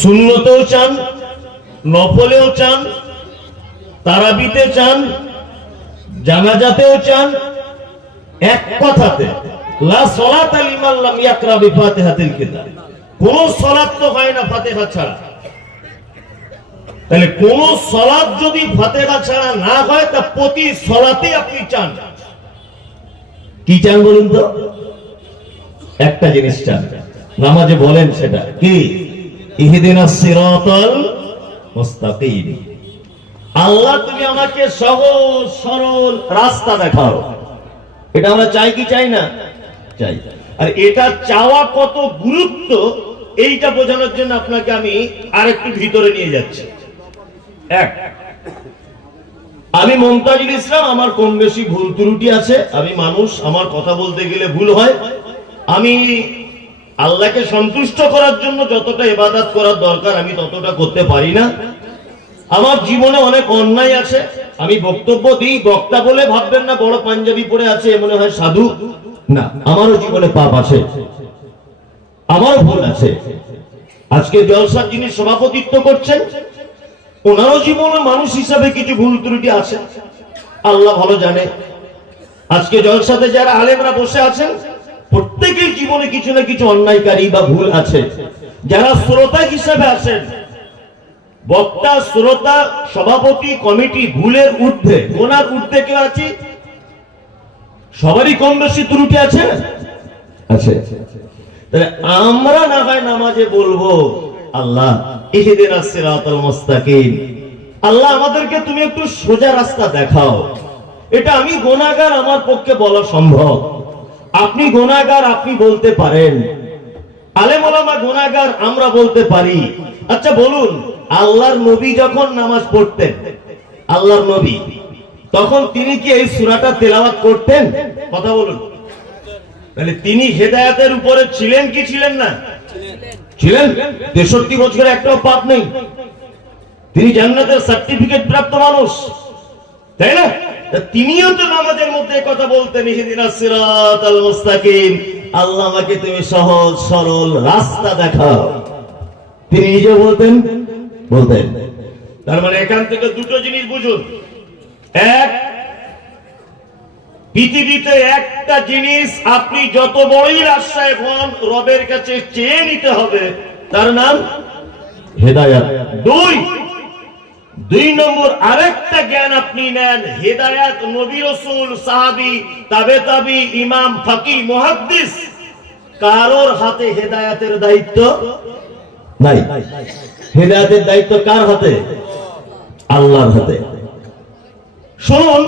সুন্নতেও চান, নফলেও চান, তারাবিতে চান, জানাজাতেও চান, এক কথাতে লা সালাতা লিমান লাম ইয়াকরা বিফাতিহাতিল কিতাব, কোন সালাত তো হয় না ফাতিহা ছাড়া। তাহলে কোন সালাত যদি ফাতিহা ছাড়া না হয় তা প্রতি সালাতে আপনি চান। কি চান বলুন তো? একটা জিনিস চান, নামাজে বলেন সেটা কি? ইহদিনাস সিরাতাল মুস্তাকিম। আল্লাহ তুমি আমাকে সহজ সরল রাস্তা দেখাও। এটা আমরা চাই কি চাই না? চাই। আর এটা চাওয়া কত গুরুত্ব এইটা বোঝানোর জন্য আপনাকে আমি আরেকটু ভিতরে নিয়ে যাচ্ছি। এক, আমি মুমতাজুল ইসলাম, আমার কম বেশি ভুল ত্রুটি আছে, আমি মানুষ, আমার কথা বলতে গেলে ভুল হয়। আমি আল্লাহকে সন্তুষ্ট করার জন্য যতটা ইবাদত করার দরকার আমি ততটা করতে পারি না। আমার জীবনে অনেক অন্যায় আছে, আমি বক্তব্য দিই, বক্তা বলে ভাববেন না বড় পাঞ্জাবি পরে আছে মনে হয় সাধু, না, আমারও জীবনে পাপ আছে, আমারও ভুল আছে। আজকে জলসার যিনি সভাপতিত্ব করছেন ওনারও জীবনে মানুষ হিসাবে কিছু ভুল ত্রুটি আছে, আল্লাহ ভালো জানে। আজকে জলসাতে যারা আলেমরা বসে আছেন প্রত্যেকের জীবনে কিছু না কিছু অন্যায়কারী বা ভুল আছে। যারা শ্রোতা হিসাবে আছেন, বক্তা, শ্রোতা, সভাপতি, কমিটি, ভুলের ঊর্ধ্বে, গোনার ঊর্ধ্বে কেউ আছে? সবারই কম বেশি ত্রুটি আছে আছে। তাহলে আমরা না হয় নামাজে বলবো আল্লাহ ইহদিনাস সিরাতাল মুস্তাকিম, আল্লাহ আমাদেরকে তুমি একটু সোজা রাস্তা দেখাও। এটা আমি গুনাহগার, আমার পক্ষে বলা সম্ভব। আপনি গুনাহগার, আপনি বলতে পারেন, আলেম ওলামা গুনাহগার, আমরা বলতে পারি। আচ্ছা বলুন, আল্লাহর নবী যখন নামাজ পড়তেন, আল্লাহর নবী তখন তিনি কি এই সূরাটা তেলাওয়াত করতেন? কথা বলুন। তাহলে তিনি হেদায়েতের উপরে ছিলেন কি ছিলেন না? ছিলেন। 63 বছরে একটাও পাপ নেই, তিনি জান্নাতের সার্টিফিকেট প্রাপ্ত মানুষ, তাই না? তিনিও তো নামাজের মধ্যে কথা বলতেন, ইহদিনাস সিরাতাল মুস্তাকিম, আল্লাহ আমাকে তুমি সহজ সরল রাস্তা দেখাও। তিনি নিজে বলতেন। তার মানে এখান থেকে দুটো জিনিস বুঝুন। এক, পৃথিবীতে একটা জিনিস আপনি যত বড়ই রাস্তায় হন রবের কাছে চেয়ে নিতে হবে, তার নাম হেদায়েত। দুই নম্বর আরেকটা জ্ঞান আপনি নেন, হেদায়েত নবী রাসূল, সাহাবী, তাবে, ইমাম, ফাকিহ, মুহাদ্দিস কারোর হাতে হেদায়েতের দায়িত্ব নাই। হেদায়েতের দায়িত্ব কার হাতে? আল্লাহর হাতে। শুনুন,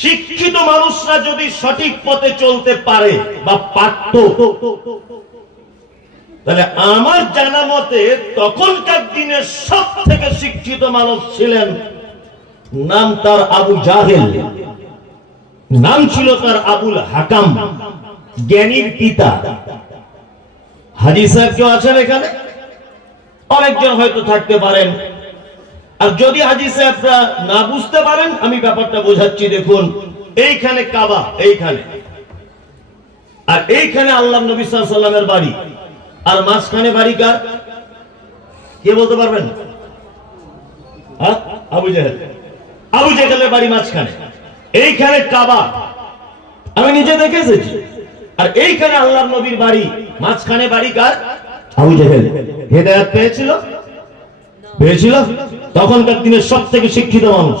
শিক্ষিত মানুষরা যদি সঠিক পথে চলতে পারে বা পারত, তাহলে আমার জানা মতে তখনকার দিনে সব থেকে শিক্ষিত মানুষ ছিলেন, নাম তার আবু জাহেল, নাম ছিল তার আবুল হাকাম, জ্ঞানীর পিতা। হাজী সাহেব কেউ আছেন এখানে? অনেকজন হয়তো থাকতে পারেন। আর যদি হাজী সাহেবরা না বুঝতে পারেন, আমি ব্যাপারটা বোঝাচ্ছি। দেখুন, এইখানে কাবা, এইখানে, আর এইখানে আল্লাহ নবী সাল্লাল্লাহু আলাইহি ওয়াসাল্লামের বাড়ি, আর মাঝখানে বাড়ি কার? কে বলতে পারবেন? আবু জেহেলের বাড়ি মাঝখানে, এইখানে কাবা, আমি নিজে দেখে এসেছি। আর এইখানে আল্লাহর নবীর বাড়ি, মাঝখানে বাড়ি কার? আবু জেহেল। হেদায়েত পেয়েছিল? তখনকার দিনের সব থেকে শিক্ষিত মানুষ।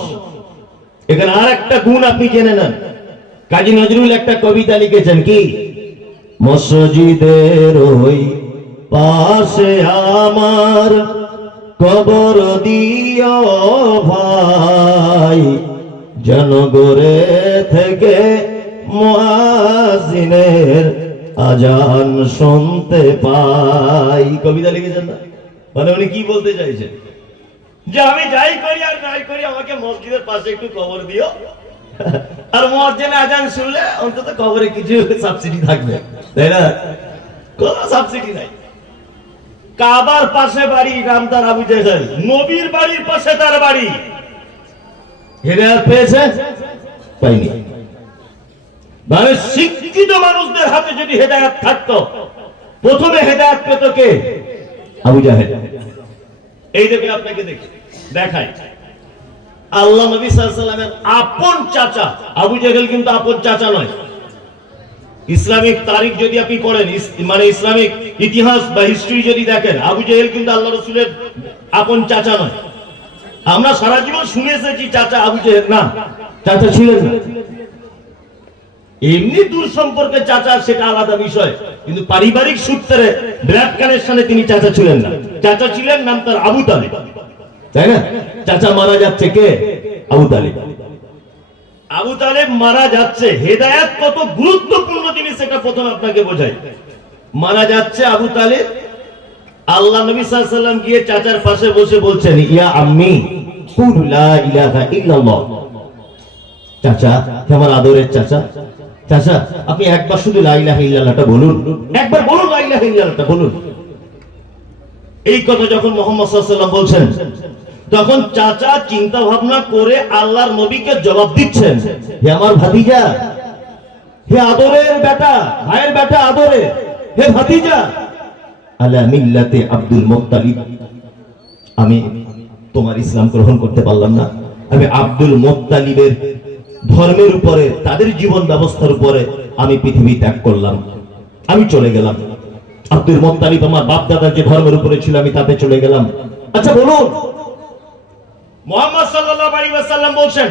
এখানে আর একটা গুণ আপনি জেনে নেন। কাজী নজরুল একটা কবিতা লিখেছেন, কি? মসজিদের ওই পাশে আমার কবর দিও ভাই, যেন গড়ে থেকে মুয়াজ্জিনের আজান শুনতে পাই। কবিতা লিখেছেন না? মানে উনি কি বলতে চাইছেন? যে আমি যাই করি আর নাই করি, আমাকে মসজিদের পাশে একটু কবর দিও, আর মুয়াজ্জিন আজান শুনলে অন্তত কবরে কিছু সাবসিডি থাকবে, তাই না? কোন সাবসিডি নাই। কাবার পাশে বাড়ি, নাম তার আবু জেহেল, নবীর বাড়ির পাশে তার বাড়ি। হেদায়েত পেয়েছে? পাইনি। মানে শিক্ষিত মানুষদের হাতে যদি হেদায়েত থাকতো, প্রথমে হেদায়েত পেত কে? আবু জাহেল। এই দেখুন, আপনাকে দেখি দেখাই, আল্লাহ নবী সাল্লাল্লাহু আলাইহি ওয়াসাল্লামের আপন চাচা আবু জাহেল কিন্তু আপন চাচা নয়। ইসলামিক তারিখ যদি আপনি পড়েন, মানে ইসলামিক ইতিহাস বা হিস্ট্রি যদি দেখেন, আবু জাহেল কিন্তু আল্লাহ রাসূলের আপন চাচা নয়। আমরা সারা জীবন শুনে এসেছি চাচা আবু জাহেল, না, চাচা ছিলেন না। এমনি দূর সম্পর্কে চাচা সেটা আলাদা বিষয়, কিন্তু পারিবারিক সূত্রে ব্লাড কানেকশনে তিনি চাচা ছিলেন না। চাচা ছিলেন নাম তার আবু তালিব, তাই না? চাচা মারা যাচ্ছে কে? আবু তালিব। আবু তালেব মারা যাচ্ছে, হেদায়েত কত গুরুত্বপূর্ণ জিনিস সেটা প্রথম আপনাকে বোঝাই। মারা যাচ্ছে আবু তালেব, আল্লাহ নবী সাল্লাল্লাহু আলাইহি ওয়াসাল্লাম গিয়ে চাচার পাশে বসে বলছেন, ইয়া আম্মি কুল লা ইলাহা ইল্লাল্লাহ। চাচা, আমার আদরের চাচা, চাচা আপনি একবার শুধু লা ইলাহা ইল্লাল্লাহটা বলুন, একবার বলুন লা ইলাহা ইল্লাল্লাহটা বলুন। এই কথা যখন মুহাম্মদ সাল্লাল্লাহু আলাইহি ওয়াসাল্লাম বলছেন, তখন চাচা চিন্তা ভাবনা করে আল্লাহর নবীকে জবাব দিচ্ছেন, হে আমার ভাতিজা, হে আদরের বেটা, ভাইয়ের বেটা আদরে, হে ভাতিজা, আলা মিল্লাতে আব্দুল মুত্তালিব। আমি তোমার ইসলাম গ্রহণ করতে পারলাম না, আমি আব্দুল মুত্তালিবের ধর্মের উপরে, তাদের জীবন ব্যবস্থার উপরে আমি পৃথিবী ত্যাগ করলাম, আমি চলে গেলাম। আব্দুল মুত্তালিব আমার বাপ দাদার যে ধর্মের উপরে ছিল আমি তাতে চলে গেলাম। আচ্ছা বলুন, মুহাম্মদ সাল্লাল্লাহু আলাইহি ওয়াসাল্লাম বলছেন,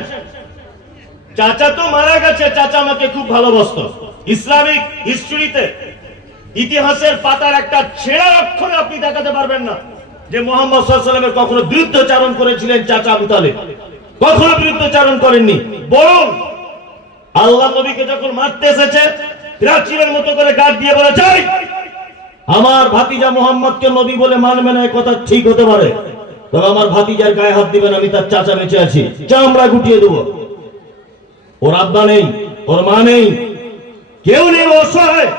চাচা তো মারা গেছে, চাচা আমাকে খুব ভালোবাসতো। ইসলামিক হিস্ট্রিতে, ইতিহাসের পাতার একটা ছেঁড়া অক্ষরে আপনি দেখাতে পারবেন না যে মুহাম্মদ সাল্লাল্লাহু আলাইহি ওয়াসাল্লামের কখনো বিরুদ্ধাচারণ করেছিলেন চাচা আবু তালেব, কখনো বিরুদ্ধাচারণ করেননি। বরং আল্লাহ নবীকে যখন মারতে এসেছে, প্রাচীরের মতো করে গার্ড দিয়ে বলে, যাই আমার ভাতিজা মুহাম্মদকে নবী বলে মানবে না, এই কথা ঠিক হতে পারে, তবে আমার ভাতিজার গায়ে হাত দিবেন, আমি তার চাচা বেঁচে আছি, চামড়া গুটিয়ে দেবো। ওর আব্বা নেই, ওর মা নেই, কেউ নেই, অসহায়,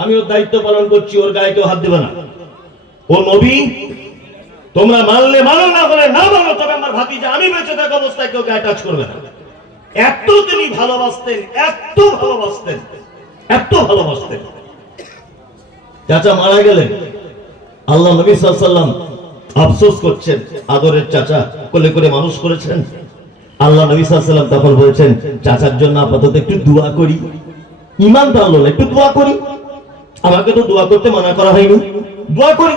আমি ওর দায়িত্ব পালন করছি, ওর গায়ে কেউ হাত দিবে না। ও নবী, তোমরা মানলে মানো, না বলে না মানো, তবে আমার ভাতিজা আমি বেঁচে থাকা অবস্থায় কেউ গায়ে টাচ করবে না। এত তিনি ভালোবাসতেন, এত ভালোবাসতেন, এত ভালোবাসতেন। চাচা মারা গেলেন, আল্লাহ নবী সাল্লাল্লাহু আলাইহি ওয়াসাল্লাম আফসোস করছেন, আদরের চাচা কোলে করে মানুষ করেছেন। আল্লাহ নবী সাল্লাল্লাহু আলাইহি ওয়াসাল্লাম তখন বলেছেন, চাচার জন্য আপাতত একটু দোয়া করি, ঈমান আনলো না, একটু দোয়া করি। আমাকে তো দোয়া করতে মানা করা হয়নি, দোয়া করি।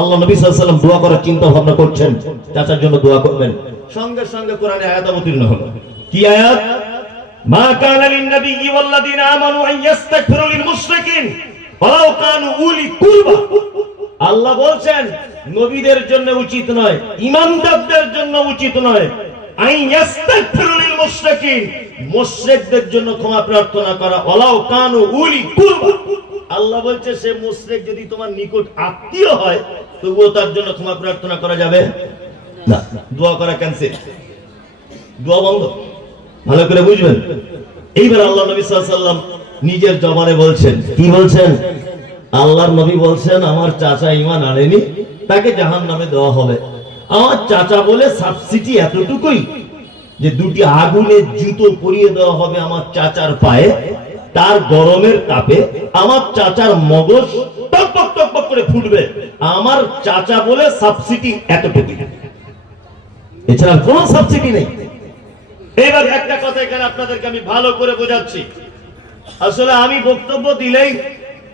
আল্লাহ নবী সাল্লাল্লাহু আলাইহি ওয়াসাল্লাম দোয়া করার চিন্তা ভাবনা করছেন, চাচার জন্য দোয়া করবেন। সঙ্গে সঙ্গে কোরআনে আয়াত অবতীর্ণ হলো। কি আয়াত? মা কানা লিন নবিয়্যি ওয়াল্লাযিনা আমানু আন ইস্তাগফিরু লিল মুশরিকিন ওয়ালাউ কানু উলি কুরবা। আল্লাহ বলছেন, নবীদের জন্য উচিত নয়, ঈমানদারদের জন্য উচিত নয়, আন ইস্তাগফিরু লিল মুশরিকিন, মুশরিকদের জন্য ক্ষমা প্রার্থনা করা, ওয়ালাউ কানু উলি কুরবা। আল্লাহ বলছে, সে মুশরিক যদি তোমার নিকট আত্মীয় হয়, তবুও তার জন্য ক্ষমা প্রার্থনা করা যাবে না, দোয়া করা ক্যান্সেল, দোয়া বন্ধ। ভালো করে বুঝবেন। এইবার আল্লাহ নবী সাল্লাল্লাহু আলাইহি ওয়াসাল্লাম নিজের জবানে বলছেন, কি বলছেন? আল্লাহর নবী বলছেন, আমার চাচা ঈমান আনেনি, তাকে জাহান্নামে দেওয়া হবে। আমার চাচা বলে সাবসিডি এতটুকুই যে দুটি আগুনের জুতো পরিয়ে দেওয়া হবে আমার চাচার পায়ে, তার গরমের তাপে আমার চাচার মগজ টকবক টকবক করে ফুটবে। আমার চাচা বলে সাবসিডি এতটুকুই, এছাড়া কোনো সাবসিডি নেই। এবার একটা কথা এখানে আপনাদেরকে আমি ভালো করে বোঝাচ্ছি। আসলে আমি বক্তব্য দিলেই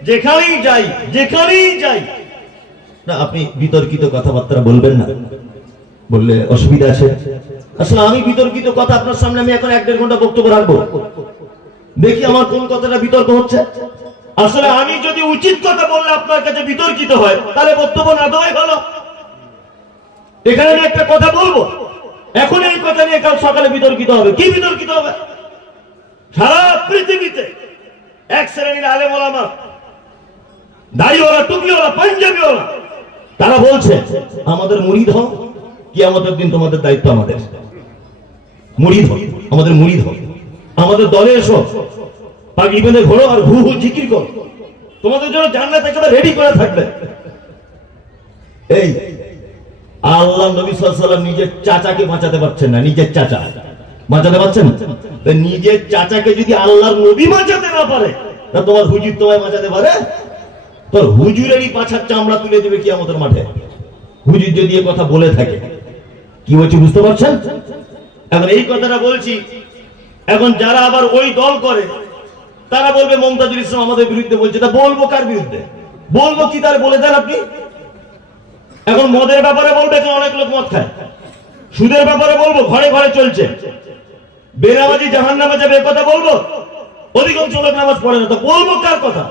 যেখানেই যাই না, আপনি বিতর্কিত কথাবার্তা বলবেন না, বললে অসুবিধা আছে। আসলে আমি বিতর্কিত কথা আপনার সামনে আমি এখন 1-1.5 ঘন্টা বক্তব্য রাখবো, দেখি আমার কোন কথাটা বিতর্ক হচ্ছে। আসলে আমি যদি উচিত কথা বললে আপনার কাছে বিতর্কিত হয়, তাহলে বক্তব্য না দেওয়াই ভালো। এখানে আমি একটা কথা বলবো, এখন এই কথা নিয়ে কাল সকালে বিতর্কিত হবে। কি বিতর্কিত হবে? সারা পৃথিবীতে এক শ্রেণীর আলেম ওলামা, দাড়িওয়ালা, টুপিওয়ালা, পাঞ্জাবিওয়ালা, তারা বলছে আমাদের মুরিদ হও, কিয়ামতের দিন তোমাদের দায়িত্ব আমাদের। মুরিদ হও, আমাদের মুরিদ হও, আমাদের দলে এসো, পাগড়ি বেঁধে ঘোরো আর হু হু জিকির করো, তোমাদের জন্য জান্নাত একেবারে রেডি করে থাকবে। এই আল্লাহ নবী সাল্লাল্লাহু আলাইহি ওয়াসাল্লাম নিজের চাচাকে বাঁচাতে পারছেন না, নিজের চাচা বাঁচাতে পারছেন। নিজের চাচাকে যদি আল্লাহর নবী বাঁচাতে না পারে, তা তোমার হুজুর তোমায় বাঁচাতে পারে? তোর হুজুরেরই পাছার চামড়া তুলে দেবে কিয়ামতের মাঠে, হুজুর যদি এ কথা বলে থাকে। কি বলছি বুঝতে পারছেন? এখন এই কথাটা বলছি, এখন যারা আবার ওই দল করে তারা বলবে মমতাজুল ইসলাম আমাদের বিরুদ্ধে বলছে। তা বলবো কার বিরুদ্ধে? বলবো কি তার বলে দেন আপনি। এখন মদের ব্যাপারে বলবে যে অনেক লোক মদ খায়, সুদের ব্যাপারে বলবো ঘরে ঘরে চলছে, বেনামাজি জাহান্নামে যাবে কথা বলবো, অধিকাংশ লোক নামাজ পড়ে না। তো বলবো কার কথা?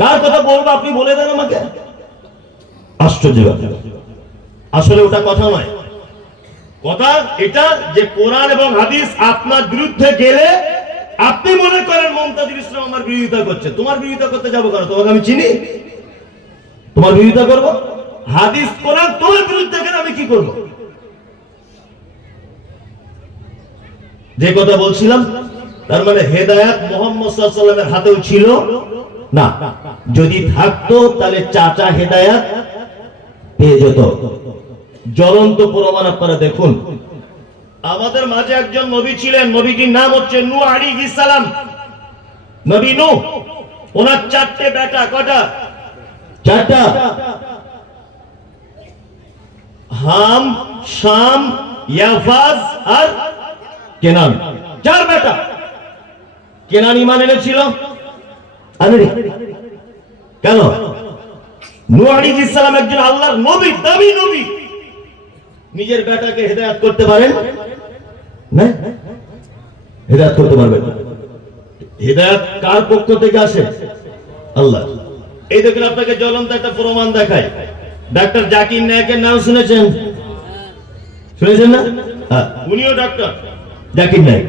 কার কথা বলবো আপনি বলে দেন আমাকে। আশ্চর্য ব্যাপার। আসলে ওটা কথা নয়, কথা এটা যে কোরআন এবং হাদিস আপনার বিরুদ্ধে গেলে আপনি মনে করেন মমতাজুল ইসলাম আমার বিরোধিতা করছে। তোমার বিরোধিতা করতে যাবো কেন? তোমাকে আমি চিনি? তোমার বিরোধিতা করবো? হাদিস কোরআন তোমার বিরুদ্ধে গেলে আমি কি করব? যে কথা বলছিলাম, তার মানে হেদায়েত মুহাম্মদ সাল্লাল্লাহু আলাইহি ওয়াসাল্লামের হাতেও ছিল না। যদি থাকতো তাহলে চাচা হেদায়েত পেয়ে যেত। জ্বলন্ত প্রমাণ আপনারা দেখুন। আমাদের মাঝে একজন নবী ছিলেন, নবীটির নাম হচ্ছে নূহ আলাইহিস সালাম। নবী নূহ, ওনার 4টে বেটা। কটা? 4টা। হাম, শাম, ইয়াফাজ আর কেনান। 4 বেটা। কেনান ঈমান এনেছিল? আরে কেন? নূহ আলাইহিস সালাম একজন আল্লাহর নবী, দামি নবী, নিজের বেটাকে হেদায়েত করতে পারেন না? হেদায়েত করতে পারবেন না। হেদায়েত কার পক্ষ থেকে আসে? আল্লাহ। এই দেখুন আপনাকে জ্বলন্ত একটা প্রমাণ দেখায়। ডাক্তার জাকির নায়েকের নাম শুনেছেন? শুনেছেন না? হ্যাঁ, উনিও ডাক্তার, জাকির নায়েক।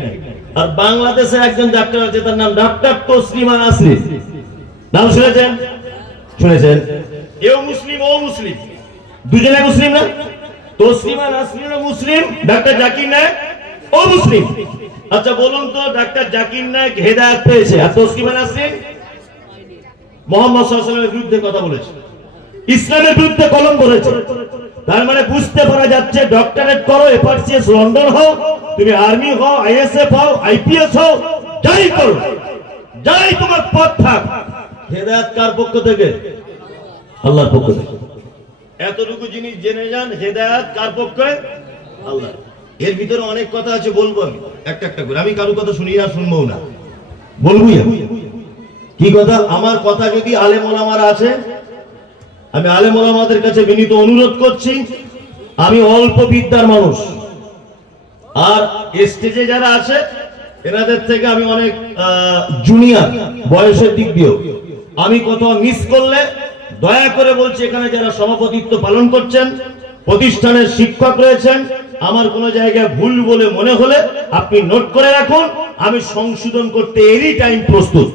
আর বাংলাদেশের একজন ডাক্তার আছে, তার নাম ডাক্তার তসলিমা নাসরিন। নাম শুনেছেন? শুনেছেন। এও মুসলিম, ও মুসলিম, দুজনে মুসলিম না? তসলিমা নাসরিন মুসলিম, ডাক্তার জাকির নায়েক ও মুসলিম। আচ্ছা বলুন তো, ডাক্তার জাকির নায়েক হেদায়েত পেয়েছে আর তসলিমা নাসরিন মুহাম্মদ সাল্লাল্লাহু আলাইহি ওয়াসাল্লামের বিরুদ্ধে কথা বলেছে, ইসলামের বিরুদ্ধে কলম বলেছে। তার মানে বুঝতে পারা যাচ্ছে, ডক্টরেট করো, এফআরসিএস লন্ডন হও, তুমি আর্মি হও, আইএসএফ হও, আইপিএস হও, যাই করো, যাই তোমার পথ থাক, হেদায়েত কার পক্ষ থেকে? আল্লাহর পক্ষ থেকে। এতটুকু জিনিস জেনে যান, হেদায়েত কার পক্ষে? আল্লাহ। এর ভিতরে অনেক কথা আছে, বলবো আমি একটা একটা করে। আমি কারো কথা শুনি না, শুনবো না, বলবই। কি কথা? আমার কথা যদি আলেম ওলামারা আছে, আমি আলেম ওলামাদের কাছে বিনীত অনুরোধ করছি, আমি অল্প বিদ্যার মানুষ, আর স্টেজে যারা আছে এনাদের থেকে আমি অনেক জুনিয়র বয়সের দিক দিয়েও। আমি কোথাও মিস করলে দয়া করে বলছি, এখানে যারা সভাপতিত্ব পালন করছেন, প্রতিষ্ঠানের শিক্ষক রয়েছেন, আমার কোন জায়গায় ভুল বলে মনে হলে আপনি নোট করে রাখুন। আমি সংশোধন করতে এনি টাইম প্রস্তুত।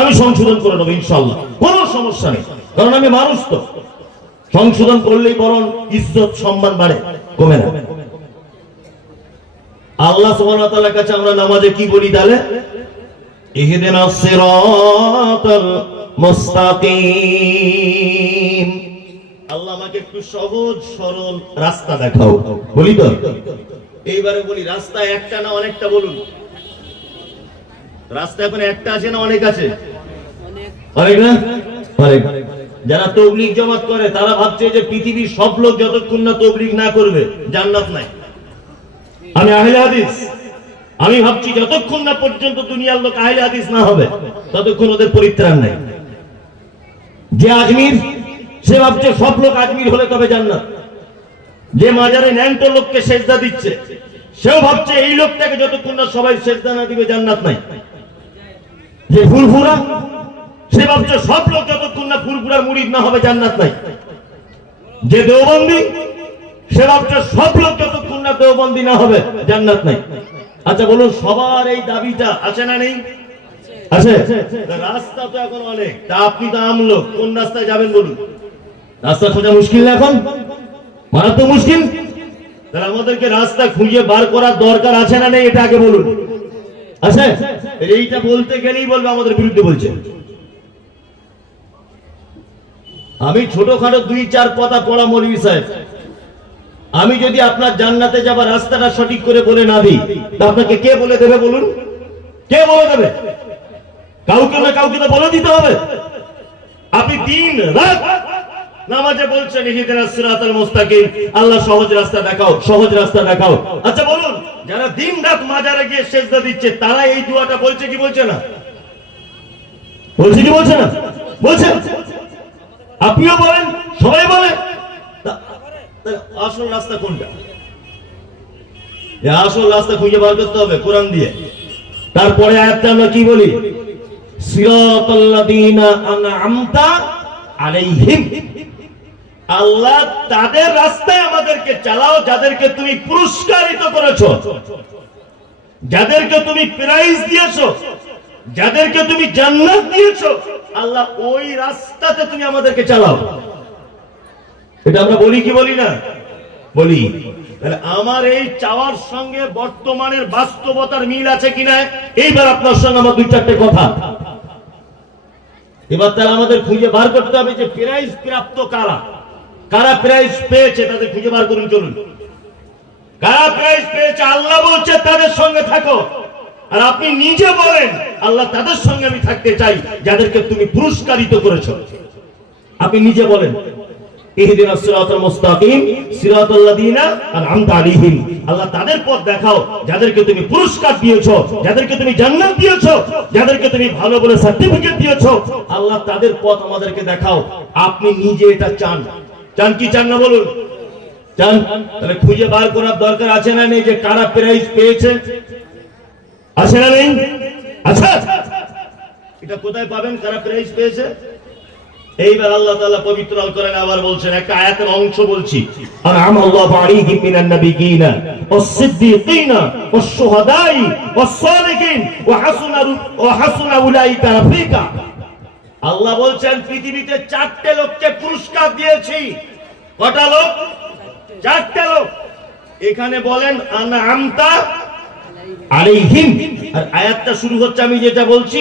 আমি সংশোধন করে নেবো ইনশাআল্লাহ, কোনো সমস্যা নেই। কারণ আমি মানুষ তো, সংশোধন করলেই বরং ইজ্জত সম্মান বাড়ে, কমে না। আল্লাহ সুবহানাহু ওয়া তাআলার কাছে আমরা নামাজে কি বলি তাহলে? ইহদিনাস সিরাতাল মুস্তাকিম। আল্লাহ আমাকে একটু সহজ সরল রাস্তা দেখাও, বলি তো? এইবারে বলি, রাস্তা একটা না অনেকটা? বলুন, রাস্তা এখন একটা আছে না অনেক আছে? অনেক না? অনেক। যারা তাবলীগ জামাত করে তারা ভাবছে যে পৃথিবীর সব লোক যতক্ষণ না তাবলীগ না করবে জান্নাত নাই। আমি আহলে হাদিস, আমি ভাবছি যতক্ষণ না পর্যন্ত দুনিয়ার লোক আহলে হাদিস না হবে ততক্ষণ ওদের পরিত্রাণ নাই। যে আজমির, সে ভাবছে সব লোক আজমির হলে তবে জান্নাত। যে মাজারে ন্যাংটো লোককে সেজদা দিচ্ছে, সেও ভাবছে এই লোকটাকে যতক্ষণ না সবাই সেজদা না দিবে জান্নাত নাই। যে ফুরফুরা, সে ভাবছে সব লোক যতক্ষণ না ফুরফুরার মুরিদ না হবে জান্নাত নাই। যে দেওবন্দি, সে ভাবছে সব লোক যতক্ষণ না দেওবন্দি না হবে জান্নাত নাই। আচ্ছা বলুন, সবার এই দাবিটা আছে না নেই? আছে। রাস্তা তো এখন অনেক, তা আপনি তো আম লোক, কোন রাস্তায় যাবেন বলুন? রাস্তা খোঁজা মুশকিল না এখন? মারাত্মক মুশকিল। তাহলে আমাদেরকে রাস্তা খুঁজে বার করার দরকার আছে না নেই, এটা আগে বলুন। আছে? এইটা বলতে গেলেই বলবে আমাদের বিরুদ্ধে বলছে। আমি ছোটখাটো 2-4 কথা পড়া মৌলভী সাহেব, আমি যদি আপনার জান্নাতে যাবার রাস্তাটা সঠিক করে বলে না দিই, তা আপনাকে কে বলে দেবে বলুন? কে বলে দেবে? কাউকে না কাউকে তো বলে দিতে হবে। আপনি দিন রাত নামাজে বলছেন ইহদিনাস সিরাতাল মুস্তাকিম, আল্লাহ সহজ রাস্তা দেখাও, সহজ রাস্তা দেখাও। আচ্ছা বলুন, যারা দিন রাত মাজারে গিয়ে সেজদা দিচ্ছে তারা এই দোয়াটা বলছে কি বলছে না? বলছে কি বলছে না? বলছে। আপনিও বলেন, সবাই বলে। আসল রাস্তা কোনটা? আসল রাস্তা খুঁজে বার করতে হবে কোরআন দিয়ে। তারপরে আয়াতটা আমরা কি বলি? সিরাতাল্লাযীনা আনআমতা আলাইহিম, আল্লাহ তাদের রাস্তায় আমাদেরকে চালাও যাদেরকে তুমি পুরস্কারিত করেছো, যাদেরকে তুমি প্রাইজ দিয়েছো, যাদেরকে তুমি জান্নাত দিয়েছো, আল্লাহ ওই রাস্তাতে তুমি আমাদেরকে চালাও। এটা আমরা বলি কি বলি না? বলি। তাহলে আমার এই চাওয়ার সঙ্গে বর্তমানের বাস্তবতার মিল আছে কিনা, এইবার আপনার সঙ্গে আমার দুই চারটে কথা। এবার তাহলে আমাদের খুঁজে বার করতে হবে যে প্রাইজ প্রাপ্ত কারা, কারা প্রাইজ পেয়েছে তাদের খুঁজে বার করুন। চলুন, কারা প্রাইজ পেয়েছে? আল্লাহ বলছে তাদের সঙ্গে থাকো, আর আপনি নিজে বলেন আল্লাহ তাদের সঙ্গে আমি থাকতে চাই যাদেরকে তুমি পুরস্কারিত করেছো। আপনি নিজে বলেন ইহদিনাস সিরাতাল মুস্তাকিম সিরাতাল্লাযীনা আনআমতা আলাইহিম, আল্লাহ তাদের পথ দেখাও যাদেরকে তুমি পুরস্কার দিয়েছো, যাদেরকে তুমি জান্নাত দিয়েছো, যাদেরকে তুমি ভালো বলে সার্টিফিকেট দিয়েছো, আল্লাহ তাদের পথ আমাদেরকে দেখাও। আপনি নিজে এটা চান? চান কি চান না বলুন? চান। তাহলে খুঁজে বার করার দরকার আছে না নেই যে কারা প্রাইজ পেয়েছে? আছে না নেই? আচ্ছা, এটা কোথায় পাবেন কারা প্রাইজ পেয়েছে? এইবার আল্লাহ তাআলা পবিত্র আল কোরআনে আবার বলছেন, একটা আয়াতের অংশ বলছি, আনআমাল্লাহু আলাইহিম মিনান নাবিয়িনা ওয়াস-সিদ্দীকিনা ওয়াশ-শুহাদাই ওয়াস-সালিহিন ওয়া হাসুনা উলাইকা রাফিকা। আল্লাহ বলছেন পৃথিবীতে চারটে লোককে পুরস্কার দিয়েছি। কটা লোক? চারটে লোক। এখানে বলেন আনআমতা আলাইহিম, আর আয়াতটা শুরু হচ্ছে আমি যেটা বলছি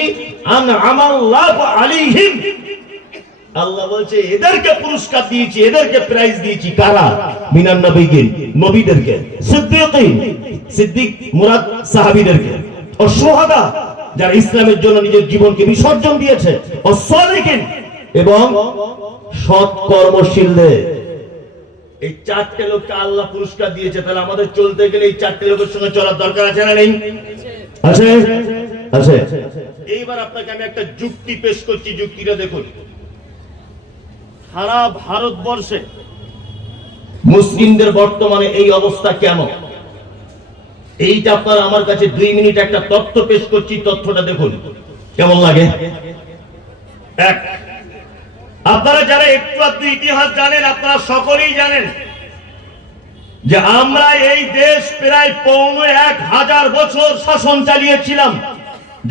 আনআমাল্লাহু আলাইহিম। আল্লাহ বলছে এদেরকে পুরস্কার দিয়েছি, এদেরকে প্রাইজ দিয়েছি। কারা? মিনান নবিয়িন, নবীদেরকে, সিদ্দীকিন, সিদ্দিক মুরাদ সাহাবীদেরকে, ও শুহাদা যারা ইসলামের জন্য নিজের জীবনকে বিসর্জন দিয়েছে, ও সালিহিন এবং সৎ কর্মশীলদের। এই চারটে লোককে আল্লাহ পুরস্কার দিয়েছে। তাহলে আমাদের চলতে গেলে এই চারটে লোকের সঙ্গে চলার দরকার আছে না নেই? আছে, আছে। এইবার আপনাকে আমি একটা যুক্তি পেশ করছি, যুক্তিটা দেখুন। সারা ভারতবর্ষে মুসলিমদের বর্তমানে এই অবস্থা কেন, এইটা আপনারা আমার কাছে 2 মিনিট একটা তথ্য পেশ করছি, তথ্যটা দেখুন কেমন লাগে। এক, আপনারা যারা একটু আধটু ইতিহাস জানেন, আপনারা সকলেই জানেন যে আমরা এই দেশ প্রায় 1000 বছর শাসন চালিয়েছিলাম।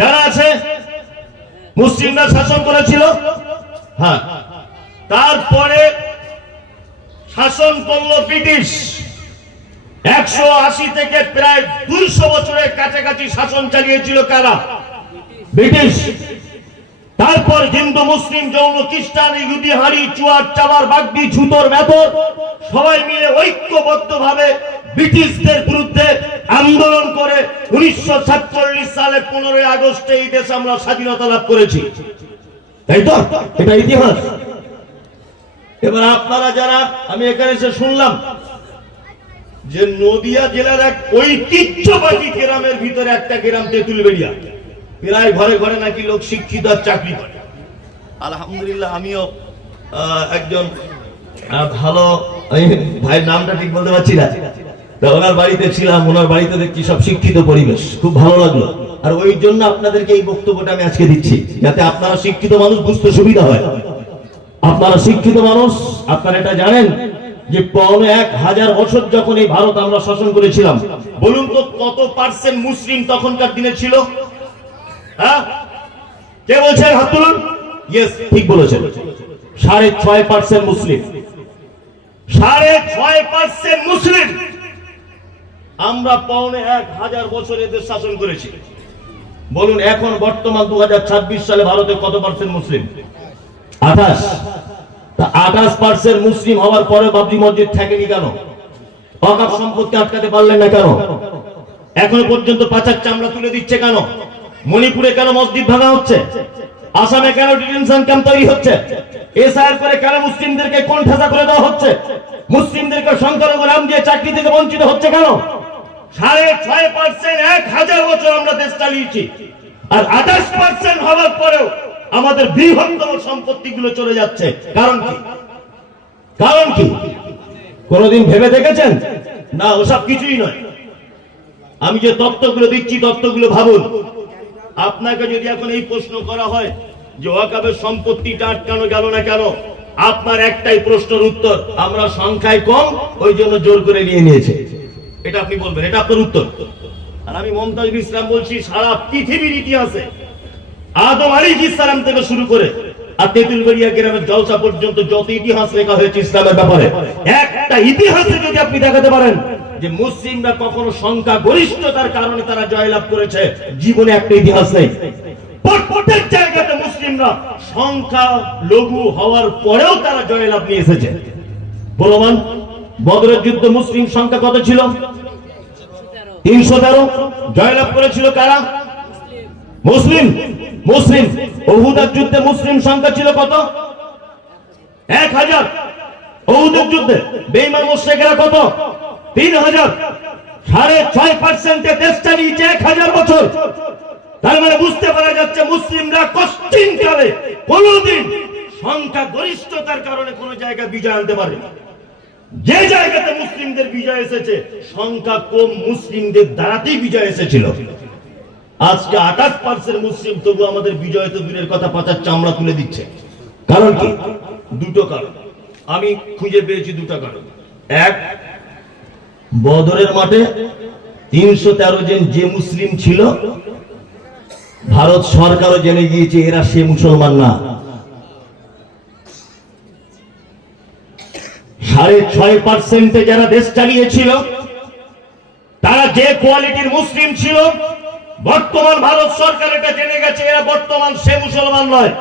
যারা আছে মুসলিমরা শাসন করেছিল। হ্যাঁ, তারপরে শাসন করলো ব্রিটিশ। 180 থেকে প্রায় 200 বছরের কাছাকাছি শাসন চালিয়েছিল কারা? ব্রিটিশ। তারপর হিন্দু মুসলিম জৈন খ্রিস্টান ইহুদি হাড়ি চুয়ার চাবার বাগদি ছুতোর মেথর সবাই মিলে ঐক্যবদ্ধভাবে ব্রিটিশদের বিরুদ্ধে আন্দোলন করে 1947 সালে 15 আগস্টে এই দেশ আমরা স্বাধীনতা লাভ করেছি। তাই তো? এটা ইতিহাস। এবার আপনারা যারা, আমি এখানে এসে শুনলাম যে নদিয়া জেলার এক ঐতিহ্যবাহী গ্রামের ভিতরে একটা গ্রাম তেঁতুলবেড়িয়া, প্রায় ঘরে ঘরে নাকি লোক শিক্ষিত আর চাকরি করে। আলহামদুলিল্লাহ, আমিও একজন ভালো ভাইয়ের নামটা ঠিক বলতে পারছি না, ওনার বাড়িতে ছিলাম, ওনার বাড়িতে দেখছি সব শিক্ষিত পরিবেশ, খুব ভালো লাগলো। আর ওই জন্য আপনাদেরকে এই বক্তব্যটা আমি আজকে দিচ্ছি, যাতে আপনারা শিক্ষিত মানুষ বুঝতে সুবিধা হয়। আপনারা শিক্ষিত মানুষ, আপনারা এটা জানেন যে 1000 বছর যখন এই ভারত আমরা শাসন করেছিলাম, বলুন তো কত পার্সেন্ট মুসলিম তখনকার দিনে ছিল? হ্যাঁ, কে বলছেন? হাত তুলুন। ইয়েস, ঠিক বলেছেন, 6.5% মুসলিম। 6.5% মুসলিম। আমরা 1000 বছর এদের শাসন করেছি। বলুন এখন বর্তমান 2026 সালে ভারতে কত পার্সেন্ট মুসলিম? 28। 28% মুসলিম হওয়ার পরে বাবরি মসজিদ থাকেনি কেন? ওয়াকফ সম্পত্তি আটকাতে পারলেন না কেন? এখনো পর্যন্ত পাচার চামড়া তুলে দিচ্ছে কেন? মণিপুরে কেন মসজিদ ভাঙা হচ্ছে? আসামে কেন ডিটেনশন ক্যাম্প তৈরি হচ্ছে? এসআইআর করে কেন মুসলিমদেরকে কোণঠাসা করে দেওয়া হচ্ছে? মুসলিমদেরকে সংখ্যালঘু নাম দিয়ে চাকরি থেকে বঞ্চিত হচ্ছে কেন? 6.5% 1000 বছর আমরা দেশ চালিয়েছি, আর 28% হওয়ার পরেও আমাদের বৃহত্তম সম্পত্তিগুলো চলে যাচ্ছে। কারণ কি? কারণ কি? কোনদিন ভেবে দেখেছেন? না, ওসব কিছুই নয়। আমি যে তত্ত্বগুলো দিচ্ছি, তত্ত্বগুলো ভাবুন। আপনাকে যদি এখন এই প্রশ্ন করা হয় যে ওয়াকফের সম্পত্তিটা আটকানো গেল না কেন, আপনার একটাই প্রশ্নের উত্তর, আমরা সংখ্যায় কম, ওই জন্য জোর করে নিয়ে নিয়েছে। এটা আপনি বলবেন, এটা আপনার উত্তর। আর আমি মমতাজুল ইসলাম বলছি, সারা পৃথিবীর ইতিহাসে আদম আলাইহিস সালাম থেকে শুরু করে আর তেঁতুলবাড়িয়া গ্রামের জলসা পর্যন্ত যত ইতিহাস লেখা হয়েছে ইসলামের ব্যাপারে, একটা ইতিহাসে যদি আপনি দেখাতে পারেন যে মুসলিমরা কখনো সংখ্যা গরিষ্ঠতার কারণে তারা জয়লাভ করেছে, জীবনে একটা ইতিহাস নেই। প্রত্যেক জায়গাতে মুসলিমরা সংখ্যা লঘু হওয়ার পরেও তারা জয়লাভ নিয়ে এসেছে। প্রমাণ, বদরের যুদ্ধ মুসলিম সংখ্যা কত ছিল? 313। জয়লাভ করেছিল কারা? মুসলিম। মুসলিম। উহুদের যুদ্ধে মুসলিম সংখ্যা ছিল কত? 1000। উহুদের যুদ্ধে বেঈমান মুশরিকরা কত? 3000। 6.5% দেশ চালিয়েছে 1000 বছর। তার মানে বুঝতে পারা যাচ্ছে মুসলিমরা কষ্টিন কালে কোনদিন সংখ্যা গরিষ্ঠতার কারণে কোন জায়গায় বিজয় আনতে পারে না। যে জায়গাতে মুসলিমদের বিজয় এসেছে, সংখ্যা কম মুসলিমদের দ্বারাতেই বিজয় এসেছিল। আজকে 28% মুসলিম, তবু আমাদের বিজয় তো দূরের কথা, পাচার চামড়া তুলে দিচ্ছে। কারণ কি? দুটো কারণ আমি খুঁজে পেয়েছি, দুটো কারণ। এক, বদরের মাঠে 313 জন যে মুসলিম ছিল, ভারত সরকারও জেনে গিয়েছে এরা সে মুসলমান না। 6.5% যারা দেশ চালিয়েছিল তারা যে কোয়ালিটির মুসলিম ছিল, বর্তমান ভারত সরকার এটা জেনে গেছে এরা বর্তমান সে মুসলমান নয়।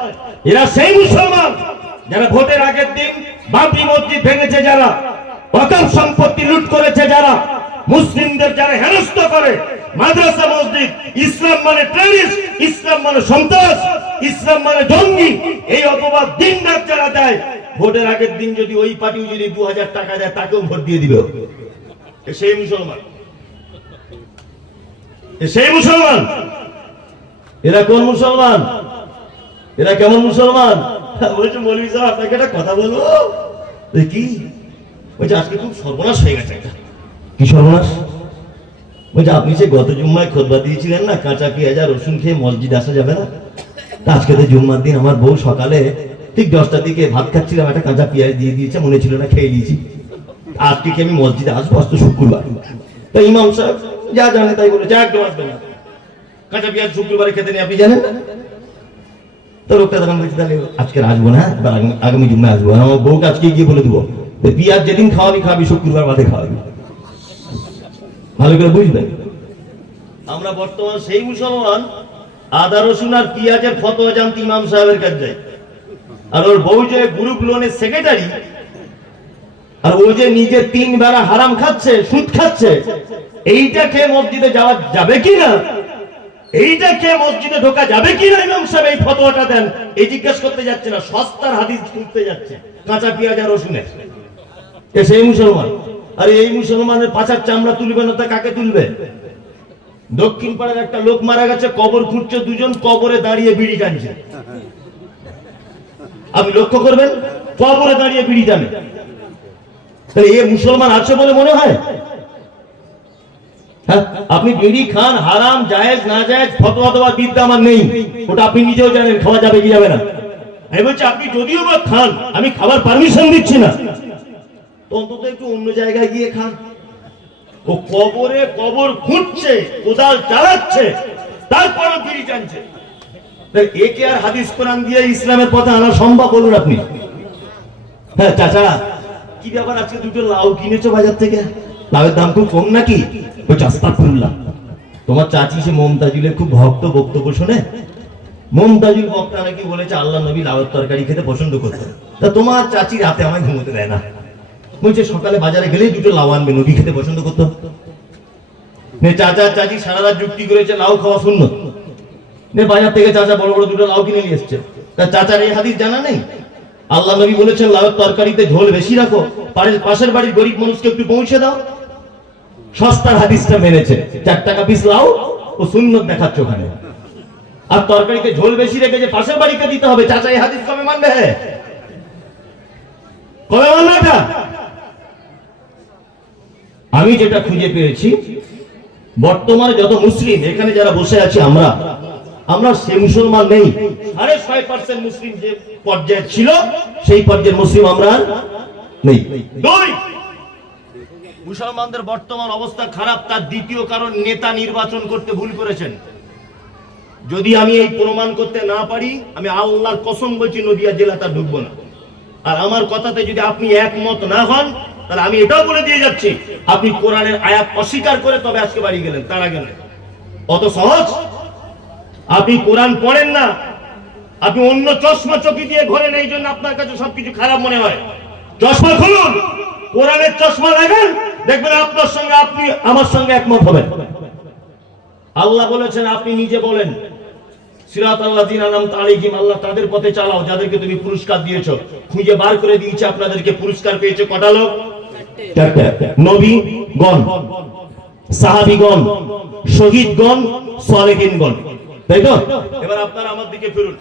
এরা সেই মুসলমান যারা ভোটের আগের দিন বাবরি মসজিদ ভেঙেছে, যারা ওয়াকফ সম্পত্তি লুট করেছে, যারা মুসলিমদের যারা হেনস্থ করে, মাদ্রাসা মসজিদ, ইসলাম মানে টেররিস্ট, ইসলাম মানে সন্ত্রাস, ইসলাম মানে জঙ্গি, এই অপবাদ দিন রাত যারা দেয়, ভোটের আগের দিন যদি ওই পার্টিও যদি 2000 টাকা দেয় তাকেও ভোট দিয়ে দিবে। সেই মুসলমান, সেই মুসলমান। এরা কোন মুসলমান? এরা কেমন মুসলমান? বলছে মৌলভী সাহেব আপনাকে একটা কথা বলবো। কি বলছে? আজকে খুব সর্বনাশ হয়ে গেছে। কি সর্বনাশ? বলছে আপনি যে গত জুম্মায় খুতবা দিয়েছিলেন না, কাঁচা পেঁয়াজ আর রসুন খেয়ে মসজিদে আসা যাবে না। আজকে তো জুম্মার দিন, আমার বউ সকালে ঠিক 10টার দিকে ভাত খাচ্ছিলাম, একটা কাঁচা পেঁয়াজ দিয়ে দিয়েছে, মনে ছিল না, খেয়ে দিয়েছি। আজকে কি আমি মসজিদে আসবো? আজ তো শুক্রবার। তো ইমাম সাহেব যা জানে তাই বলেছে, একদম আসবে না, কাঁচা পেঁয়াজ শুক্রবারে খেতে নেই, আপনি জানেন না। তো লোকটা তখন বলছে তাহলে আজকে আসবো না, আগামী জুম্মায় আসবো। আমার বউকে আজকে গিয়ে বলে দেবো পেঁয়াজ যেদিন খাওয়াবি খাওয়াবি, শুক্রবার বাদে খাওয়াবি। ভালো করে বুঝবেন, আমরা বর্তমান সেই মুসলমান আদা রসুন আর পেঁয়াজের ফতোয়া জানতে ইমাম সাহেবের কাছে যায়। আর ওর বউ যে গ্রুপ লোনের সেক্রেটারি, আর ও যে নিজে 3 বেলা হারাম খাচ্ছে, সুদ খাচ্ছে, এইটা খেয়ে মসজিদে যাওয়া যাবে কিনা, এইটা খেয়ে মসজিদে ঢোকা যাবে কিনা, ইমাম সাহেব এই ফতোয়াটা দেন, এই জিজ্ঞেস করতে যাচ্ছে না, সস্তার হাদিস খুঁজতে যাচ্ছে কাঁচা পেঁয়াজ আর রসুনের। সেই মুসলমান। আর এই মুসলমানের পাছার চামড়া তুলবে না, তা কাকে তুলবে? দক্ষিণ পাড়ার একটা লোক মারা গেছে, কবর খুঁড়ছে, দুজন কবরে দাঁড়িয়ে বিড়ি টানছে। আপনি লক্ষ্য করবেন, কবরে দাঁড়িয়ে বিড়ি টানে। তাহলে এ মুসলমান আছে বলে মনে হয়? হ্যাঁ, আপনি বিড়ি খান, হারাম জায়েজ না জায়েজ ফতোয়া দেওয়ার বিদ্যা আমার নেই, ওটা আপনি নিজেও জানেন, খাওয়া যাবে কি যাবে না। আমি বলছি আপনি যদিও বা খান, আমি খাবার পারমিশন দিচ্ছি না, অন্তত একটু অন্য জায়গায় গিয়ে খান। ও কবরে কবর খুঁড়ছে, কোদাল চালাচ্ছে, তারপরও বিড়ি টানছে। একে আর হাদিস কোরআন দিয়ে ইসলামের পথে আনা সম্ভব? বলুন আপনি। হ্যাঁ চাচা, কি ব্যাপার আজকে দুটো লাউ কিনেছো বাজার থেকে? লাউয়ের দাম খুব কম নাকি? আস্তাগফিরুল্লাহ। তোমার চাচি সে মমতাজুলের খুব ভক্ত, বক্তব্য শুনে মমতাজুল বক্তা নাকি বলেছে আল্লাহ নবী লাউয়ের তরকারি খেতে পছন্দ করতেন। তা তোমার চাচি রাতে আমায় ঘুমোতে দেয় না, বলছে সকালে বাজারে গেলেই দুটো লাউ আনবে, নবী খেতে পছন্দ করতো। চাচা চাচি সারা রাত যুক্তি করেছে লাউ খাওয়া সুন্নত। বাজার থেকে চাচা বড় বড় দুটো লাউ কিনে নিয়ে এসছে, তা চাচার এই হাদিস জানা নেই? আল্লাহ নবী বলেছেন লাউয়ের তরকারিতে ঝোল বেশি রাখো, পাশের বাড়ির গরিব মানুষকে একটু পৌঁছে দাও। সস্তার হাদিসটা মেনেছে, 4 টাকা পিস লাউ ও সুন্নত দেখাচ্ছে ওখানে, আর তরকারিতে ঝোল বেশি রেখে যে পাশের বাড়িকে দিতে হবে। চাচা এই হাদিস কবে মানবে? কবে মানবে এটা? আমি যেটা খুঁজে পেয়েছি, বর্তমানে যত মুসলিম এখানে যারা বসে আছি আমরা সে মুসলমান নেই। 6.5% মুসলিম যে পর্যায়ে ছিল সেই পর্যায়ের মুসলিম আমরা নেই। দুই, মুসলমানদের বর্তমান অবস্থা খারাপ, তার দ্বিতীয় কারণ নেতা নির্বাচন করতে ভুল করেছেন। যদি আমি এই প্রমাণ করতে না পারি, আমি আল্লাহর কসম বলছি নদিয়া জেলা তা ঢুকবো না। আর আমার কথাতে যদি আপনি একমত না হন, তাহলে আমি এটাও বলে দিয়ে যাচ্ছি, আপনি কোরআনের আয়াত অস্বীকার করে তবে আজকে বাড়ি গেলেন, তার আগে নয়। অত সহজ। আপনি কোরআন পড়েন না, আপনি অন্য চশমা চোখে দিয়ে ঘোরেন, এই জন্য আপনার কাছে সবকিছু খারাপ মনে হয়। চশমা খুলুন, কোরআনের চশমা লাগান, দেখবেন আপনার সঙ্গে আপনি আমার সঙ্গে একমত হবেন। আল্লাহ বলেছেন, আপনি নিজে বলেন সিরাতাল্লাযিনা আনআমতা আলাইহিম, আল্লাহ তাদের পথে চালাও যাদেরকে তুমি পুরস্কার দিয়েছো। খুঁজে বার করে দিয়েছে আপনাদেরকে পুরস্কার পেয়েছে কটা লোক? 4টা। নবীগণ, সাহাবীগণ, শহীদগণ, সালেহিনগণ, তাই তো? এবার আপনারা আমার দিকে ফিরুন,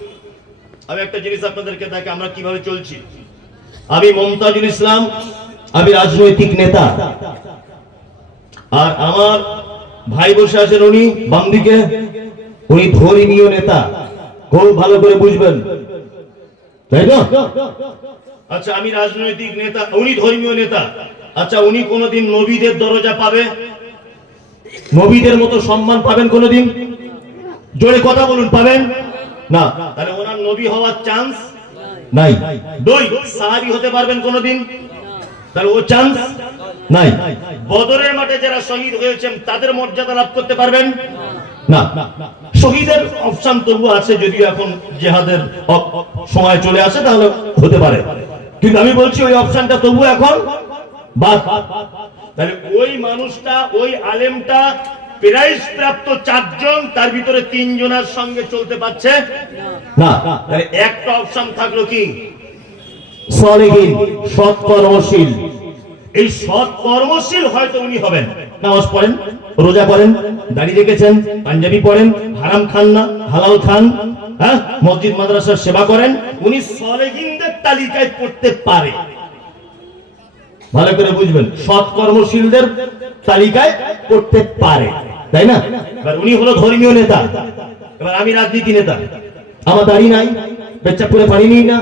আমি একটা জিনিস আপনাদেরকে দেখে আমরা কিভাবে চলছি। আমি মুমতাজুল ইসলাম, আমি রাজনৈতিক নেতা, আর আমার ভাই বসে আছেন উনি বাম দিকে, উনি ধর্মীয় নেতা। খুব ভালো করে বুঝবেন, তাই তো? আচ্ছা, আমি রাজনৈতিক নেতা, উনি ধর্মীয় নেতা। আচ্ছা, উনি কোনোদিন নবীদের দরজা পাবে, নবীদের মতো সম্মান পাবেন কোনোদিন? জোরে কথা বলুন, পাবেন না? তাহলে ওনার নবী হওয়ার চান্স নাই। দুই, সাহাবী হতে পারবেন কোনোদিন? তাহলে ও চান্স নাই। বদরের মাঠে যারা শহীদ হয়েছেন তাদের মর্যাদা লাভ করতে পারবেন না। শহীদের অপশন তবু আছে, যদিও এখন জিহাদের সময় চলে আসে তাহলে হতে পারে, কিন্তু আমি বলছি ওই অপশনটা তবু এখন বাদ। তাহলে ওই মানুষটা, ওই আলেমটা প্রাইজ প্রাপ্ত 4 জন, তার ভিতরে 3 জনের সঙ্গে চলতে পারছে না। তাহলে একটা অপশন থাকলো কি? সালেহীন, সৎ কর্মশীল। এই সৎ কর্মশীল হয়তো উনি হবেন, নামাজ পড়েন, রোজা করেন, দাড়ি রেখেছেন, পাঞ্জাবি পড়েন, হারাম খান না, হালাল খান, হ্যাঁ, মসজিদ মাদ্রাসার সেবা করেন, উনি সালেহীনদের তালিকায় পড়তে পারে। ভালো করে বুঝবেন, সৎ কর্মশীলদের তালিকায় পড়তে পারে, তাই না? এবার উনি হলো ধর্মীয় নেতা, এবার আমি রাজনীতি নেতা, আমার দাড়ি নাই, পেচ্ছাপ করে পানি নিই না,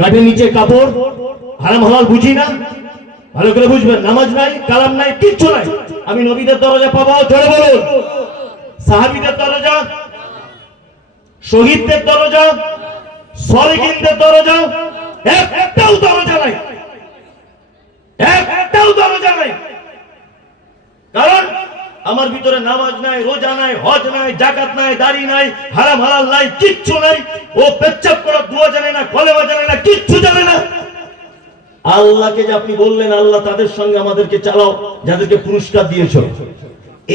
গাঁটের নিচে কাপড়, হারাম হালাল বুঝি না। ভালো করে বুঝবেন, নামাজ নাই, কালাম নাই, কিচ্ছু নাই। আমি নবীদের দরজা পাবো? জোরে বলুন। সাহাবীদের দরজা, শহীদদের দরজা, সালেহীনদের দরজা, একটাও দরজা নাই, একটাও দরজা নাই। কারণ আমার ভিতরে নামাজ নাই, রোজা নাই, হজ নাই, যাকাত নাই, দাড়ি নাই, হারাম হালাল নাই, কিচ্ছু নাই। ও পেচ্ছাপ করার দোয়া জানে না, কলেমা জানে না, কিচ্ছু জানে না। আল্লাহকে যে আপনি বললেন আল্লাহ তাদের সঙ্গে আমাদেরকে চালাও যাদেরকে পুরস্কার দিয়েছো,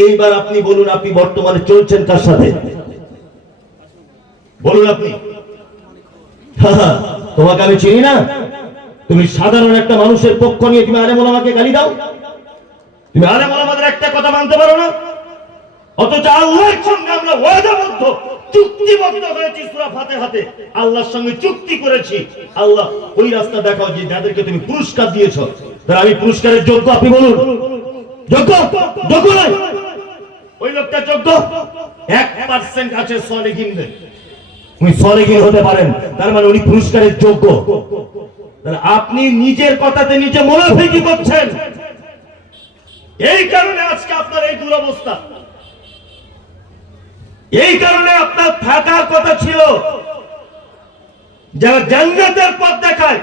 এইবার আপনি বলুন, আপনি বর্তমানে চলছেন কার সাথে? বলুন আপনি। তোমাকে আমি চিনি না, তুমি সাধারণ একটা মানুষের পক্ষ নিয়ে তুমি আলেম ওলামাকে গালি দাও, তুমি আলেম ওলামাদের একটা কথা মানতে পারো না, অথচ আল্লাহর সঙ্গে আমরা ওয়াদাবদ্ধ, চুক্তিবদ্ধ হয়েছি সূরা ফাতিহাতে, আল্লাহর সঙ্গে চুক্তি করেছি। আল্লাহ ওই রাস্তা দেখাও যে যাদেরকে তুমি পুরস্কার দিয়েছো, তারা আমি পুরস্কারের যোগ্য? আপনি বলুন, যোগ্য? যোগ্য নয়। ওই লোকটা যোগ্য? 1% আছে সালেহীনদের, উনি সালেহীন হতে পারেন, তার মানে উনি পুরস্কারের যোগ্য। তাহলে আপনি নিজের কথাতে নিজে মুনাফিকি করছেন, এই কারণে আজকে আপনার এই দুরবস্থা। এই কারণে আপনার থাকার কথা ছিল, যারা জান্নাতের পথ দেখায়,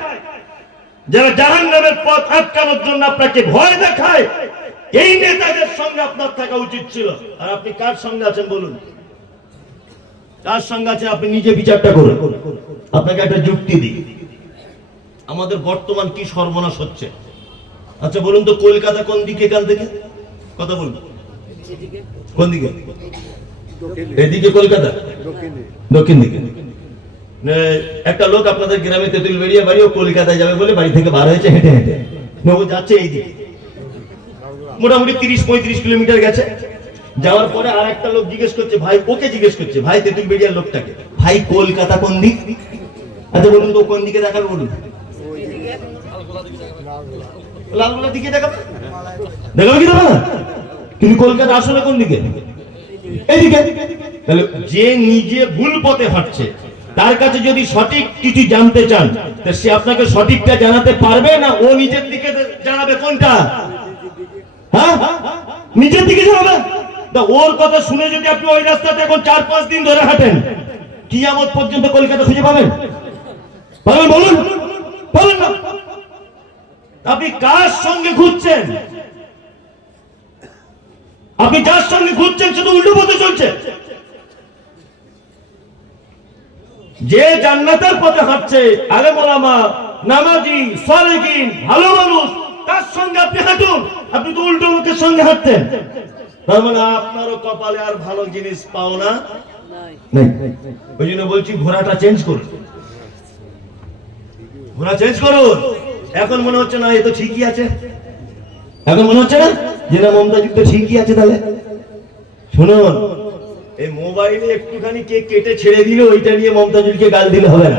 যারা জাহান্নামের পথ আটকানোর জন্য আপনাকে ভয় দেখায়, এই নেতাদের সঙ্গে আপনার থাকা উচিত ছিল। আর আপনি কার সঙ্গে আছেন বলুন? কার সঙ্গে আছেন আপনি নিজে বিচারটা করুন। আপনাকে একটা যুক্তি দিই, আমাদের বর্তমান কি সর্বনাশ হচ্ছে। আচ্ছা বলুন তো, কলকাতা কোন দিকে? এখান থেকে কথা বলুন, কোন দিকে? এদিকে কলকাতা। দক্ষিণ দিকে। একটা লোক আপনাদের গ্রামে তেঁতুলবেড়িয়া বাড়ি, ও কলকাতায় যাবে বলে বাড়ি থেকে বার হয়েছে হেঁটে হেঁটে, ও যাচ্ছে এই দিকে, মোটামুটি 30-35 কিলোমিটার গেছে। যাওয়ার পরে আর একটা লোক জিজ্ঞেস করছে, ভাই ওকে জিজ্ঞেস করছে, ভাই তেঁতুলবেড়িয়ার লোকটাকে, ভাই কলকাতা কোন দিক? আচ্ছা বলুন তো কোন দিকে দেখাবে, বলুন। লালগোলার দিকে দেখাবে, দেখাবে কি দেখাবে না? কিন্তু কলকাতা আসলে কোন দিকে? এইদিকে। তাহলে যে নিজে ভুল পথে হাঁটছে, তার কাছে যদি সঠিক কিছু জানতে চান, তা সে আপনাকে সঠিকটা জানাতে পারবে না ও নিজের দিকে জানাবে? কোনটা? হ্যাঁ, নিজের দিকে জানাবে। ওর কথা শুনে যদি আপনি ওই রাস্তাতে এখন 4-5 দিন ধরে হাঁটেন, কিয়ামত পর্যন্ত কলকাতা খুঁজে পাবেন? পাবেন? বলুন, পাবেন না। আপনি কার সঙ্গে ঘুরছেন? আপনি যার সঙ্গে ঘুরছেন সে তো উল্টো পথে চলছে। যে জান্নাতের পথে হাঁটছে, আলেম ওলামা, নামাজি, সালেহিন, ভালো মানুষ, তার সঙ্গে আপনি হাঁটুন। আপনি তো উল্টো লোকের সঙ্গে হাঁটতেন, তার মানে আপনারও কপালে আর ভালো জিনিস পাও না। ওই জন্য বলছি ঘোড়াটা চেঞ্জ করুন, ঘোড়া চেঞ্জ করুন। এখন মনে হচ্ছে না এ তো ঠিকই আছে, এখন মনে হচ্ছে না যে না মমতাজ তো ঠিকই আছে। তাহলে শুনুন, এই মোবাইলে একটুখানি কে কেটে ছেড়ে দিলে ওইটা নিয়ে মমতাজুলকে গাল দিলে হবে না।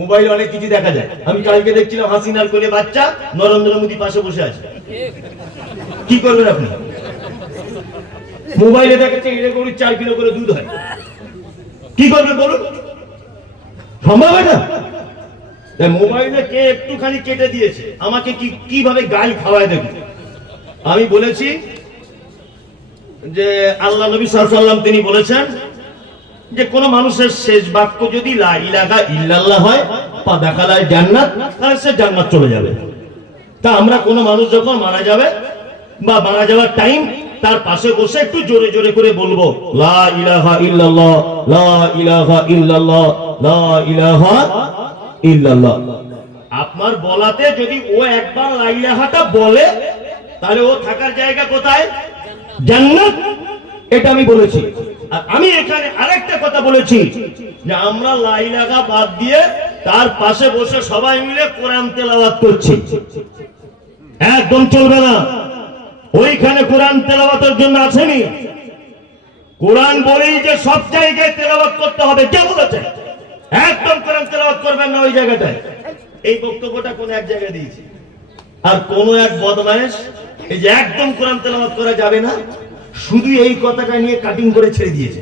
মোবাইলে অনেক কিছু দেখা যায়। আমি কালকে দেখছিলাম হাসিনার কোলে বাচ্চা, নরেন্দ্র মোদী পাশে বসে আছে। কি করবেন আপনি? মোবাইলে দেখাচ্ছে এটা করে 4 কিলো করে দুধ হয়, কি করবেন বলুন? সম্ভব এটা? মোবাইলে কে একটুখানি কেটে দিয়েছে, আমাকে কিভাবে গাল খাওয়ায় দেখুন। আমি বলেছি যে আল্লাহ নবী সাল্লাল্লাহু আলাইহি ওয়াসাল্লাম তিনি বলেছেন যে কোন মানুষের শেষ বাক্য যদি লা ইলাহা ইল্লাল্লাহ হয়, পা দাখালায় জান্নাত, তাহলে সে জান্নাত চলে যাবে। তা আমরা কোন মানুষ যখন মারা যাবে বা মারা যাওয়ার টাইম, তার পাশে বসে একটু জোরে জোরে করে বলবো লা ইলাহা ইল্লাল্লাহ, লা ইলাহা ইল্লাল্লাহ, লা ইলাহা ইল্লাল্লাহ। আপনার বলাতে যদি ও একবার লা ইলাহাটা বলে, তাহলে ও থাকার জায়গা কোথায়? জান্নাত। এটা আমি বলেছি। আর আমি এখানে আরেকটা কথা বলেছি যে আমরা লা ইলাহা বাদ দিয়ে তার পাশে বসে সবাই মিলে কোরআন তেলাওয়াত করছি, একদম চলবে না। ওইখানে কোরআন তেলাওয়াতের জন্য আসেনি। কোরআন বলেই যে সব জায়গায় তেলাওয়াত করতে হবে, কে বলেছে? একদম কোরআন তেলাওয়াত করবেন না ওই জায়গাটায়। এই বক্তব্যটা কোন এক জায়গায় দিয়েছি। আর কোন এক বদমাইশ এই যে একদম কোরআন তেলাওয়াত করা যাবে না, শুধু এই কথাটা নিয়ে কাটিং করে ছেড়ে দিয়েছে।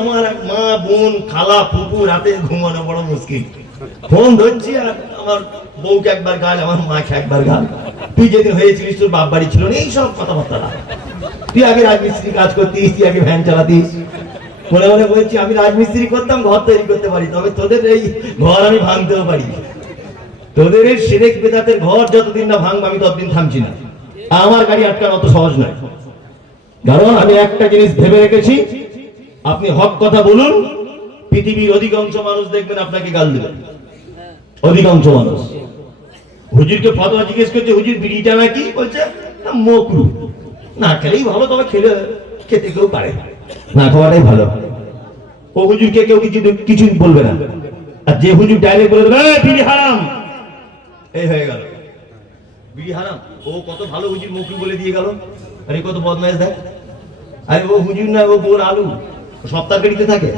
আমার মা, বোন, খালা, ফুপু রাতে ঘুমানো বড় মুশকিল। ফোন ধরছি আর আমার বউকে একবার গাল, আমার মাকে একবার গাল। তুই যেদিন হয়েছিলিস তোর বাপ বাড়ি ছিল না, এইসব কথাবার্তা। তুই আগে রাজমিস্ত্রি কাজ করতিস, তুই আগে ভ্যান চালাতিস। মনে মনে বলছি আমি রাজমিস্ত্রি করতাম, ঘর তৈরি করতে পারি, তবে তোদের এই ঘর আমি ভাঙতেও পারি। তোদের এই শিরক বেদাতের ঘর যতদিন না ভাঙবো আমি ততদিন থামছি না। আমার গাড়ি আটকানো অত সহজ নয়। কারণ আমি একটা জিনিস ভেবে রেখেছি, আপনি হক কথা বলুন, পৃথিবীর অধিকাংশ মানুষ দেখবেন আপনাকে গাল দেবে। অধিকাংশ মানুষ হুজুরকে ফতোয়া জিজ্ঞেস করছে, হুজুর বিড়িটা নাকি? বলছে মকরু, না খেলেই ভালো, তবে খেতে কেউ পারে, না খাওয়াটাই ভালো। ও হুজুরকে কেউ কিছু বলবে না। আর যে হুজুর ডাইরেক্ট বলে দেবে বিড়ি হারাম, এই হয়ে গেল বিড়ি হারাম। ও কত ভালো হুজুর মকরু বলে দিয়ে গেল। আরে কত বদমাইশ দেখ। আরে ও হুজুর না, ও বোর আলু, সব তরকারিতে থাকে।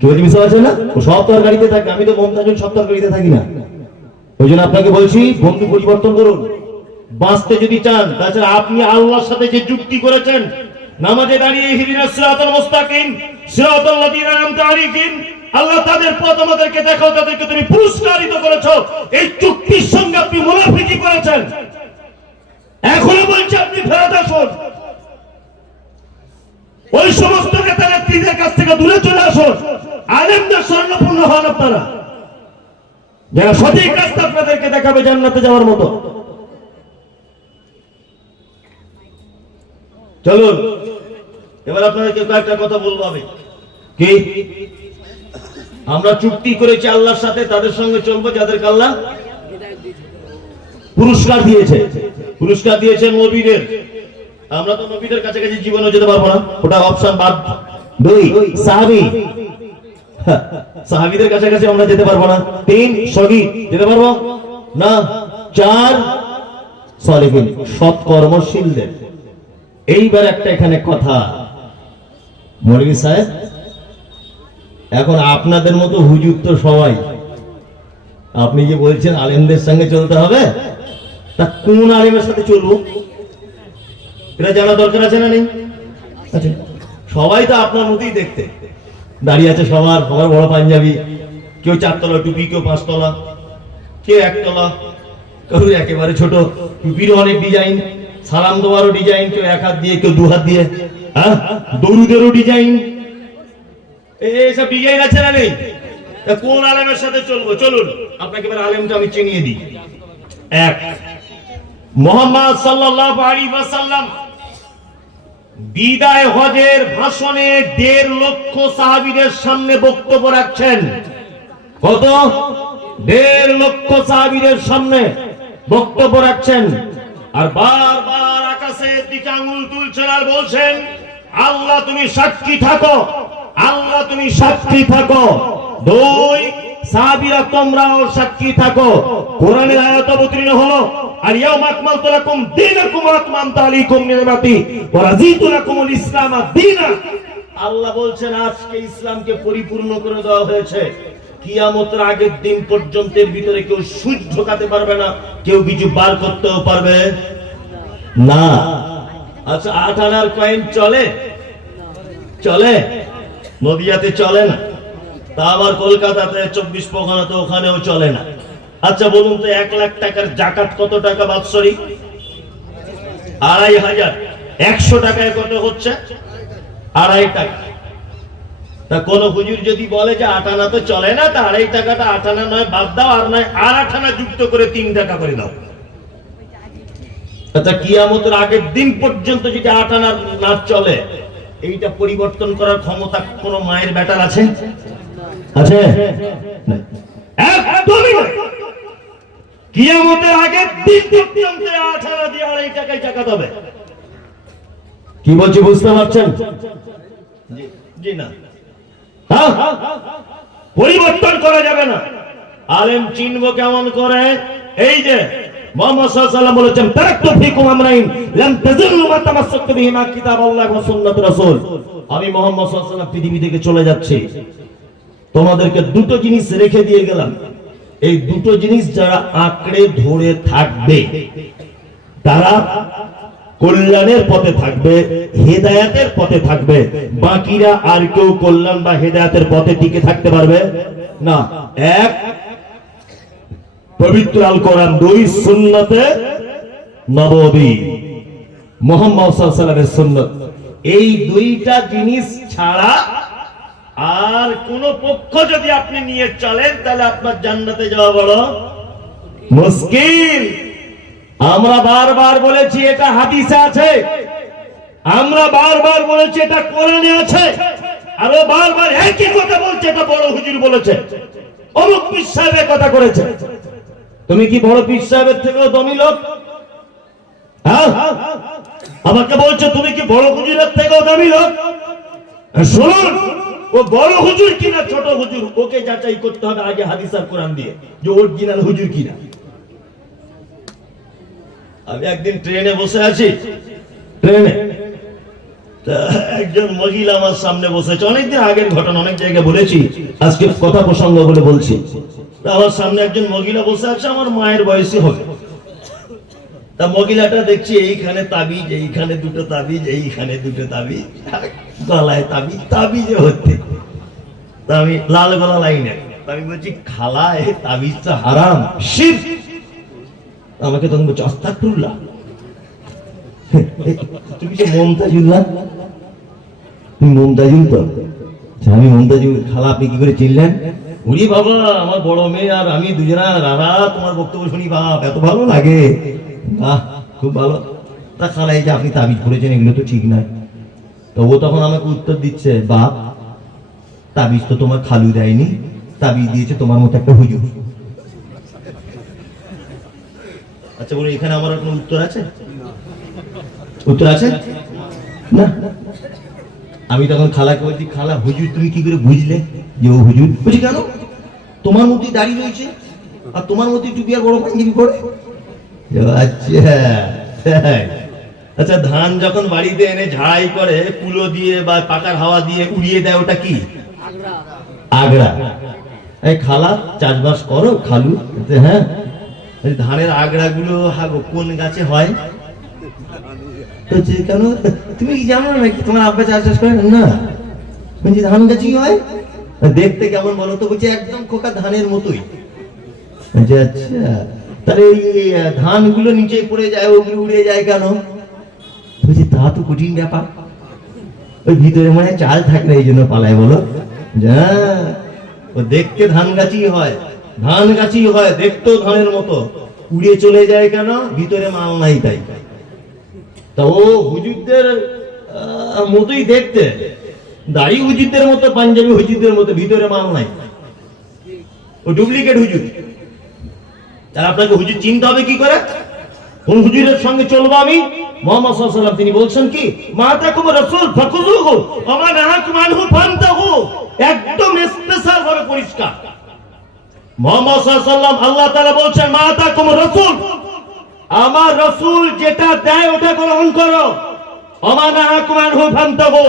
কেউ বিষয় আছে না, ও সব তরকারিতে থাকে। আমি তো মমতাজুল সব তরকারিতে থাকি না। ওই জন্য আপনাকে বলছি বন্ধু পরিবর্তন করুন বাঁচতে যদি চান। তাছাড়া আপনি আল্লাহর সাথে যে যুক্তি করেছেন, নামাজে দাঁড়িয়ে ইহদিনাস সিরাতাল মুস্তাকিম সিরাতাল লাযিনা আনআমতা আলাইহিম, আল্লাহ তাদের পথ আমাদেরকে দেখাও, তাদেরকে তুমি পুরস্কারিত করেছো, এই চুক্তির সঙ্গে আপনি মুনাফিকি করেছেন। এখনো বলছি আপনি ফেরত আসুন, ওই সমস্ত নেতা নেত্রীদের কাছ থেকে দূরে চলে আসুন। আলেমদের স্বর্ণপূর্ণ হন আপনারা, যারা সঠিক রাস্তা আপনাদেরকে দেখাবে জান্নাতে যাওয়ার মতো। চলুন এবার আপনাদেরকে কয়েকটা কথা বলবো। আমি কি আমরা চুক্তি করেছি আল্লাহর সাথে, তাদের সঙ্গে চলবো যাদেরকে আল্লাহ পুরস্কার দিয়েছে। পুরস্কার দিয়েছেন নবীদের, আমরা তো নবীদের কাছাকাছি জীবনে যেতে পারবো না, ওটা অপশন বাদ। 2 সাহাবী, সাহাবীদের কাছাকাছি আমরা যেতে পারবো না। 3 শহীদ, যেতে পারবো না। 4 সালেহিন, সৎ কর্মশীলদের। এইবার একটা এখানে কথা, মৌলভী সাহেব, এখন আপনাদের মতো হুজুর তো সবাই, আপনি যে বলছেন আলেমদের সঙ্গে চলতে হবে, তা কোন আলেমের সাথে চলবো এটা জানা দরকার আছে না নেই? আচ্ছা, সবাই তো আপনার মতোই দেখতে, দাঁড়িয়ে আছে সবার বড় পাঞ্জাবি, কেউ 4 তলা টুপি, কেউ 5 তলা, কেউ 1 তলা, কেউ একেবারে ছোট, টুপিরও অনেক ডিজাইন, সালাম দেওয়ারও ডিজাইন, কেউ 1 হাত দিয়ে, কেউ 2 হাত দিয়ে, হ্যাঁ, দরুদেরও ডিজাইন, এইসব ডিজাইন আছে না নেই? কোন আলেমের সাথে চলবো? চলুন আপনাকে এবার আলেমটা আমি চিনিয়ে দিই। 1 মুহাম্মদ সাল্লাল্লাহু আলাইহি ওয়াসাল্লাম বিদায় হজের ভাষণে 1.5 লক্ষ সাহাবীদের সামনে বক্তব্য রাখছেন। কত? 1.5 লক্ষ সাহাবীদের সামনে বক্তব্য রাখছেন, আর বারবার আকাশের দিকে আঙ্গুল তুলছেন আর বলছেন, আল্লাহ তুমি সাক্ষী থাকো, আল্লাহ তুমি সাক্ষী থাকো। 2 সাহাবীরা তোমরাও সাক্ষী থাকো। কোরআনের আয়াত অবতীর্ণ হলো, আর ইয়াউমা আকমালতু লাকুম দীনাকুম ওয়া আতমামতু আলাইকুম নি'মাতি ওয়া রাযীতু লাকুমুল ইসলাম দীনা। আল্লাহ বলছেন আজকে ইসলামকে পরিপূর্ণ করে দেওয়া হয়েছে। কিয়ামতের আগের দিন পর্যন্ত এর ভিতরে কেউ সুদ ঢোকাতে পারবে না, কেউ কিছু বার করতেও পারবে না। আচ্ছা, 8 আনার কয়েন চলে? চলে? নদিয়াতে চলে না, তা আবার কলকাতাতে 24 পরগনাতে ওখানেও চলে না। আচ্ছা বলুন তো, 1 লাখ টাকার জাকাত কত টাকা বাৎসরিক? 2500। 100 টাকায় কত হচ্ছে? 2.5 টাকা। তা কোন হুজুর যদি বলে যে 8 আনা তো চলে না, তা 2.5 টাকাটা 8 আনা নয় বাদ দাও, আর নয় আর 8 আনা যুক্ত করে 3 টাকা করে দাও। আচ্ছা, কিয়ামতের আগের দিন পর্যন্ত যদি 8 আনা না চলে, এইটা পরিবর্তন করার ক্ষমতা কোন মায়ের বেটার আছে? আছে? একদমই না। কিয়ামতের আগের দিন পর্যন্ত 8 আনা দিয়ে 2.5 টাকায় জাকাত হবে। কি বলছি বুঝতে পারছেন? জি না, পরিবর্তন করা যাবে না। আলেম চিনবো কেমন করে? এই যে মুহাম্মদ সাল্লাল্লাহু আলাইহি ওয়াসাল্লাম বলেছেন, তারাকতু ফিকুম আমরাইন লাম তাযিল্লু মা তামাসসাকতু বিহিমা কিতাবাল্লাহ ওয়া সুন্নাতুর রাসূল। আমি মুহাম্মদ সাল্লাল্লাহু আলাইহি ওয়াসাল্লাম পৃথিবী থেকে চলে যাচ্ছি, তোমাদেরকে 2টো জিনিস রেখে দিয়ে গেলাম। এই 2টো জিনিস যারা আঁকড়ে ধরে থাকবে তারা কল্যাণের পথে থাকবে, হেদায়েতের পথে থাকবে। বাকিরা আর কেউ কল্যাণ বা হেদায়েতের পথে টিকে থাকতে পারবে না। 1 পবিত্র আল কোরআন, 2 সুন্নতে নববী মুহাম্মদ সাল্লাল্লাহু আলাইহি ওয়াসাল্লামের সুন্নাত। এই 2টা জিনিস ছাড়া আর কোন পক্ষ যদি আপনি নিয়ে চলেন, তাহলে আপনার জান্নাতে যাওয়া বড় মুশকিল। আমরা বারবার বলেছি এটা হাদিসে আছে, আমরা বারবার বলেছি এটা কোরআনে আছে, আরো বারবার একই কথা বলছে, এটা বড় হুজুর বলেছে, অমুক পীর সাহেবের কথা করেছে। তুমি কি বড় পীর সাহেবের থেকেও দামি লোক? হ্যাঁ, আমাকে বলছো তুমি কি বড় হুজুরের থেকেও দামি লোক? শুনুন, ও বড় হুজুর কিনা ছোট হুজুর, ওকে যাচাই করতে হবে আগে হাদিস আর কোরআন দিয়ে যে অরিজিনাল হুজুর কিনা। আমি একদিন ট্রেনে বসে আছি, ট্রেনে একজন মহিলা আমার সামনে বসেছে, অনেকদিন আগের ঘটনা, অনেক জায়গায় বলেছি, আজকে কথা প্রসঙ্গ বলে বলছি। আমার সামনে একজন মহিলা বসে আছে, আমার মায়ের বয়সী হবে। তা মহিলাটা দেখছি এইখানে তাবিজ, এইখানে 2টো তাবিজ, এইখানে 2টো তাবিজ, গলায় তাবিজ, তাবিজে হচ্ছে। তা আমি লাল গলা লাইনে আমি বলছি, খালা এই তাবিজটা হারাম, শিরক। আমাকে তখন বলছে, আস্তাগফিরুল্লাহ, তুমি যে মুমতাজুল্লাহ, তুমি মুমতাজুল তো? আমি মুমতাজুল। খালা আপনি কি করে চিনলেন? উনি বাবা আমার বড় মেয়ে আর আমি দুজনা রারা তোমার বক্তব্য শুনি, বাপ এত ভালো লাগে, বাহ খুব ভালো। তা খালা এই যে আপনি তাবিজ করেছেন এগুলো তো ঠিক নয়। তো ও তখন আমাকে উত্তর দিচ্ছে, বাপ তাবিজ তো তোমার খালু দেয়নি, তাবিজ দিয়েছে তোমার মতো একটা হুজুর। আচ্ছা বলুন, এখানে আমার কোনো উত্তর আছে? উত্তর আছে না? আমি তখন খালাকে বলছি, খালা হুজুর তুমি কি করে বুঝলে যে ও হুজুর? বলছি কেন, তোমার মতোই দাড়ি রয়েছে আর তোমার মতোই টুপি আর বড় পাঞ্জাবি পরে। আচ্ছা আচ্ছা, ধান যখন বাড়িতে এনে ঝাড়াই করে কুলো দিয়ে বা পাকার হাওয়া দিয়ে উড়িয়ে দেয়, ওটা কি? আগড়া। এই খালা চাষবাস করো খালু? হ্যাঁ। ধানের আগড়া গুলো কোন গাছে হয়? কেন তুমি কি জানো নাকি? তোমার আব্বা চাষবাস করেন না? বলছি ধান গাছই হয়। দেখতে কেমন বলো তো? বলছি একদম খোকা ধানের মতোই। আচ্ছা, তাহলে এই ধান গুলো নিচে পড়ে যায়, ওগুলো উড়ে যায় কেন? বলছি তা তো কঠিন ব্যাপার, ওই ভিতরে মনে চাল থাকে না, এই জন্য পালায়। বলো যা, ও দেখতে ধান গাছই হয়, ধান গাছই হয়, দেখতেও ধানের মতো, উড়ে চলে যায় কেন? ভিতরে মাল নাই তাই। তা ও হুজুরদের মতোই দেখতে, দাড়ি হুজুরদের মতো, পাঞ্জাবি হুজুরদের মতো, ভিতরে মাল নাই, ও ডুপ্লিকেট হুজুর। তার আপনাকে হুজুর চিনতে হবে কি করে? কোন হুজুরের সঙ্গে চলবো আমি? মুহাম্মদ সাল্লাল্লাহু আলাইহি ওয়াসাল্লাম তিনি বলছেন কি, মা তাকুম রাসূল ফাকুযুহু ওয়া মা নাহাকুম আনহু ফান্তাহু। একদম স্পেশাল ভাবে পরিষ্কার মুহাম্মদ সাল্লাল্লাহু আলাইহি ওয়াসাল্লাম, আল্লাহ তাআলা বলছেন মা তাকুম রাসূল, আমার রাসূল যেটা দেয় ওটা গ্রহণ করো, ওয়া মা নাহাকুম আনহু ফান্তাহু,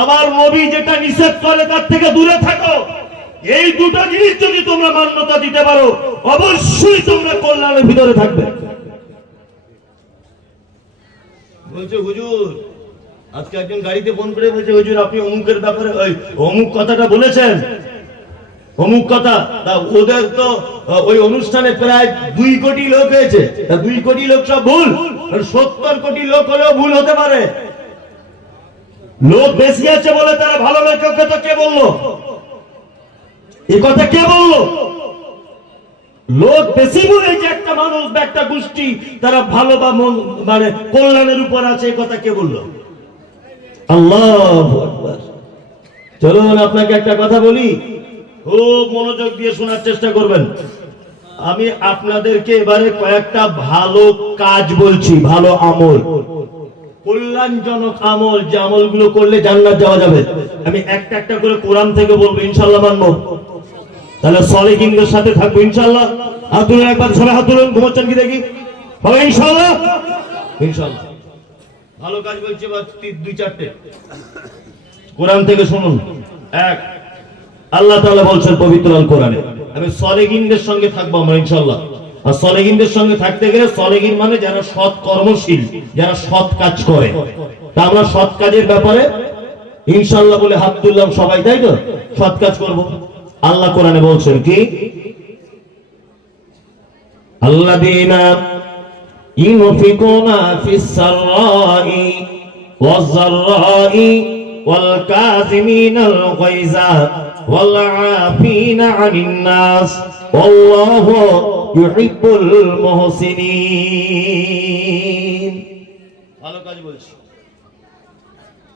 আমার নবী যেটা নিষেধ করে তার থেকে দূরে থাকো। এই দুটো জিনিস যদি তোমরা মান্যতা দিতে পারো, অবশ্যই তোমরা কল্যাণের ভিতরে থাকবে। বলছে হুজুর, আজকে একজন গাড়িতে ফোন করে বলছে হুজুর আপনি অমুকের ব্যাপারে ওই অমুক কথাটা বলেছেন, অমুক কথা। তা ওদের তো ওই অনুষ্ঠানে প্রায় 2 কোটি লোক হয়েছে, 2 কোটি লোক সব ভুল, 70 কোটি লোক হলেও ভুল হতে পারে। লোক বেশি আছে বলে তারা ভালো নয়, তো কে বললো এই কথা? কে বললো লোক বেশি বলে যে একটা মানুষ বা একটা গোষ্ঠী তারা ভালো বা মানে কল্যাণের উপর আছে, এই কথা কে বললো? আল্লাহু আকবার। চলুন আপনাকে একটা কথা বলি, খুব মনোযোগ দিয়ে শোনার চেষ্টা করবেন। আমি আপনাদেরকে এবারে কয়েকটা ভালো কাজ বলছি, ভালো আমল, কল্যাণজনক আমল, যে আমলগুলো করলে জান্নাত যাওয়া যাবে। আমি একটা একটা করে কোরআন থেকে বলবো, ইনশাআল্লাহ মানবো। তাহলে সলিহিনদের সাথে থাকবো ইনশাআল্লাহ। হাত তুলুন একবার, সবাই হাত তুলুন। ঘুমাচ্ছেন কি দেখি? হবে ইনশাআল্লাহ? ইনশাআল্লাহ। ভালো কাজ বলছি, 2-4টে কোরআন থেকে শুনুন। এক, আল্লাহ তাআলা বলছেন পবিত্র আল কোরআনে, আমি সলিহিনদের সঙ্গে থাকবো আমরা ইনশাআল্লাহ। আর সলিহিনদের সঙ্গে থাকতে গেলে, সলিহিন মানে যারা সৎ কর্মশীল, যারা সৎ কাজ করে। তা আমরা সৎ কাজের ব্যাপারে ইনশাআল্লাহ বলে হাত তুললাম সবাই, তাই তো? সৎ কাজ করব। আল্লাহ কোরআনে বলছেন কি, আল্লাযীনা ইউনফিকুনা ফিস সাররাই ওয়াজ যাররাই ওয়াল কাযিমিনাল গায়যা ওয়াল আফিনা আনিন নাস আল্লাহু ইউহিব্বুল মুহসিনিন। ভালো কাজ বলছি।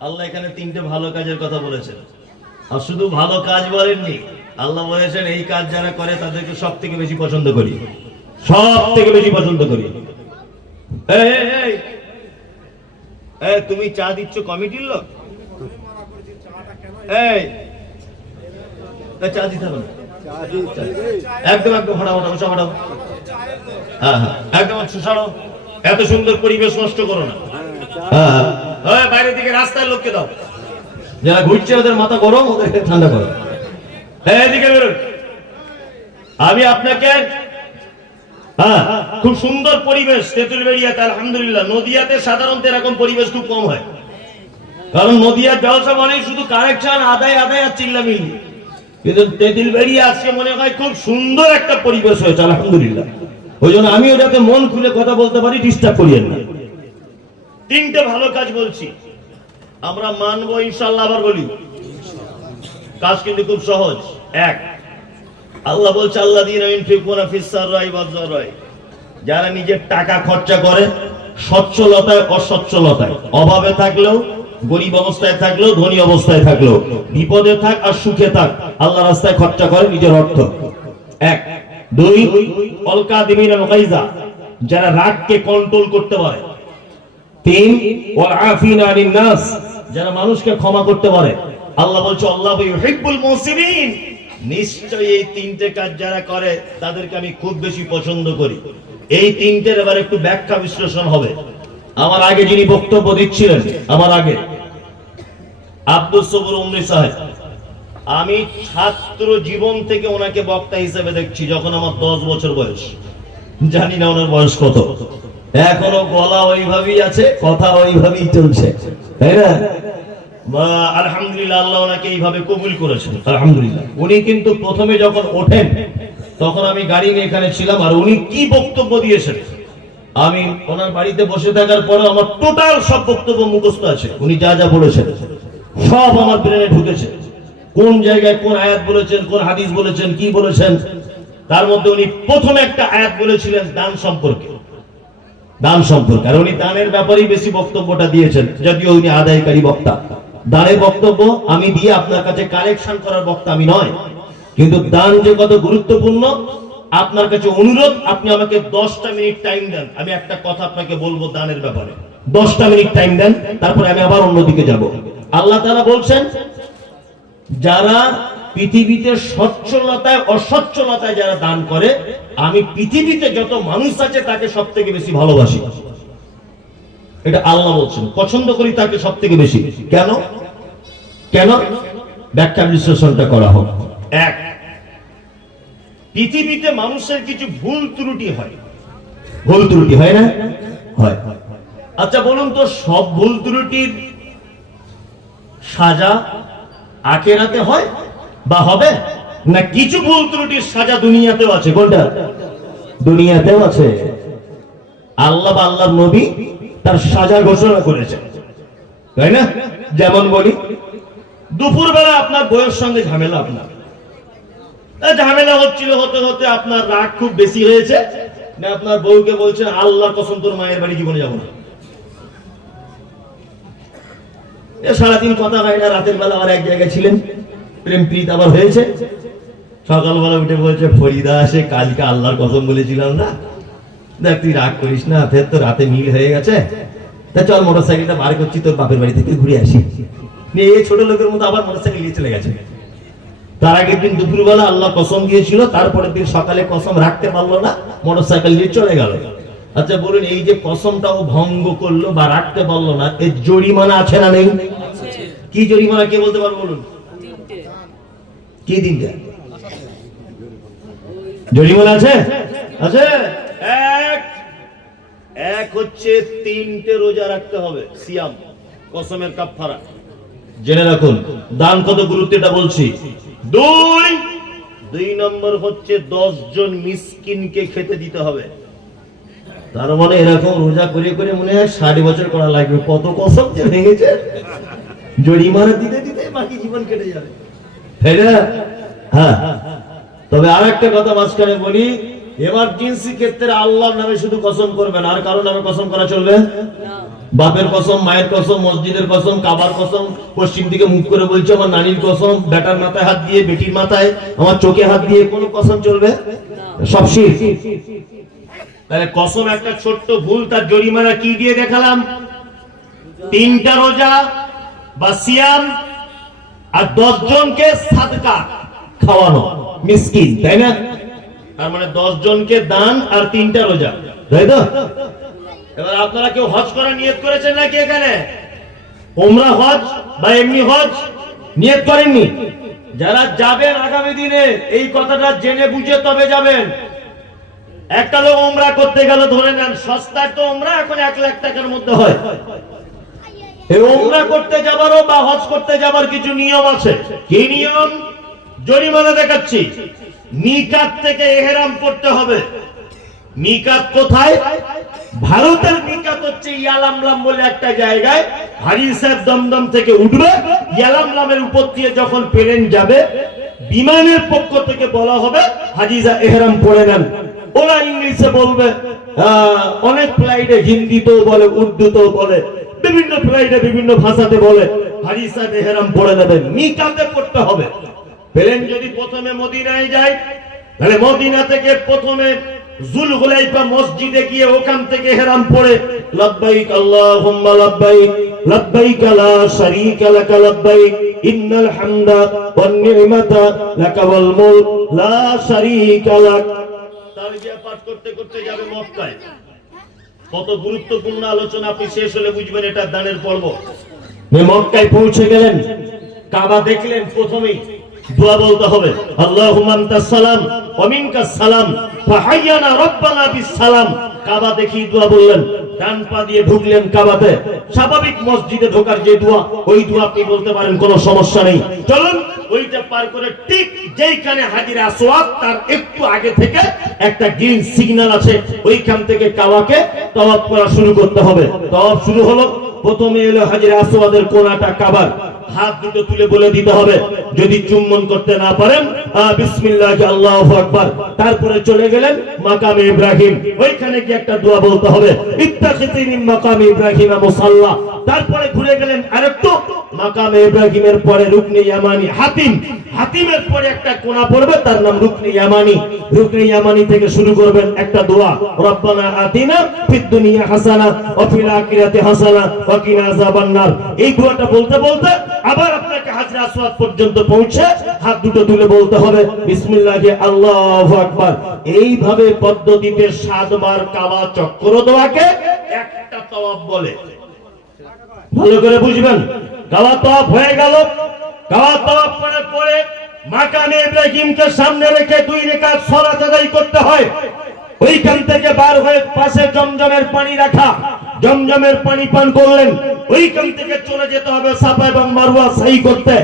আল্লাহ এখানে 3টে ভালো কাজের কথা বলেছেন। আর শুধু ভালো কাজ বলেননি, আল্লাহ বলেছেন এই কাজ যারা করে তাদেরকে সব থেকে বেশি পছন্দ করি, সব থেকে বেশি পছন্দ করি। তুমি চা দিচ্ছ কমিটির লোক? চা দিতে হবে না, একদম একদম হটাও, হ্যাঁ হ্যাঁ একদম সরাও। এত সুন্দর পরিবেশ নষ্ট করো না। বাইরের দিকে রাস্তায় লোককে দাও, যারা ঘুরছে ওদের মাথা গরম, ওদেরকে ঠান্ডা করো। এদিকে বেরোন। আমি আপনাকে খুব সুন্দর পরিবেশ তেঁতুলবেড়িয়াতে, আলহামদুলিল্লাহ। নদিয়াতে সাধারণত এরকম পরিবেশ খুব কম হয়, কারণ নদিয়ার ব্যবসা মানে শুধু কারেকশন, আদায় আদায় আর চিল্লামিল্লি। কিন্তু তেঁতুলবেড়িয়া আজকে মনে হয় খুব সুন্দর একটা পরিবেশ হয়েছে, আলহামদুলিল্লাহ। ওই জন্য আমিও যাতে মন খুলে কথা বলতে পারি, ডিস্টার্ব করিয়েন না। 3টে ভালো কাজ বলছি, আমরা মানবো ইনশাআল্লাহ। আবার বলি, কাজ কিন্তু খুব সহজ। 1, আল্লাহ বলছে আল্লাযীনা ইউনফিকুনা ফিস সাররাই ওয়াজ যাররাই, যারা নিজের টাকা খরচা করে সচ্ছলতায় অসচ্ছলতায়, অভাবে থাকলেও, গরিব অবস্থায় থাকলেও, ধনী অবস্থায় থাকলেও, বিপদে থাক আর সুখে থাক, আল্লাহর রাস্তায় খরচা করে নিজের অর্থ। 1, 2, আল কাযিমিনাল গায়যা, যারা রাগকে কন্ট্রোল করতে পারে। তিন ওয়াল আফিনা আনিন নাস, যারা মানুষকে ক্ষমা করতে পারে। আল্লাহ বলছে আল্লাহু ইউহিব্বুল মুহসিনিন, নিশ্চয়ই এই তিনটে কাজ যারা করে তাদেরকে আমি খুব বেশি পছন্দ করি। এই তিনটের এবার একটু ব্যাখ্যা বিশ্লেষণ হবে। আমার আগে যিনি বক্তব্য দিচ্ছিলেন, আমার আগে আব্দুল সবুর উমরি সাহেব, আমি ছাত্র জীবন থেকে ওনাকে বক্তা হিসেবে দেখছি যখন আমার 10 বছর বয়স। জানি না ওনার বয়স কত, এখনো গলা ওইভাবেই আছে, কথা ওইভাবেই চলছে, তাই না? আলহামদুলিল্লাহ, আল্লাহ ওনাকে এইভাবে কবুল করেছেন, আলহামদুলিল্লাহ। উনি কিন্তু প্রথমে যখন ওঠেন তখন আমি গাড়ি নিয়ে এখানে ছিলাম, আর উনি কি বক্তব্য দিয়েছেন আমি ওনার বাড়িতে বসে থাকার পরে আমার টোটাল সব বক্তব্য মুখস্থ আছে। উনি যা যা বলেছেন সব আমার ব্রেনে ঢুকেছে। কোন জায়গায় কোন আয়াত বলেছেন, কোন হাদিস বলেছেন, কি বলেছেন। তার মধ্যে উনি প্রথমে একটা আয়াত বলেছিলেন দান সম্পর্কে, দান সম্পর্কে। আর উনি দানের ব্যাপারেই বেশি বক্তব্যটা দিয়েছেন, যদিও উনি আদায়কারী বক্তা। দানের বক্তব্য আমি দিয়ে আপনার কাছে কালেকশন করার বক্তা আমি নয়, কিন্তু দান যে কত গুরুত্বপূর্ণ আপনার কাছে অনুরোধ, আপনি আমাকে 10টা মিনিট টাইম দেন, আমি একটা কথা আপনাকে বলবো দানের ব্যাপারে। 10টা মিনিট টাইম দেন, তারপরে আমি আবার অন্যদিকে যাব। আল্লাহ তাআলা বলছেন, যারা পৃথিবীতে সচ্ছলতায় অসচ্ছলতায় যারা দান করে, আমি পৃথিবীতে যত মানুষ আছে তাকে সব থেকে বেশি ভালোবাসি। এটা আল্লাহ বলছেন, পছন্দ করি তাকে সব থেকে বেশি। কেন কেন ব্যাখ্যা বিশ্লেষণটা করা হোক। এক, পৃথিবীতে মানুষের কিছু ভুল ত্রুটি হয়। ভুল ত্রুটি হয় না? হয়। আচ্ছা বলুন তো, সব ভুল ত্রুটির সাজা আখিরাতে হয় বা হবে না? কিছু ভুল ত্রুটির সাজা দুনিয়াতেও আছে। কোনটা? দুনিয়াতেও আছে। আল্লাহ বা আল্লাহর নবী তার সাজা ঘোষণা করেছে, তাই না? যেমন বলি, দুপুরবেলা আপনার বউয়ের সঙ্গে ঝামেলা, আপনার ঝামেলা হচ্ছিল, হতে হতে আপনার রাগ খুব বেশি হয়েছে, না আপনার বউকে বলছেন আল্লাহর কসম তোর মায়ের বাড়ি জীবনে যাবো না। সারাদিন কথা হয় না, রাতের বেলা আবার এক জায়গায় ছিলেন, প্রেম প্রীত আবার হয়েছে। সকালবেলা উঠে বলছে ফরিদা, সে কালকে আল্লাহর কসম বলেছিলাম না, দেখ তুই রাগ করিস না, ফের তো রাতে মিল হয়ে গেছে, তা চল মোটরসাইকেলটা বার করছি, তোর বাপের বাড়ি থেকে ঘুরে আসি। এই ছোট লোকের মতো আবার মোটরসাইকেল নিয়ে চলে গেছে। তার আগের দিন দুপুরবেলা আল্লাহ কসম দিয়েছিল, তারপরের দিন সকালে কসম রাখতে পারলো না, মোটরসাইকেল নিয়ে চলে গেল। আচ্ছা বলুন, এই যে কসমটাও ভঙ্গ করলো বা রাখতে পারলো না, এর জরিমানা আছে না নেই? কি জরিমানা কে বলতে পারবো বলুন? কি দিনটা জরিমানা আছে? আছে। এক হচ্ছে 3টে রোজা রাখতে হবে, সিয়াম, কসমের কাফারা। জেনে রাখুন দান কত গুরুত্ব, এটা বলছি। দুই নম্বর হচ্ছে 10 জন মিসকিনকে খেতে দিতে হবে। তার মানে এরকম রোজা করে করে মনে হয় 60 বছর করা লাগবে, কত কসম যে ভেঙেছে। জরিমানা দিতে দিতে বাকি জীবন কেটে যাবে, তাই না? হ্যাঁ, তবে আর একটা কথা মাঝখানে বলি, এমার্জেন্সি ক্ষেত্রে আল্লাহর নামে শুধু কসম করবেন, আর কারো নামে কসম করা চলবে না। বাপের কসম, মায়ের কসম, মসজিদের কসম, কাবার কসম, পশ্চিম দিকে মুখ করে বলছে আমার নানির কসম, বেটার মাথায় হাত দিয়ে, বেটির মাথায়, আমার চোখে হাত দিয়ে, কোনো কসম চলবে? সব শিরক। তাহলে কসম একটা ছোট্ট ভুল, তার জরিমানা কি দিয়ে দেখালাম? 3টা রোজা বা সিয়াম, আর 10 জনকে সাদকা খাওয়ানো, মিসকিন, তাই না? তার মানে 10 জনকে দান আর 3টা রোজা, তাই তো? এবার আপনারা কেউ হজ করার নিয়ত করেছেন নাকি এখানে? ওমরা হজ বা এমনি হজ নিয়ত করেননি? যারা যাবেন আগামী দিনে এই কথাটা জেনে বুঝে তবে যাবেন। একটা লোক ওমরা করতে গেল, ধরে নেন সস্তায় তো ওমরা এখন 1 লাখ টাকার মধ্যে হয়। এই ওমরা করতে যাবারও বা হজ করতে যাবার কিছু নিয়ম আছে। কি নিয়ম? জরিমানা দেখাচ্ছি। মিকাত থেকে ইহরাম পড়তে হবে। মিকাত কোথায়? ভারতের মিকাত হচ্ছে ইয়ালামলাম বলে একটা জায়গায়। হাজি সাহেব দমদম থেকে উঠবে, ইয়ালামলামের উপর দিয়ে যখন প্লেন যাবে, বিমানের পক্ষ থেকে বলা হবে হাজিজা ইহরাম পড়ে নেন। ওরা ইংলিশে বলবে, অনেক ফ্লাইটে হিন্দিতেও বলে, উর্দুতেও বলে, বিভিন্ন ফ্লাইটে বিভিন্ন ভাষাতে বলে হাজি সাহেব ইহরাম পড়ে নেবেন। মিকাতে পড়তে হবে। প্লেন যদি প্রথমে মদিনায় যায়, তাহলে মদিনা থেকে প্রথমে যুলহুলাইফা মসজিদে গিয়ে ওখান থেকে হেরাম পড়ে লাব্বাইক আল্লাহুম্মা লাব্বাইক লাব্বাইক লা শারীকা লাকা লাব্বাইক ইন্নাল হামদা ওয়ান নি'মাতা লাকা ওয়াল মুলক লা শারীকা লাক তালবিয়া পাঠ করতে করতে যাবে মক্কায়। কত গুরুত্বপূর্ণ আলোচনা, আপনি শেষ হলে বুঝবেন এটা দানের পর্ব। মক্কায় পৌঁছে গেলেন, কাবা দেখলেন, প্রথমেই দোয়া বলতে হবে আল্লাহুম্মা আনতাস সালাম ওয়া মিনকাস সালাম ফাহাইয়ানা রাব্বানা বিস সালাম। কাবা দেখি দোয়া বললেন, ডান পা দিয়ে ঢুকলেন কাবাতে। স্বাভাবিক মসজিদে ঢোকার যে দোয়া, ওই দোয়া আপনি বলতে পারেন, কোনো সমস্যা নেই। চলুন ওইটা পার করে ঠিক যেইখানে হাজির আসওয়াদ তার একটু আগে থেকে একটা গ্রিন সিগন্যাল আছে, ওইখান থেকে কাবাকে তাওয়াফ করা শুরু করতে হবে। তাওয়াফ শুরু হলো, প্রথমে এলো হাজির আসওয়াদের কোণাটা কাবার, হাত দুটো তুলে বলে দিতে হবে, যদি চুম্বন করতে না পারেন বিসমিল্লাহ আল্লাহু আকবার। তারপরে চলে গেলেন মাকামে ইব্রাহিম, ওইখানে কি একটা দোয়া বলতে হবে ইত্তাখিযনি মিন মাকামে ইব্রাহিম মুসাল্লা। তারপরে ঘুরে গেলেন আরেকটু, মাকামে ইব্রাহিমের পরে রুকনে ইয়ামানি হাতিম, হাতিমের পরে একটা কোণা পড়বে, তার নাম রুকনে ইয়ামানি। রুকনে ইয়ামানি থেকে শুরু করবেন একটা দোয়া, রব্বানা আতিনা ফিদ দুনিয়া হাসানা ওয়া ফিল আখিরাতি হাসানা ওয়া কিনা আযাবান নার। এই দোয়াটা বলতে বলতে আবার আপনাকে হাজরে আসওয়াদ পর্যন্ত পৌঁছে হাত দুটো তুলে বলতে হবে বিসমিল্লাহি আল্লাহু আকবার। এইভাবে পদ্ধতিতে 7 বার কাবা চক্র দোয়াকে একটা তাওয়াফ বলে। ভালো করে বুঝবেন, কাবা তাওয়াফ হয়ে গেল। কাবা তাওয়াফ করার পরে মাকামে ইব্রাহিমকে সামনে রেখে 2 রাকাত সালাত আদায় করতে হয়। ওইখান থেকে বার হয়ে পাশে জমজমের পানি রাখা, জমজমের পানি পান করলেন। ওইখান থেকে চলে যেতে হবে সাফা এবং মারওয়া সাই করতে।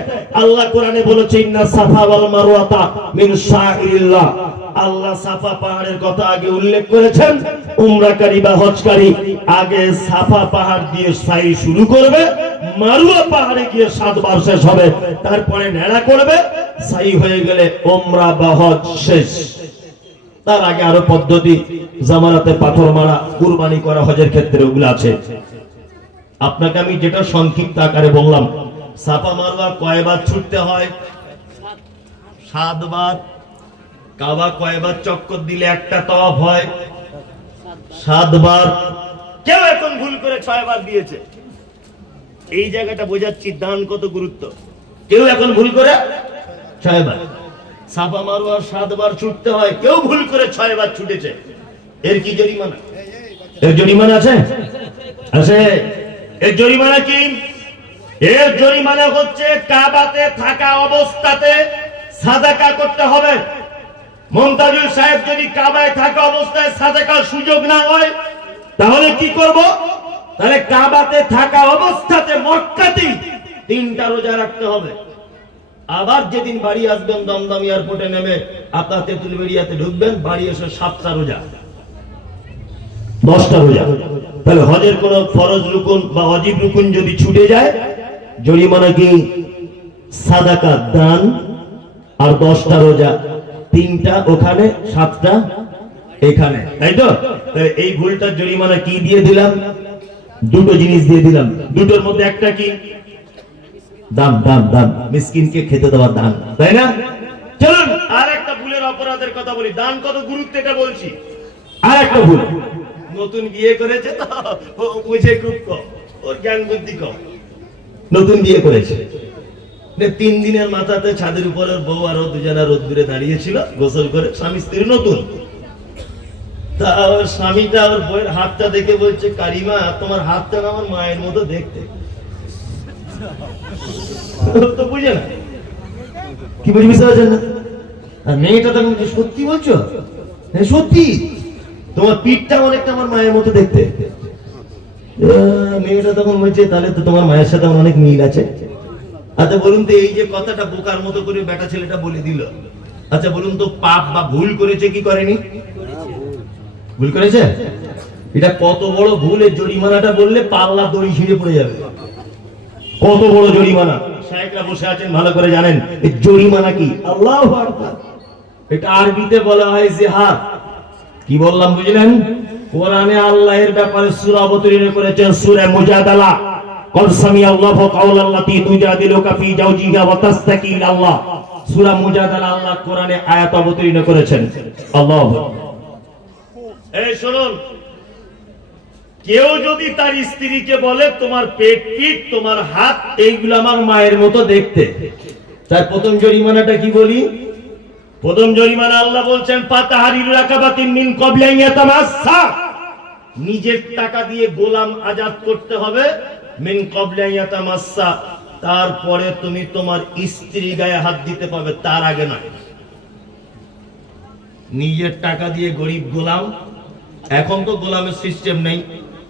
আল্লাহ কোরআনে বলেছে ইন্না সাফা ওয়াল মারওয়াতা মিন শাইরিল্লাহ। আল্লাহ সাফা পাহাড়ের কথা আগে উল্লেখ করেছেন। উমরাকারী বা হজকারী আগে সাফা পাহাড় দিয়ে সাই শুরু করবে, মারওয়া পাহাড়ে গিয়ে 7 বার শেষ হবে, তারপরে নেড়া করবে। সাই হয়ে গেলে উমরা বা হজ শেষ। তার আগে আরো পদ্ধতি, জামানাতে পাথর মারা, কুরবানি করা, হজের ক্ষেত্রে ওগুলো আছে। আপনাকে আমি যেটা সংক্ষিপ্ত আকারে বললাম, সাফা মারওয়া কয়বার ছুটতে হয়? 7 বার। কাবা কয়বার চক্কর দিলে একটা তাওয়াফ হয়? 7 বার। কেউ এখন ভুল করে 6 বার দিয়েছে। এই জায়গাটা বোঝাচ্ছি দান কত গুরুত্ব। কেউ এখন ভুল করে 6 বার। সাফা মারওয়া 7 বার ছুটতে হয়, কেউ ভুল করে 6 বার ছুটেছে। এর কি জরিমানা? এর জরিমানা আছে? আছে। এর জরিমানা কি? এর জরিমানা হচ্ছে কাবাতে থাকা অবস্থাতে সাদাকা করতে হবে। মুমতাজুল সাহেব যদি কাবায় থাকা অবস্থায় সাদাকার সুযোগ না হয়, তাহলে কি করব? তাহলে কাবাতে থাকা অবস্থাতে মক্কাতেই 3টা রোজা রাখতে হবে। আবার যেদিন বাড়ি আসবেন, দমদম এয়ারপোর্টে নেমে আপনার তেঁতুলবেড়িয়াতে ঢুকবেন, বাড়ি এসে 7টা রোজা, 10টা রোজা। তাহলে হজের কোন ফরজ রুকুন বা ওয়াজিব রুকুন যদি ছুটে যায়, জরিমানা কি? সাদাকা, দান, আর 10টা রোজা। 3টা ওখানে, 7টা এখানে, তাই তো? তাহলে এই ভুলটার জরিমানা কি দিয়ে দিলাম? 2টো জিনিস দিয়ে দিলাম। দুটোর মধ্যে একটা কি? দান। দান, দান, মিসকিনকে খেতে দেওয়ার দান, তাই না? চলুন আর একটা ভুলের অপরাধের কথা বলি। দান কত গুরুত্ব এটা বলছি। আর একটা ভুল, নতুন বিয়ে করেছে তো ও বুঝে খুব কম, ওর জ্ঞান বুদ্ধি কম। নতুন বিয়ে করেছে, 3 দিনের মাথাতে ছাদের উপরে বউ আর দুজনা রোদ্দুরে দাঁড়িয়েছিল গোসল করে, স্বামী স্ত্রী নতুন। তা স্বামীটা ওর বউয়ের হাতটা দেখে বলছে, কারিমা তোমার হাতটা আমার মায়ের মতো দেখতে। তো বুঝে না কি বুঝবি না। আর মেয়েটা তখন সত্যি বলছো? হ্যাঁ সত্যি, তোমার পিঠটা অনেকটা আমার মায়ের মতো দেখতে। মেয়েটা তখন বলছে, তাহলে তো তোমার মায়ের সাথে আমার অনেক মিল আছে। আচ্ছা বলুন তো, এই যে কথাটা বোকার মতো করে বেটা ছেলেটা বলে দিল, আচ্ছা বলুন তো পাপ বা ভুল করেছে কি করেনি? ভুল করেছে। এটা কত বড় ভুল, এর জরিমানাটা বললে পাল্লা দড়ি ছিঁড়ে পড়ে যাবে। কত বড় জরিমানা, শায়েখরা বসে আছেন ভালো করে জানেন এই জরিমানা কি। আল্লাহু আকবার। এটা আরবিতে বলা হয় জিহাদ। কি বললাম বুঝলেন? কোরআনে আল্লাহর ব্যাপারে সূরা অবতীর্ণ করেছেন, সূরা মুজাদালা। قد سمع الله قول التي تجادلك في زوجها وتشتكي الى الله। সূরা মুজাদালা আল্লাহ কোরআনে আয়াত অবতীর্ণ করেছেন। আল্লাহু আকবার। এই শুনুন, কেউ যদি তার স্ত্রীকে বলে তোমার পেট পিঠ তোমার হাত এইগুলো আমার মায়ের মতো দেখতে, তার প্রথম জরিমানাটা কি বলি? প্রথম জরিমানা আল্লাহ বলছেন ফাতাহারিরু রাকাবাতিন মিন ক্বাবলি আন ইয়াতামাসসা, নিজের টাকা দিয়ে গোলাম আজাদ করতে হবে। মিন ক্বাবলি আন ইয়াতামাসসা, তারপরে তুমি তোমার স্ত্রী গায়ে হাত দিতে পাবে, তার আগে না। নিজের টাকা দিয়ে গরিব গোলাম, এখন তো গোলামের সিস্টেম নেই।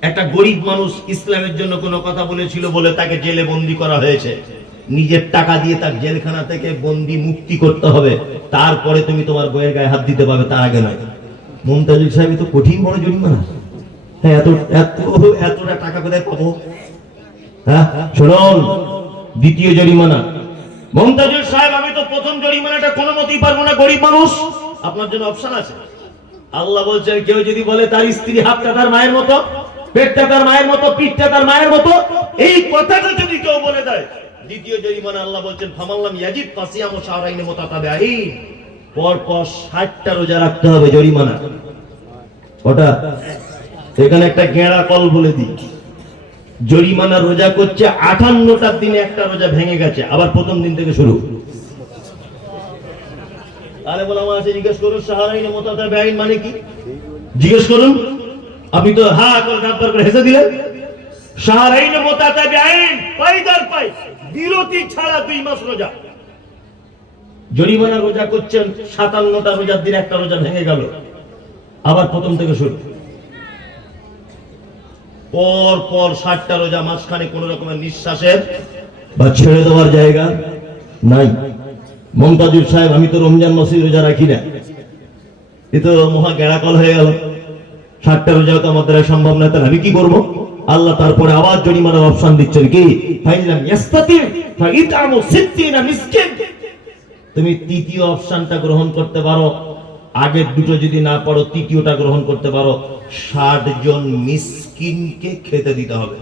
একটা গরিব মানুষ ইসলামের জন্য কোনো কথা বলেছিল বলে তাকে জেলে বন্দি করা হয়েছে, নিজের টাকা দিয়ে তার জেলখানা থেকে বন্দি মুক্তি করতে হবে, তারপরে তুমি তোমার বইয়ের গায়ে হাত দিতে পারবে, তার আগে নয়। মুমতাজুল সাহেব তো কঠিন বড় জরিমানা। হ্যাঁ, এতটা টাকা কোথায় পাবো? হ্যাঁ শুনুন, দ্বিতীয় জরিমানা। মুমতাজুল সাহেব, আমি তো প্রথম জরিমানাটা কোনো মতেই পারবো না, গরিব মানুষ। আপনার জন্য অপশন আছে। আল্লাহ বলছেন কেউ যদি বলে তার স্ত্রী হাতটা তার মায়ের মতো, পেটটা তার মায়ের মতো, পিঠটা তার মায়ের মতো, এই কথাটা যদি কেউ বলে দেয়, দ্বিতীয় জরিমানা আল্লাহ বলছেন ফামাল্লাম ইয়াজিদ ফাসিয়ামু শাহরাইন মুতাতাবিআইন, পরপর 60টা রোজা রাখতে হবে জরিমানা। ওটা এখানে একটা গেঁড়া কল বলে দিই, জরিমানা রোজা করছে 58টার দিনে একটা রোজা ভেঙে গেছে, আবার প্রথম দিন থেকে শুরু। আরে বলা আছে, জিজ্ঞেস করুন শাহরাইন মুতাতাবিআইন মানে কি, জিজ্ঞেস করুন। আপনি তো হা করে ডাব্বার করে হেসে দিলেন। শাহরাইন মুতাতাবিআইন, পাইদার পাই, বিরতি ছাড়া 2 মাস রোজা। জরিমানা রোজা করছেন, 57টা রোজার দিন একটা রোজা ভেঙে গেল, আবার প্রথম থেকে শুরু। পর পর 60টা রোজা, মাঝখানে কোন রকমের নিঃশ্বাসের বা ছেড়ে দেওয়ার জায়গা নাই। মুমতাজুল সাহেব, আমি তো রমজান মাসে রোজা রাখি না, এ তো মহা গেড়াকল হয়ে গেল। 60টা রোজা তো আমার দ্বারা সম্ভব না, তাহলে আমি কি করবো? আল্লাহ তারপরে আবার জরিমানার অপশন দিচ্ছেন কি, ফাইলাম ইয়াস্তাতি ফাইতামু 60 মিসকিন। তুমি তৃতীয় অপশনটা গ্রহণ করতে পারো, আগের দুটো যদি না পারো তৃতীয়টা গ্রহণ করতে পারো। 60 জন মিসকিনকে খেতে দিতে হবে।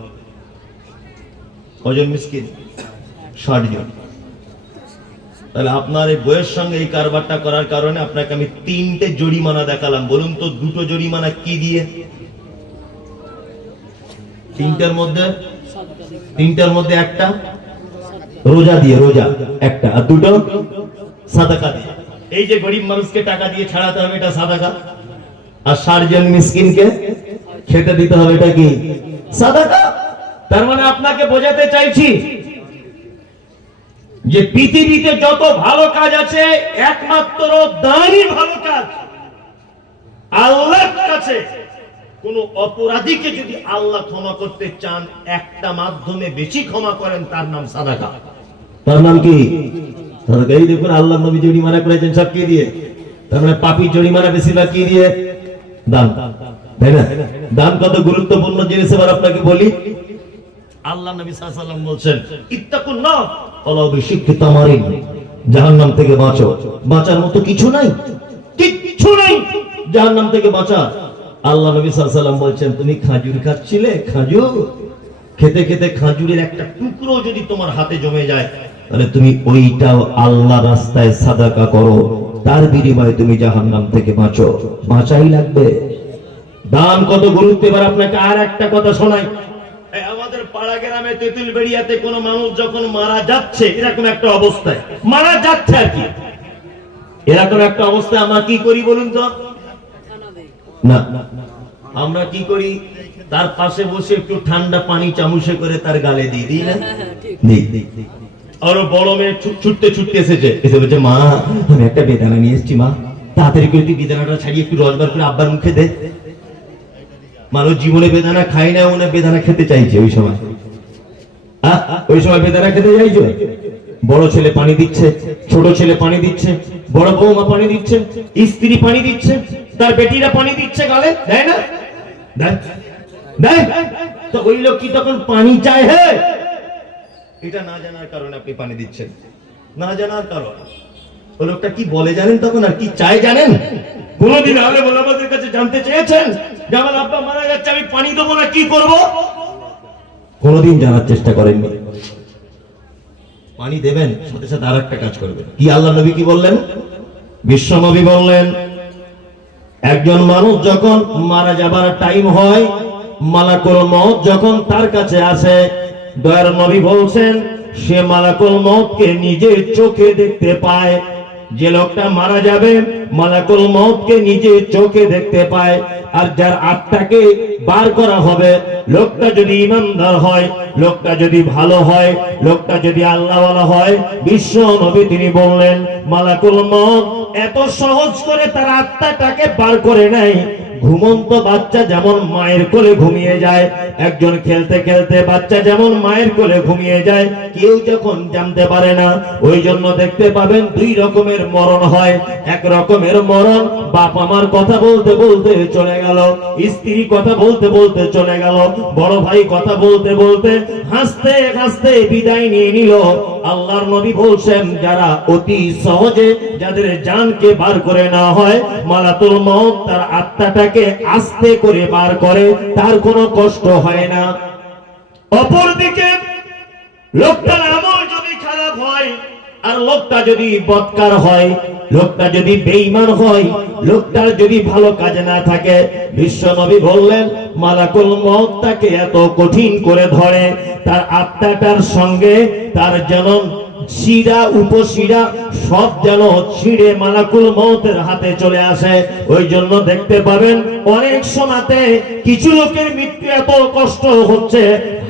কজন মিসকিন? 60 জন। তাহলে আপনার এই বইয়ের সঙ্গে এই কারবারটা করার কারণে আপনাকে আমি 3টে জরিমানা দেখালাম। বলুন তো, দুটো জরিমানা কি দিয়ে? 3টার মধ্যে একটা রোজা দিয়ে, রোজা একটা, আর দুটো সাদাকা দিয়ে। এই যে গরিব মানুষকে টাকা দিয়ে ছাড়াতে হবে, এটা সাদাকা। আর 60 জন মিসকিনকে খেতে দিতে হবে, এটা কি? সাদাকা। তার মানে আপনাকে বোঝাতে চাইছি যে পৃথিবীতে যত ভালো কাজ আছে, একমাত্র দানই ভালো কাজ। আল্লাহর কাছে কোন অপরাধীকে যদি আল্লাহ ক্ষমা করতে চান, একটা মাধ্যমে বেশি ক্ষমা করেন, তার নাম সাদাকা। তার নাম কি? সাদাকা। এই দেখুন, আল্লাহ নবী জরিমানা করেছেন সব কি দিয়ে? তার মানে পাপীর জরিমানা বেশিরভাগ কি দিয়ে? দান, তাই না? দান কত গুরুত্বপূর্ণ জিনিস এবার আপনাকে বলি। আল্লাহ নবী সাল্লাল্লাহু আলাইহি ওয়াসাল্লাম বলছেন ইত্তাকুন নার ওয়ালাউ বিশিক্কি তামারিন, জাহান্নাম থেকে বাঁচো। বাঁচার মতো কিছু নাই, কিচ্ছু নাই জাহান্নাম থেকে বাঁচা। আল্লাহ নবী সাল্লাল্লাহু আলাইহি ওয়াসাল্লাম বলছেন তুমি খাজুর খাচ্ছিলে, খাজুর খেতে খেতে খাজুরের একটা টুকরো যদি তোমার হাতে জমে যায়, তাহলে তুমি ওইটাও আল্লাহ রাস্তায় সাদাকা করো, তার বিনিময়ে তুমি জাহান্নাম থেকে বাঁচো। বাঁচাই লাগবে। দান কত গুরুত্ব। এবার আপনাকে আর একটা কথা শোনাই। আমাদের পাড়া গ্রামে তেঁতুলবেড়িয়াতে কোন মানুষ যখন মারা যাচ্ছে, এরকম একটা অবস্থায় মারা যাচ্ছে আর কি, এরকম একটা অবস্থায় আমরা কি করি বলুন তো? না, আমরা কি করি? তার পাশে বসে একটু ঠান্ডা পানি চামচে করে তার গালে দিয়ে দিই না? আরো বড় মেয়ে ছুটতে ছুটতে এসেছে, এসে বলছে মা আমি একটা বেদানা নিয়ে এসেছি, মা তাড়াতাড়ি করে তুই বেদানাটা ছাড়িয়ে একটু রসবার করে আব্বার মুখে দে। মানুষ জীবনে বেদানা খায় না, ওনা বেদানা খেতে চাইছে। ওই সময় বেদানা খেতে চাইছো। বড় ছেলে পানি দিচ্ছে, ছোট ছেলে পানি দিচ্ছে, বড় বৌমা পানি দিচ্ছে, স্ত্রী পানি দিচ্ছে, তার বেটিরা পানি দিচ্ছে গালে, দেয় না? দেয়। তো ওই লোক কি তখন পানি চায়? হে, এটা না জানার কারণে আপনি পানি দিচ্ছেন, না জানার কারণ। ওই লোকটা কি বলে জানেন তখন, আর কি চায় জানেন? কোনদিন আলে আমাদের কাছে জানতে চেয়েছেন যে আমার আব্বা মারা যাচ্ছে, আমি পানি দেবো না, কি করব? কোনদিন জানার চেষ্টা করেননি। পানি দেবেন, সাথে সাথে আর একটা কাজ করবেন। কি আল্লাহ নবী কি বললেন? বিশ্ব নবী বললেন একজন মানুষ যখন মারা যাবার টাইম হয়, মালাকুল মউত যখন তার কাছে আসে, দয়ার নবী বলছেন সে মালাকুল মউতকে নিজের চোখে দেখতে পায়। যে লোকটা মারা যাবে মালাকুল মউতকে নিজের চোখে দেখতে পায়। আর যার আত্মাকে বার করা হবে, লোকটা যদি ইমানদার হয়, লোকটা যদি ভালো হয়, লোকটা যদি আল্লাহওয়ালা হয়, বিশ্ব নবী তিনি বললেন মালাকুল মউত এত সহজ করে তার আত্মাটাকে বার করে নেয়। ঘুমন্ত বাচ্চা যেমন মায়ের কোলে ঘুমিয়ে যায়, একজন খেলতে খেলতে বাচ্চা যেমন মায়ের কোলে ঘুমিয়ে যায়, কেউ যখন জানতে পারে না। ওই জন্য দেখতে পাবেন দুই রকমের মরণ হয়। এক রকমের মরণ বাপ আমার কথা বলতে বলতে চলে গেল, স্ত্রী কথা বলতে বলতে চলে গেল, বড় ভাই কথা বলতে বলতে হাসতে হাসতে বিদায় নিয়ে নিল। আল্লাহর নবী বলছেন যারা অতি সহজে যাদের জানকে বার করে না হয়, মালাকুল মউত তার আত্মাটাকে আস্তে করে বার করে, তার কোনো কষ্ট হয় না। অপরদিকে লোকটার আমল যদি খারাপ হয়, আর লোকটা যদি বদকার হয়, লোকটা যদি বেঈমান হয়, লোকটার যদি ভালো কাজ না থাকে, বিশ্ব নবী বললেন মালাকুল মউত তাকে এত কঠিন করে ধরে, তার আত্মাটার সঙ্গে তার যেন শিরা উপশিরা সব যেন ছিঁড়ে মালাকুল মউতের হাতে চলে আসে। ওই জন্য দেখতে পাবেন অনেক সময়তে কিছু লোকের মৃত্যু এত কষ্ট হচ্ছে,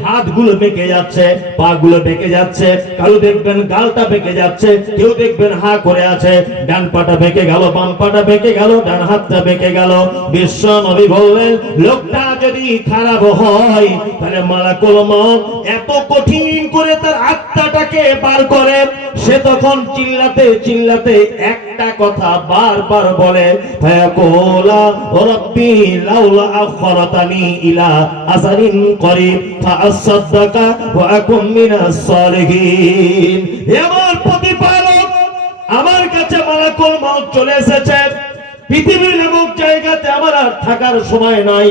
হাতগুলো বেঁকে যাচ্ছে, পা গুলো বেঁকে যাচ্ছে, কারো দেখবেন গালটা বেঁকে যাচ্ছে, কেউ দেখবেন হা করে আছে, ডান পাটা বেঁকে গেল, বাম পাটা বেঁকে গেল, ডান হাতটা বেঁকে গেল। বিশ্ব নবী বললেন লোকটা যদি খারাপ হয়, তাহলে মালাকুল মউত এত কঠিন করে তার আত্মাটাকে বার করে, সে তখন চিল্লাতে চিল্লাতে একটা কথা বারবার বলে, ফায়াকুলা রাব্বি লাউলা আখরাতানি ইলা আসারিন করিব ফাআসাদদাকা ওয়া আকুম মিনাস সালিহিন। হে আমার প্রতিপালক, আমার কাছে মালাকুল মউত চলে এসেছে, পৃথিবীর নামক জায়গাতে আমার আর থাকার সময় নাই,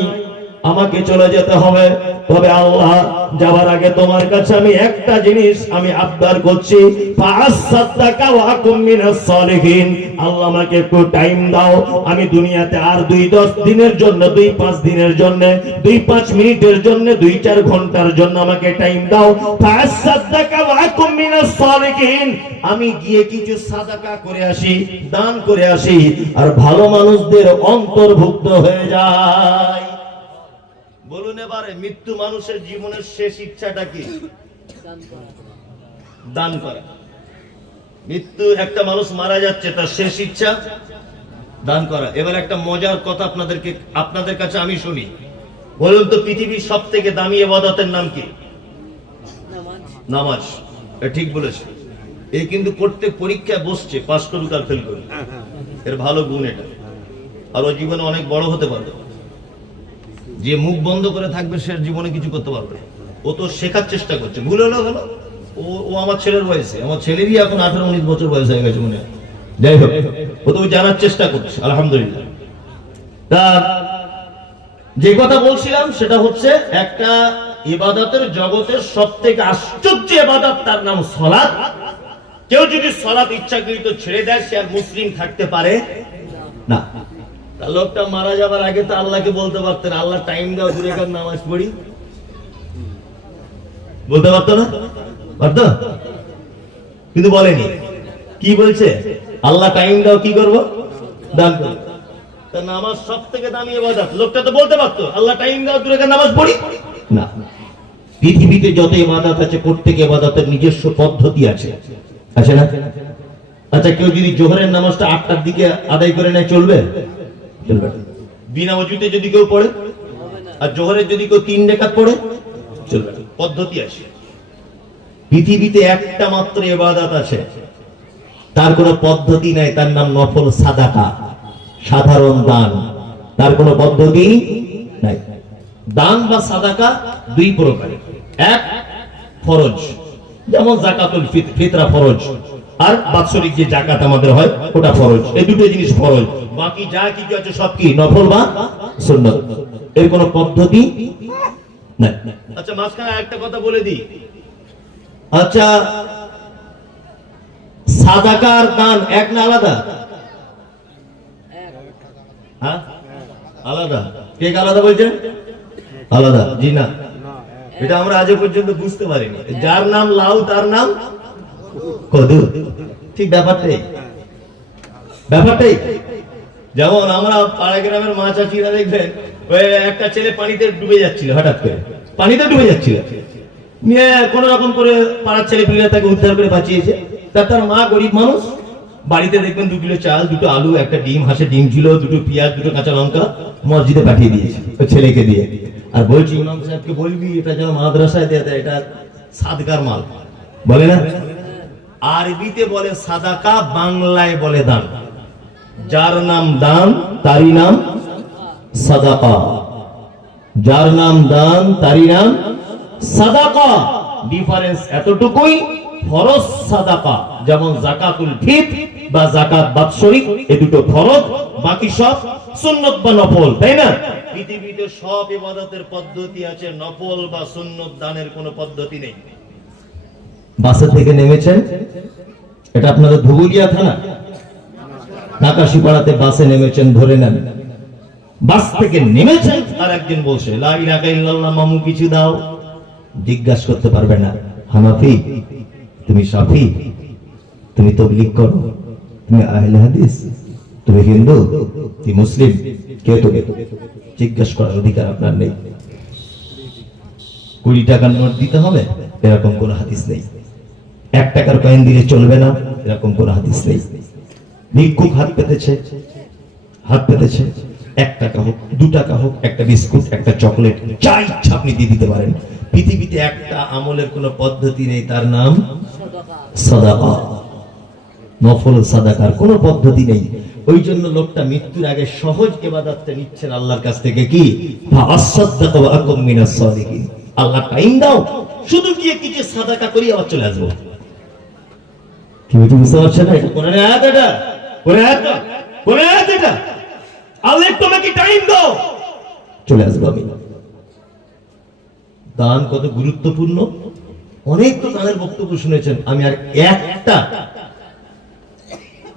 আমাকে চলে যেতে হবে। তবে আল্লাহ যাবার আগে তোমার কাছে আমি একটা জিনিস আমি আবদার করছি, ফাআসাদদাকা ওয়া আকুম মিনাস সালিহিন। আল্লাহ আমাকে একটু টাইম দাও, আমি দুনিয়াতে আর 2-10 দিনের জন্য, 2-5 দিনের জন্য, 2-5 মিনিটের জন্য, 2-4 ঘন্টার জন্য আমাকে টাইম দাও। ফাআসাদদাকা ওয়া আকুম মিনাস সালিহিন। আমি গিয়ে কিছু সাদাকা করে আসি, দান করে আসি, আর ভালো মানুষদের অন্তর্ভুক্ত হয়ে যায়। বলুন এবারে মৃত্যু মানুষের জীবনের শেষ ইচ্ছাটা কি? দান করা। মৃত্যু একটা মানুষ মারা যাচ্ছে, তার শেষ ইচ্ছা দান করা। এবার একটা মজার কথা আপনাদের কাছে আমি শুনি। বলুন তো পৃথিবীর সব থেকে দামি ইবাদতের নাম কি? নামাজ। ঠিক বলেছে। এই কিন্তু প্রত্যেক পরীক্ষায় বসছে, পাস করুক আর ফেল করুক, এর ভালো গুণ এটা। আর ও জীবনে অনেক বড় হতে পারবে। যে মুখ বন্ধ করে থাকবে সে জীবনে কিছু করতে পারবে। ও তো শেখার চেষ্টা করছে, ভুল হলো হলো। ও আমার ছেলের বয়সে, আমার ছেলেরই এখন 18-19 বছর বয়স হয়ে গেছে মনে হয়। যাই হোক, ও তো জানার চেষ্টা করছে, আলহামদুলিল্লাহ। তা যে কথা বলছিলাম সেটা হচ্ছে, একটা ইবাদতের জগতের সবথেকে আশ্চর্য ইবাদত, তার নাম সালাত। কেউ যদি সালাত ইচ্ছাকৃত ছেড়ে দেয়, সে আর মুসলিম থাকতে পারে না। লোকটা মারা যাবার আগে তো আল্লাহকে বলতে পারতেন, আল্লাহ টাইম দাও, 2 রাকাত নামাজ পড়ি। বলতে পারতো না? পারতো? কিন্তু বলেনি। কি বলছে? আল্লাহ টাইম দাও, কি করবো? দান করবো। তা নামাজ সব থেকে দামি ইবাদত। লোকটা তো বলতে পারতো আল্লাহ টাইম দাও, 2 রাকাত নামাজ পড়ি না। পৃথিবীতে যত ইবাদত আছে, প্রত্যেক ইবাদতের নিজস্ব পদ্ধতি আছে, আছে না? আচ্ছা, কেউ যদি জোহরের নামাজটা 8টার দিকে আদায় করে নেয়, চলবে? চলবে। বিনা ওযুতে যদি কেউ পড়ে, আর জোহরের যদি কেউ 3 রাকাত পড়ে, চলবে। পদ্ধতি আছে। পৃথিবীতে একটা মাত্র ইবাদত আছে, তার কোনো পদ্ধতি নাই, তার নাম নফল সাদাকা, সাধারণ দান। তার কোনো পদ্ধতি নাই। দান বা সাদাকা 2 প্রকারের। এক ফরজ, যেমন যাকাতুল ফিতরা ফরজ, আর বাৎসরিক যে যাকাত আমাদের হয় ওটা ফরজ। এই দুটো জিনিস ফরজ, বাকি যা কিছু আছে সব কি নফল বা সুন্নাত। এর কোনো পদ্ধতি নাই। আচ্ছা, মাঝখানে একটা কথা বলে দিই। আচ্ছা, সাদাকার দান এক না আলাদা? হ্যাঁ আলাদা, কেক আলাদা বলছেন? আলাদা, জি না, এটা আমরা আজ পর্যন্ত বুঝতে পারিনি। যার নাম লাউ তার নাম কদু, ঠিক ব্যাপারটাই। যেমন আমরা পাড়া গ্রামের মা চাচিরা দেখবেন, ওই একটা ছেলে পানিতে ডুবে যাচ্ছিল, হঠাৎ করে পানিতে ডুবে যাচ্ছিল, নিয়ে কোন রকম করে পাড়ার ছেলে পিলেরা তাকে উদ্ধার করে বাঁচিয়েছে। তার মা গরিব মানুষ, বাড়িতে দেখবেন 2 কিলো চাল, 2টো আলু, একটা ডিম, হাঁসের ডিম ছিল, 2টো পেঁয়াজ, 2টো কাঁচা লঙ্কা মসজিদে পাঠিয়ে দিয়েছে ওই ছেলেকে দিয়ে। আর বলছি ইমাম সাহেবকে বলবি এটা যেন মাদ্রাসায় দিয়ে দেয়, এটা সাদকার মাল, বলে না? আরবিতে বলে সাদাকা, বাংলায় বলে দান। যার নাম দান তারই নাম সাদাকা, যার নাম দান তারই নাম সাদাকা। ডিফারেন্স এতটুকুই, ফরজ সাদাকা যেমন যাকাতুল ফিতর বা যাকাত বাৎসরিক, এই দুটো ফরজ, বাকি সব সুন্নত বা নফল, তাই না? পৃথিবীতে সব ইবাদতের পদ্ধতি আছে, নফল বা সুন্নত দানের কোনো পদ্ধতি নেই। বাসে থেকে নেমেছেন, এটা আপনাদের ধুবুলিয়া থানা, আকাশীপাড়াতে বাসে নেমেছেন, ধরে নেন বাস থেকে নেমেছেন, আর একজন বলছে লা ইলাহা ইল্লাল্লাহ, মামু কিছু দাও। জিজ্ঞাসা করতে পারবে না হানাফি, তুমি শাফি, তুমি তাবলীগ করো, তুমি আহলে হাদিস, তুমি হিন্দু, তুমি মুসলিম, কে তুমি? জিজ্ঞাসা করার অধিকার আপনার নেই। 20 টাকার নোট দিতে হবে এরকম কোন হাদিস নেই। 1 টাকার কয়েন দিলে চলবে না এরকম কোন হাদিস নেই। ভিক্ষুক হাত পেতেছে, 1 টাকা হোক, 2 টাকা হোক, একটা বিস্কুট, একটা চকলেট, যা ইচ্ছা আপনি দিয়ে দিতে পারেন। পৃথিবীতে একটা আমলের কোন পদ্ধতি নেই, তার নাম সাদাকা। নফল সাদাকার কোন পদ্ধতি নেই। ওই জন্য লোকটা মৃত্যুর আগে সহজ ইবাদতটা নিচ্ছেন আল্লাহর কাছ থেকে, কি ফাআসাদদাকা ওয়া আকুম মিনাস সালিহিন। আল্লাহ টাইম দাও, শুধু গিয়ে কিছু সাদাকা করি আবার চলে আসবো। কি বুঝতে পারছেন না? এটা কোরআনের আয়াত, এটা কোরআনের আয়াত, এটা আল্লাহ তোমাকে টাইম দাও, চলে আসবো আমি। দান কত গুরুত্বপূর্ণ, অনেক তো দানের বক্তব্য শুনেছেন। আমি আর একটা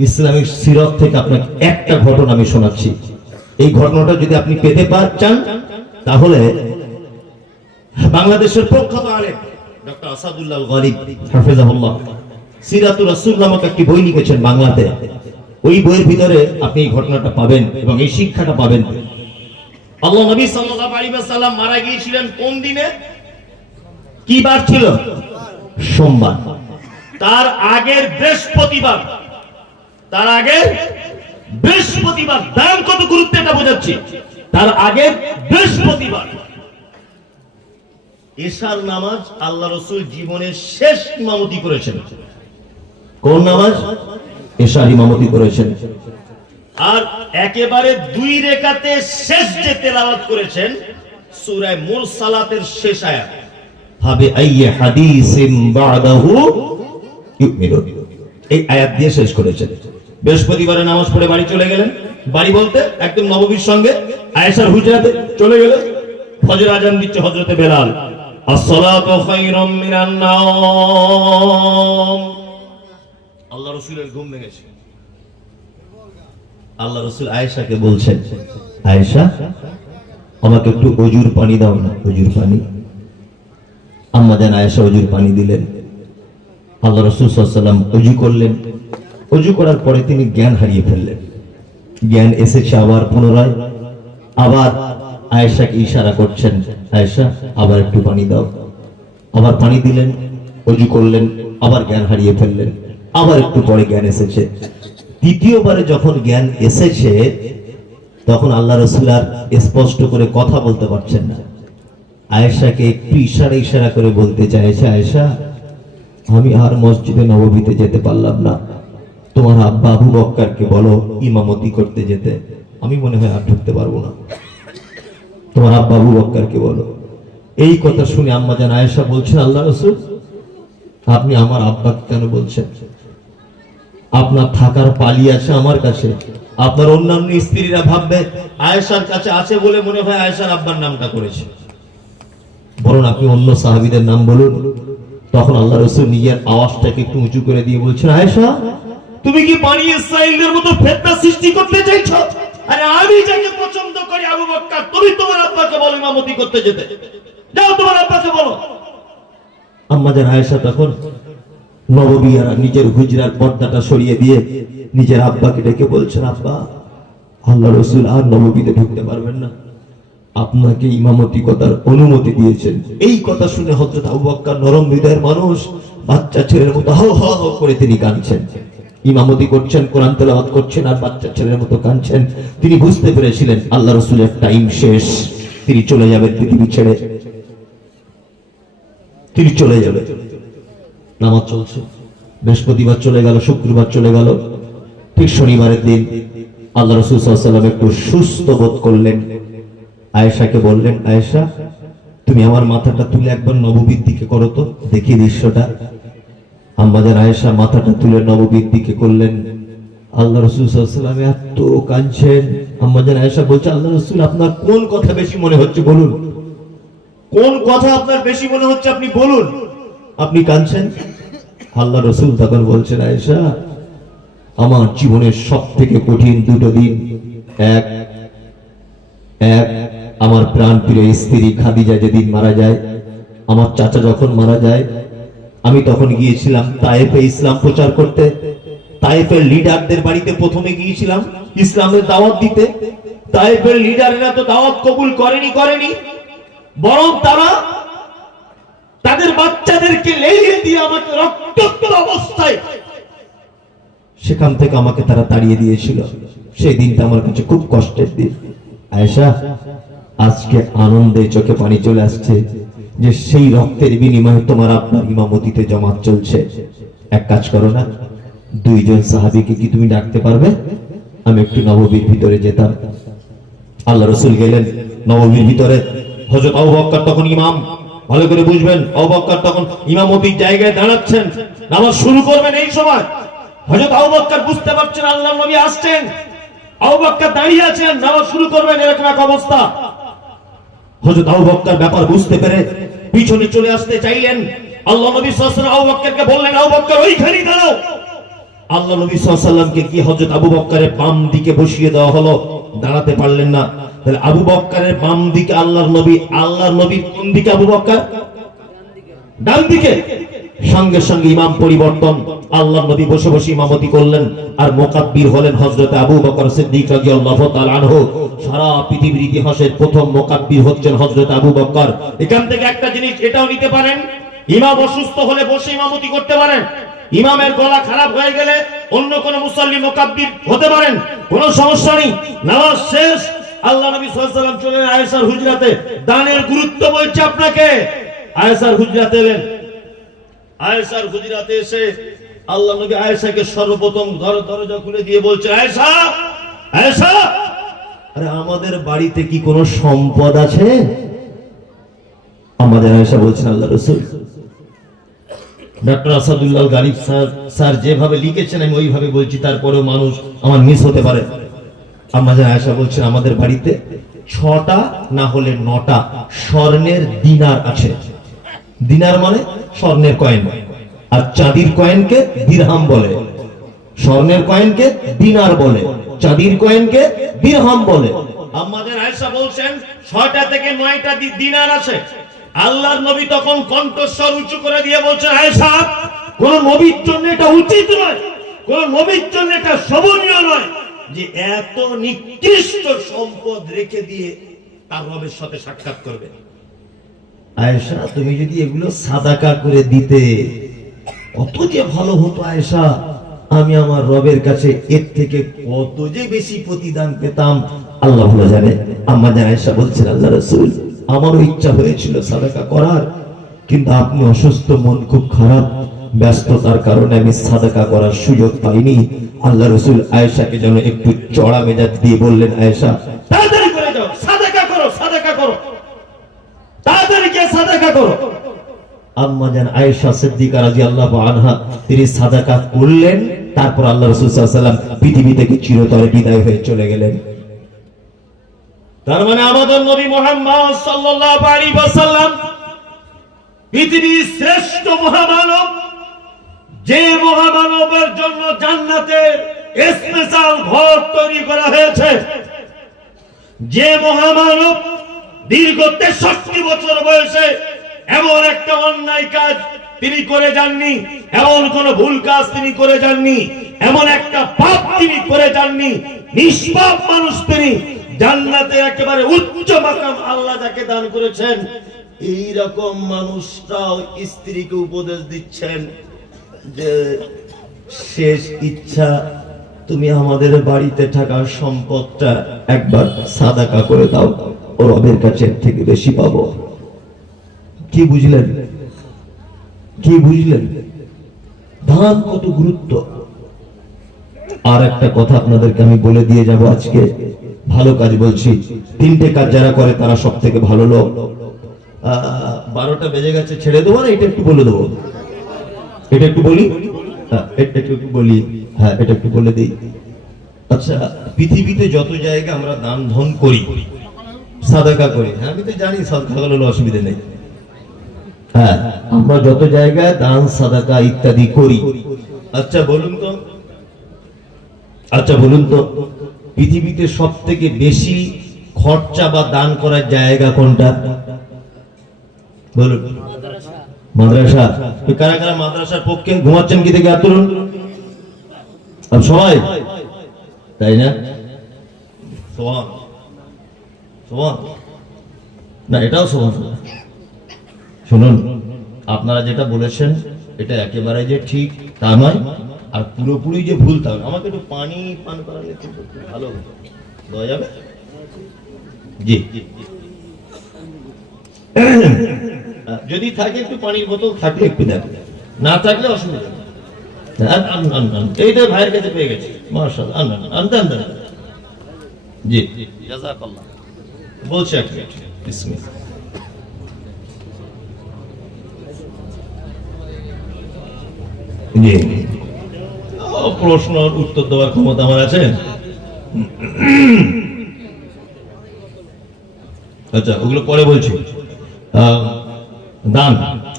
ইসলামিক সিরাত থেকে আপনাকে একটা ঘটনা আমি শোনাচ্ছি। এই ঘটনাটা যদি আপনি পেতে চান, তাহলে বাংলাদেশের প্রখ্যাত আলেম ডক্টর আসাদুল্লাহ গরিব হাফেজাহুল্লাহ সিরাতুর রাসূল নামক একটি বই লিখেছেন বাংলাতে। ওই বইয়ের ভিতরে আপনি এই ঘটনাটা পাবেন এবং এই শিক্ষাটা পাবেন। আল্লাহ নবী সাল্লাল্লাহু আলাইহি ওয়াসাল্লাম মারা গিয়েছিলেন কোন দিনে? কি বার ছিল? সোমবার। তার আগের বৃহস্পতিবার, দাম কত গুরুত্ব এটা বোঝাচ্ছি। তার আগের বৃহস্পতিবার এশার নামাজ আল্লাহ রাসূল জীবনের শেষ ইমামতি করেছেন। কোন নামাজ? এশার ইমামতি করেছেন। আর একেবারে 2 রাকাতে শেষ যে তেলাওয়াত করেছেন সূরা মুরসালাতের শেষ আয়াত, ফাবি আইয়ি হাদিসিন বাদাহু ইউমিনুন, এই আয়াত দিয়ে শেষ করেছেন। বৃহস্পতিবারে নামাজ পড়ে বাড়ি চলে গেলেন। বাড়ি বলতে একদম নববীর সঙ্গে আয়েশার হুজরাতে চলে গেলেন। ফজর আজান দিচ্ছে হযরতে বেলাল, আসসালাতু খায়রুম মিনান নাওম। আল্লাহ রাসূলের ঘুম ভেঙেছে। আল্লাহ রাসূল আয়েশাকে বলছেন, আয়েশা আমাকে একটু ওযুর পানি দাও না, ওযুর পানি। আম্মা জান আয়েশা ওযুর পানি দিলেন। আল্লাহ রাসূল সাল্লাল্লাহু আলাইহি ওয়াসাল্লাম ওযু করলেন। ওযু করার পরে তিনি জ্ঞান হারিয়ে ফেললেন। জ্ঞান এসেছে আবার পুনরায়, আবার আয়েশাকে ইশারা করছেন, আয়েশা আবার একটু পানি দাও। আবার পানি দিলেন, ওযু করলেন, আবার জ্ঞান হারিয়ে ফেললেন। আবার একটু পরে জ্ঞান এসেছে। দ্বিতীয়বারে যখন জ্ঞান এসেছে তখন আল্লাহ রাসূল আর স্পষ্ট করে কথা বলতে পারছেন না। আয়েশাকে একটু ইশারা করে বলতে চাইছে, আয়েশা আমি আর মসজিদে নববীতে যেতে পারলাম না, তোমার আব্বা আবু বকরকে বলো ইমামতি করতে যেতে, আমি মনে হয় আর ঢুকতে পারবো না, তোমার আব্বা আবু বকরকে বলো। এই কথা শুনে আম্মা জান আয়েশা বলছেন, আল্লাহ রাসূল আপনি আমার আব্বাকে কেন বলছেন? আপনার থাকার পালি আছে আমার কাছে, আপনার অন্যান্য স্ত্রীরা ভাববে আয়েশার কাছে আছে বলে মনে হয় আয়েশার আব্বার নামটা করেছে, বরং আপনি অন্য সাহাবীদের নাম বলুন। তখন আল্লাহ রাসূল নিজের আওয়াজটাকে একটু উঁচু করে দিয়ে বলছেন, আয়েশা তুমি কি বানি ইসরাঈলদের মতো ফিতনা সৃষ্টি করতে চাইছো? আরে আমি যাকে পছন্দ করি আবু বকর, তুমি তোমার আব্বাকে বলো ইমামতি করতে যেতে, যাও তোমার আব্বাকে বলো। আম্মা জান আয়েশা তখন নববিয়ারা নিজের হুজরার পর্দাটা সরিয়ে দিয়ে নিজের আব্বাকে ডেকে বলছেন, আব্বা, আল্লাহ রাসূল আর নববীতে ঢুকতে পারবেন না, আপনাকে ইমামতি করার অনুমতি দিয়েছেন। এই কথা শুনে হযরত আবু বকর নরম হৃদয়ের মানুষ, বাচ্চা ছেলের মতো হাও হাও হাও করে তিনি কাঁদছেন। ইমামতি করছেন, কোরআন তেলাওয়াত করছেন আর বাচ্চা ছেলের মতো কাঁদছেন। তিনি বুঝতে পেরেছিলেন আল্লাহ রাসূলের টাইম শেষ, তিনি চলে যাবেন পৃথিবী ছেড়ে, তিনি চলে যাবেন। নামাজ চলছে, বৃহস্পতিবার চলে গেল, শুক্রবার চলে গেল, ঠিক শনিবারের দিন আল্লাহ রাসূল সাল্লাল্লাহু আলাইহি ওয়াসাল্লাম একটু সুস্থ বোধ করলেন। আয়েশাকে বললেন, আয়েশা, তুমি আমার মাথাটা তুলে একবার নববীর দিকে করো তো, দেখি দৃশ্যটা। আমাদের আয়েশা মাথাটা তুলে নববীর দিকে করলেন। আল্লাহ রাসূল সাল্লাল্লাহু আলাইহি ওয়াসাল্লাম এত কাঁদছেন। আমাদের আয়েশা বলছে, আল্লাহ রাসূল, আপনার কোন কথা বেশি মনে হচ্ছে বলুন, কোন কথা আপনার বেশি মনে হচ্ছে আপনি বলুন, আপনি কাঁদছেন। আল্লাহ রাসূল তখন বলছেন, আয়েশা, আমার জীবনের সবথেকে কঠিন দুটো দিন, এক আমার প্রাণ প্রিয় স্ত্রী খাদিজা যেদিন মারা যায়, আমার চাচা যখন মারা যায়, আমি তখন গিয়েছিলাম তায়েফে ইসলাম প্রচার করতে। তায়েফের লিডারদের বাড়িতে প্রথমে গিয়েছিলাম ইসলামের দাওয়াত দিতে। তায়েফের লিডাররা তো দাওয়াত কবুল করেনি, বরং তারা তাদের বাচ্চাদেরকে লেলিয়ে দিয়ে আমাকে রক্তাক্ত অবস্থায় সেখান থেকে আমাকে তারা তাড়িয়ে দিয়েছিল। সেই দিনটা আমার কাছে খুব কষ্টের দিন। আয়েশা, আজকে আনন্দে চোখে পানি চলে আসছে যে সেই রক্তের বিনিময়ে তোমার আপনার ইমামতিতে জামাত চলছে। এক কাজ করো না, দুইজন সাহাবীকে কি তুমি ডাকতে পারবে? আমি একটু নববীর ভিতরে যেতাম। আল্লাহ রাসূল গেলেন নববীর ভিতরে। হযরত আবু বকর তখন ইমাম, ভালো করে বুঝবেন, আবু বকর তখন ইমামতির জায়গায় দাঁড়াচ্ছেন, নামাজ শুরু করবেন। এই সময় হযরত আবু বকর বুঝতে পারছেন আল্লাহর নবী আসছেন। আবু বকর দাঁড়িয়ে আছেন, নামাজ শুরু করবেন, এরকম এক অবস্থা। হযরত আবু বকর ব্যাপার বুঝতে পেরে পিছনে চলে আসতে চাইলেন। আল্লাহ নবী সাল্লাল্লাহু আলাইহি ওয়াসাল্লাম আবু বকরকে বললেন, আবু বকর ওইখানেই দাঁড়াও। আল্লাহ নবী সাল্লাল্লাহু আলাইহি ওয়াসাল্লামকে কি হযরত আবু বকরের বাম দিকে বসিয়ে দেওয়া হলো, দাঁড়াতে পারলেন না। তাহলে আবু বকরের বাম দিকে আল্লাহর নবী কোন দিকে? আবু বকর ডান দিকে। সঙ্গে সঙ্গে ইমাম পরিবর্তন, আল্লাহর নবী বসে বসে ইমামতি করলেন আর মুকাব্বির হলেন হযরত আবু বকর সিদ্দিক রাদিয়াল্লাহু তাআলা আনহু। সারা পৃথিবীর ইতিহাসের প্রথম মুকাব্বির হচ্ছেন হযরত আবু বকর। এখান থেকে একটা জিনিস এটাও নিতে পারেন, ইমাম অসুস্থ হলে বসে ইমামতি করতে পারেন। ইমামের গলা খারাপ হয়ে গেলে অন্য কোন মুসাল্লি মুকাব্বির হতে পারেন, কোনো সমস্যা নেই। নামাজ শেষ, আল্লাহ নবী সাল্লাল্লাহু আলাইহি ওয়াসাল্লাম চলে আয়েশার হুজরাতে। দানের গুরুত্ব বলছে আপনাকে। আয়েশার হুজরাতে এলেন। আয়েশার হুজরাতে এসে আল্লাহ নবী আয়েশাকে সর্বপ্রথম দরজা খুলে দিয়ে বলছে, আয়েশা, আয়েশা, আরে আমাদের বাড়িতে কি কোনো সম্পদ আছে? আমাদের আয়েশা বলছেন, আল্লাহ রাসূল, ডক্টর আসাদুল্লাহ গালিব স্যার যেভাবে লিখেছেন আমি ওইভাবে বলছি, তারপরেও মানুষ আমার মিস হতে পারে। আমাদের আয়েশা বলছেন, আমাদের বাড়িতে 6টা না হলে 9টা স্বর্ণের দিনার আছে। দিনার মানে স্বর্ণের কয়েন, আর চাঁদির কয়েনকে দিরহাম বলে। স্বর্ণের কয়েনকে দিনার বলে, চাঁদির কয়েনকে দিরহাম বলে। আমাদের আয়েশা বলছেন 6টা থেকে 9টা দিনার আছে। আল্লাহর নবী তখন কণ্ঠস্বর উঁচু করে দিয়ে বলছেন, আয়েশা, কোন নবীর জন্য এটা উচিত নয়, কোন নবীর জন্য এটা শোভনীয় নয় যে এত নিকৃষ্ট সম্পদ রেখে দিয়ে তার রবের সাথে সাক্ষাৎ করবে। আয়েশা, তুমি যদি এগুলো সাদাকা করে দিতে কত যে ভালো হতো আয়েশা, আমি আমার রবের কাছে এর থেকে কত যে বেশি প্রতিদান পেতাম আল্লাহ ভালো জানে। আমাদের আয়েশা বলছেন, আল্লাহ রাসূল, আমারও ইচ্ছা হয়েছিল সাদাকা করার, কিন্তু আপনি অসুস্থ, মন খুব খারাপ, ব্যস্ততার কারণে আমি সাদাকা করার সুযোগ পাইনি। আল্লাহ রাসূল আয়েশাকে যেন একটু চড়া মেজাজ দিয়ে বললেন, আয়েশা, তাড়াতাড়ি করে যাও, সাদাকা করো, সাদাকা করো, তাড়াতাড়ি গিয়ে সাদাকা করো। আম্মা জান আয়েশা সিদ্দিকা রাদিয়াল্লাহু আনহা তিনি সাদাকা করলেন। তারপর আল্লাহ রাসূল সাল্লাল্লাহু আলাইহি ওয়াসাল্লাম পৃথিবী থেকে চিরতরে বিদায় হয়ে চলে গেলেন। তার মানে আমাদের নবী মুহাম্মদ সাল্লাল্লাহু আলাইহি ওয়াসাল্লাম পৃথিবীর শ্রেষ্ঠ মহামানব, যে মহামানবের জন্য জান্নাতের স্পেশাল ঘর তৈরি করা হয়েছে, যে মহামানব দীর্ঘ 63 বছর বয়সে এমন একটা অন্যায় কাজ তিনি করে যাননি, এমন কোন ভুল কাজ তিনি করে যাননি, এমন একটা পাপ তিনি করে যাননি, নিষ্পাপ মানুষ তিনি, জান্নাতে একেবারে উচ্চ মাকাম আল্লাহ যাকে দান করেছেন, এই রকম মানুষটাও স্ত্রীকে উপদেশ দিচ্ছেন যে শেষ ইচ্ছা তুমি আমাদের বাড়িতে থাকা সম্পদটা একবার সাদাকা করে দাও, ও রবের কাছে থেকে বেশি পাবো। কি বুঝলেন? কি বুঝলেন? দান কত গুরুত্ব। আর একটা কথা আপনাদেরকে আমি বলে দিয়ে যাব আজকে, ভালো কাজ বলছি, 3টে কাজ যারা করে তারা সব থেকে ভালো লোক। 12টা বেজে গেছে, ছেড়ে দেবো না? এটা একটু বলে দেবো, এটা একটু বলি, এটা একটু বলি, হ্যাঁ এটা একটু বলে দিই। আচ্ছা, পৃথিবীতে যত জায়গা আমরা দান ধন করি, সাদাকা করি, হ্যাঁ আমি তো জানি সাদাকা হলো অসুবিধা নেই, হ্যাঁ আমরা যত জায়গায় দান সাদাকা ইত্যাদি করি, আচ্ছা বলুন তো পৃথিবীতে সব থেকে বেশি খরচা বা দান করার জায়গা কোনটা? বলুন। মাদ্রাসা। কারা কারা মাদ্রাসার পক্ষে? ঘুমাচ্ছেন কি থেকে আতুরুন সবাই, তাই না? না এটাও শুনুন, আপনারা যেটা বলেছেন এটা একেবারে যে ঠিক তা নয়, আর পুরোপুরি যে ভুল তা নয়। আমাকে একটু পানি পান করালে ভালো হতো, দেওয়া যাবে? জি, যদি থাকে একটু পানির বোতল থাকলে একটু দেখো, না থাকলে অসুবিধা নেই। এইটা ভাইয়ের কাছে পেয়ে গেছি, মাশাআল্লাহ, আনতেন জি, জাযাকাল্লাহ। বলছি এক মিনিট, বিসমিল্লাহ। জি, প্রশ্নের উত্তর দেওয়ার ক্ষমতা আমার আছে। আচ্ছা, ওগুলো পরে বলছি। দান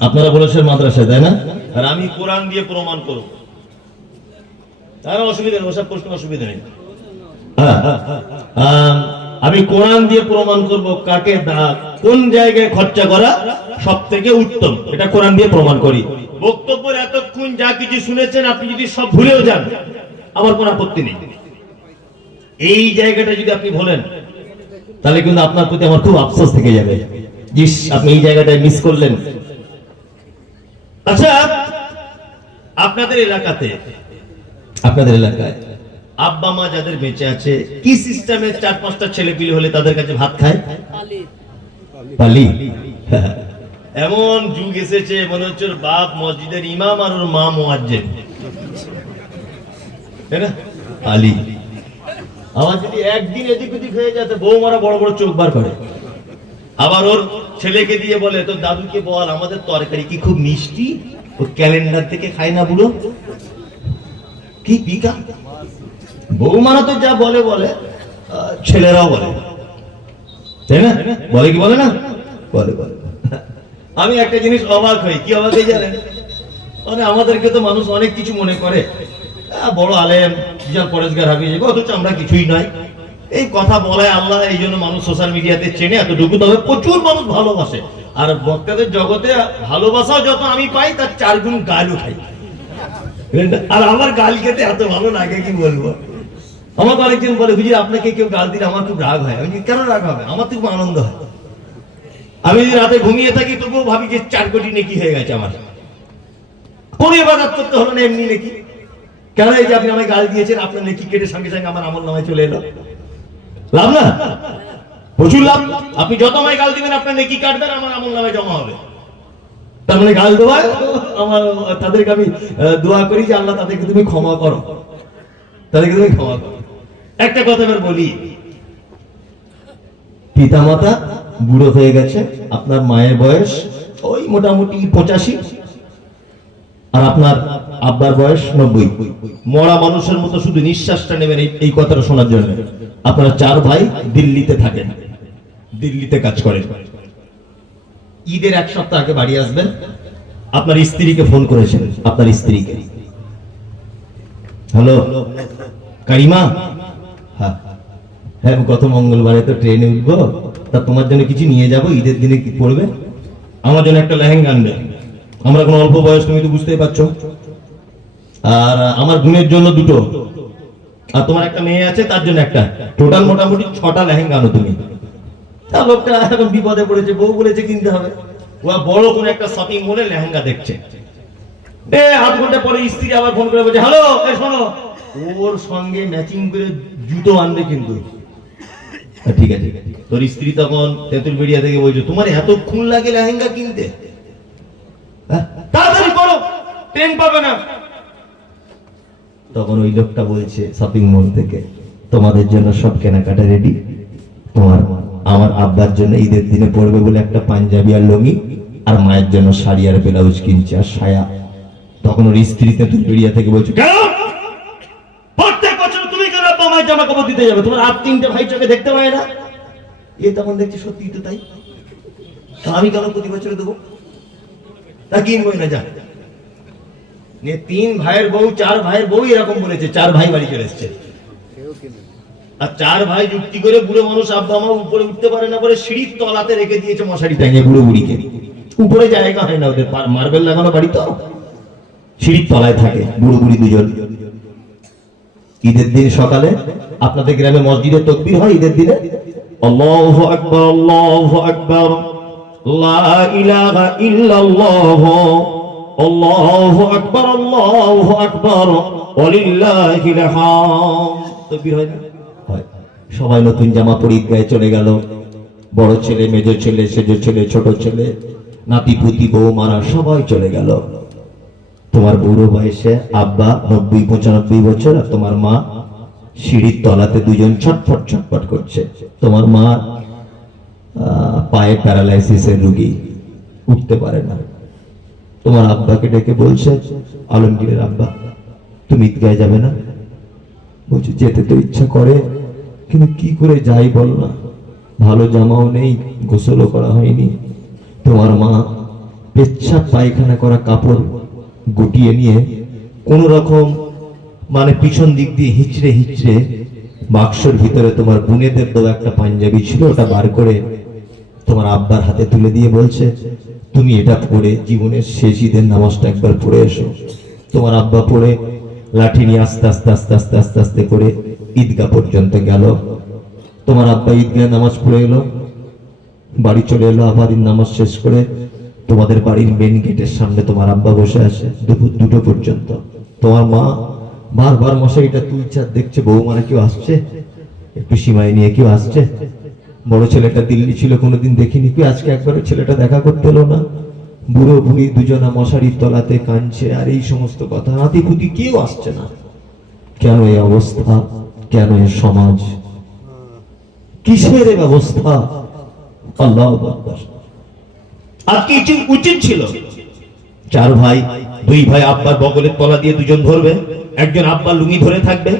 আপনারা বলেছেন মাদ্রাসায়, তাই না? আর আমি কোরআন দিয়ে প্রমাণ করব, তার অসুবিধা নেই, ওসব প্রশ্ন অসুবিধা নেই। আমি কোরআন দিয়ে প্রমাণ করব কাকে কোন জায়গায় খরচা করা সব থেকে উত্তম, এটা কোরআন দিয়ে প্রমাণ করি। বক্তব্যের এতক্ষণ যা কিছু শুনেছেন আপনি যদি সব ভুলেও যান আমার কোনো আপত্তি নেই। এই জায়গাটা যদি আপনি ভুলেন তাহলে কিন্তু আপনার প্রতি আমার খুব আফসোস থেকে যাবে, জিস আপনি এই জায়গাটায় মিস করলেন। আচ্ছা, আপনাদের এলাকায় আব্বা মা যাদের বেঁচে আছে কি সিস্টেমে 4-5টা ছেলে পিলে হলে তাদের কাছে ভাত খায়? পালি। এমন যুগ এসেছে মনে হচ্ছে ওর বাপ মসজিদের ইমাম আর ওর মা মুয়াজ্জিন, তাই না? পালি। আমার যদি একদিন এদিক ওদিক হয়ে যেত বৌমারা বড় বড় চোখ বার করে, আবার ওর ছেলেকে দিয়ে বলে তোর দাদুকে বল আমাদের তরকারি কি খুব মিষ্টি, ও ক্যালেন্ডার থেকে খায় না বুড়ো। কি বিকা বৌমারা তো যা বলে বলে, ছেলেরাও বলে, তাই না? বলে কি বলে না? বলে। আমি একটা জিনিস অবাক হই, কি অবাক হই জানেন? মানে আমাদেরকে তো মানুষ অনেক কিছু মনে করে, বড় আলেম, বিশাল পরেশগার হাফিজ, অথচ আমরা কিছুই নয়। এই কথা বলায় আল্লাহ, এই জন্য মানুষ সোশ্যাল মিডিয়াতে চেনে এতটুকু। তবে প্রচুর মানুষ ভালোবাসে, আর বক্তাদের জগতে ভালোবাসাও যত আমি পাই তার 4 গুণ গালও খাই। আর আমার গাল খেতে এত ভালো লাগে কি বলবো। আমাকে অনেকজন বলে হুজুর আপনাকে কেউ গাল দিলে আমার খুব রাগ হয়। আমি কেন রাগ হবে? আমার তো খুব আনন্দ হয়। আমি যদি রাতে ঘুমিয়ে থাকি তবুও ভাবি যে 4 কোটি নেকি হয়ে গেছে আমার। কোন ইবাদত করতে হলো না, এমনি নেকি। কেন? এই যে আপনি আমায় গাল দিয়েছেন, আপনার নেকি কেটে সঙ্গে সঙ্গে আমার আমল নামায় চলে এলো। লাভ না? প্রচুর লাভ। আপনি যত আমায় গাল দিবেন আপনার নেকি কাটবেন, আমার আমল নামায় জমা হবে। তার মানে গাল দেওয়া আমার, তাদেরকে আমি দোয়া করি যে আল্লাহ তাদেরকে তুমি ক্ষমা করো, তাদেরকে তুমি ক্ষমা করো। একটা কথা এবার বলি, পিতা মাতা বুড়ো হয়ে গেছে, আপনার মায়ের বয়স ওই মোটামুটি 85, আর আপনার আব্বার বয়স 90। মরা মানুষের মতো শুধু নিঃশ্বাসটা নেবেন এই কথাটা শোনার জন্য। আপনারা 4 ভাই দিল্লিতে থাকেন, দিল্লিতে কাজ করেন। ঈদের 1 সপ্তাহ আগে বাড়ি আসবেন, আপনার স্ত্রীকে ফোন করেছেন, আপনার স্ত্রীকে, হ্যালো কারিমা, হ্যাঁ হ্যাঁ গত মঙ্গলবারে তো ট্রেনে উঠবো, তা তোমার জন্য কিছু নিয়ে যাবো, ঈদের দিনে কি পড়বে? আমার জন্য একটা লেহেঙ্গা আনবে, আমরা কোনো অল্প বয়স, তুমি তো বুঝতেই পারছো। আর আমার বোনের জন্য দুটো, আর তোমার একটা মেয়ে আছে তার জন্য একটা, টোটাল মোটামুটি 6টা লেহেঙ্গা আনো তুমি। তা লোকটা এখন বিপদে পড়েছে, বউ বলেছে কিনতে হবে, ও বড় কোন একটা শপিং মলে লেহেঙ্গা দেখছে। আধ ঘন্টা পরে স্ত্রী আবার ফোন করে বলছে, হ্যালো শোনো, ওর সঙ্গে ম্যাচিং করে জুতো আনবে কিন্তু। ঠিক আছে, তোর স্ত্রী তখন তেঁতুলবেড়িয়া থেকে বলছে, তোমার এতক্ষণ লাগে লেহেঙ্গা কিনতে? তাড়াতাড়ি করো, ট্রেন পাবে না। তখন ওই লোকটা বলছে শপিং মল থেকে, তোমাদের জন্য সব কেনাকাটা রেডি, তোমার আমার আব্বার জন্য ঈদের দিনে পড়বে বলে একটা পাঞ্জাবি আর লুঙ্গি, আর মায়ের জন্য শাড়ি আর ব্লাউজ কিনছে আর সায়া। তখন ওর স্ত্রী তেঁতুলবেড়িয়া থেকে বলছে, কেন প্রত্যেক বছর তুমি কেন আব্বা মায়ের জামা কাপড় দিতে যাবে? তোমার আর 3টে ভাই চোখে দেখতে পায় না? এ তখন দেখছে সত্যি তো তাই, আমি কেন প্রতি বছর দেবো? তা কিনবই না, যা। 3 ভাইয়ের বউ 4 ভাইয়ের বউ এরকম বলেছে, 4 ভাই বাড়ি চলে এসছে। আর 4 ভাই যুক্তি করে বুড়ো মানুষ আব্বা মা উপরে উঠতে পারে না বলে সিঁড়ির তলাতে রেখে দিয়েছে মশারি টাঙিয়ে বুড়ো বুড়িকে। উপরে জায়গা হয় না ওদের, মার্বেল লাগানো বাড়ি তো, সিঁড়ির তলায় থাকে বুড়ো বুড়ি দুজন। ঈদের দিন সকালে আপনাদের গ্রামে মসজিদে তাকবীর হয় ঈদের দিনে, আল্লাহু আকবার আল্লাহু আকবার লা ইলাহা ইল্লাল্লাহ আল্লাহু আকবার ওয়ালিল্লাহিল হামদ। তাকবীর হয় না? হয়। সবাই নতুন জামা পরে ঈদগাহে চলে গেল, বড় ছেলে, মেজো ছেলে, সেজো ছেলে, ছোট ছেলে, নাতি পুতি, বউ মারা সবাই চলে গেল। তোমার বুড়ো বয়সে আব্বা 90-95 বছর, আর তোমার মা সিঁড়ির তলাতে দুজন ছটফট ছটফট করছে। তোমার মা পায়ে প্যারালাইসিসের রোগী, উঠতে পারে না। তোমার আব্বাকে ডেকে বলছে, আলমগীরের আব্বা তুমি ঈদগাহে যাবে না? বলছে যেতে তো ইচ্ছা করে, কিন্তু কি করে যাই বল না, ভালো জামাও নেই, গোসলও করা হয়নি। তোমার মা পেচ্ছাপ পায়খানা করা কাপড় গুটিয়ে নিয়ে কোন রকম মানে পিছন দিক দিয়ে হিচড়ে হিচড়ে বাক্সের ভিতরে তোমার বোনেদের দেওয়া একটা পাঞ্জাবি ছিল, ওটা বার করে তোমার আব্বার হাতে তুলে দিয়ে বলছে, তুমি এটা পড়ে জীবনের শেষ ঈদের নামাজটা একবার পড়ে এসো। তোমার আব্বা পড়ে লাঠি নিয়ে আস্তে আস্তে আস্তে আস্তে আস্তে আস্তে করে ঈদগাহ পর্যন্ত গেল। তোমার আব্বা ঈদগাহ নামাজ পড়ে এলো, বাড়ি চলে এলো। আবার নামাজ শেষ করে তোমাদের বাড়ির মেন গেটের সামনে তোমার আব্বা বসে আছে দুপুর 2টো পর্যন্ত। তোমার মা বারবার মশারিটা তুলছে আর দেখছে বৌমারা কেউ আসছে, একটু সীমায় নিয়ে কেউ আসছে। বড় ছেলেটা দিল্লি ছিল, কোনোদিন দেখিনি, কেউ আজকে একবারও ছেলেটা দেখা করতে এলো না। বুড়ো বুড়ি দুজনা মশারির তলাতে কাঁদছে, আর এই সমস্ত কথা, নাতি পুতি কেউ আসছে না। কেন এই অবস্থা? কেন এই সমাজ? কিসের ব্যবস্থা? আল্লাহু আকবার। আর কি উচিত ছিল? 4 ভাই, 2 ভাই আব্বার বগলের তলা দিয়ে দুজন ধরবে, একজন আব্বার লুঙ্গি ধরে থাকবে,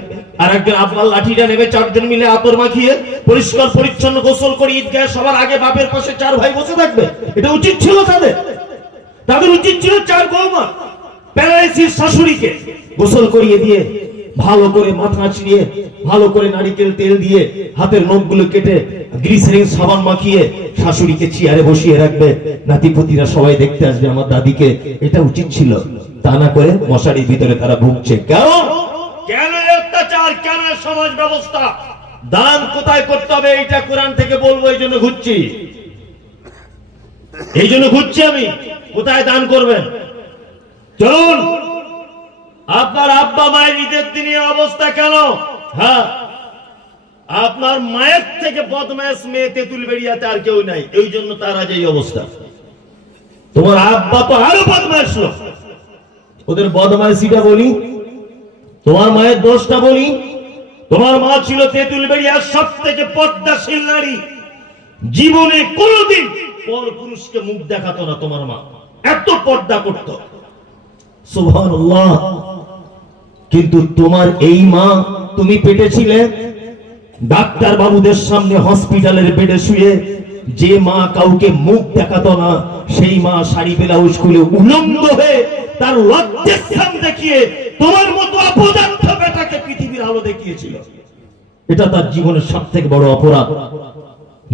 আর একজন আব্বার লাঠিটা নেবে, 4 জন মিলে আতর মাখিয়ে পরিষ্কার পরিচ্ছন্ন গোসল করে ঈদগাহে সবার আগে বাপের পাশে 4 ভাই বসে থাকবে। এটা উচিত ছিল তাদের? তাদের উচিত ছিল 4 বৌমা প্যারালাইসিস শাশুড়িকে গোসল করিয়ে দিয়ে, ভালো করে মাথা ছিঁড়িয়ে, ভালো করে নারকেল তেল দিয়ে হাতের নখগুলো কেটে গ্লিসারিন সাবান মাখিয়ে শাশুড়িকে চেয়ারে বসিয়ে রাখবে, নাতিপুতিরা সবাই দেখতে আসবে আমার দাদিকে। এটা উচিত ছিল। তা না করে মশারির ভিতরে তারা ভুগছে। কেন অত্যাচার? কেন সমাজ ব্যবস্থা? দান কোথায় করতে হবে এটা কোরআন থেকে বলবো, এই জন্য ঘুরছি, এই জন্য ঘুরছি আমি। কোথায় দান করবেন? চলুন। আপনার আব্বা মায়ের ঈদের দিনে অবস্থা কেন? হ্যাঁ, আপনার মায়ের থেকে বদমাশ মেয়ে তেঁতুলবেড়িয়াতে আর কেউ নাই, এই জন্য তার আজ এই অবস্থা। তোমার আব্বা তো আরো বদমাশ লোক, ওদের বদমাশিটা বলি, তোমার মায়ের দোষটা বলি। তোমার মা ছিল তেঁতুলবেড়িয়ার সব থেকে পর্দাশীল নারী, জীবনে কোনোদিন পর পুরুষকে মুখ দেখাতো না। তোমার মা এত পর্দা করত, সুবহানাল্লাহ। কিন্তু তোমার এই মা, তুমি পেটে ছিলে, ডাক্তার বাবুদের সামনে হসপিটালের বেডে শুয়ে যে মা কাউকে মুখ দেখাতো না, সেই মা শাড়ি ব্লাউজ খুলে উলঙ্গ হয়ে তার লজ্জাস্থান দেখিয়ে তোমার মতো অপদার্থ বেটাকে পৃথিবীর আলো দেখিয়েছিল। এটা তার জীবনের সবথেকে বড় অপরাধ।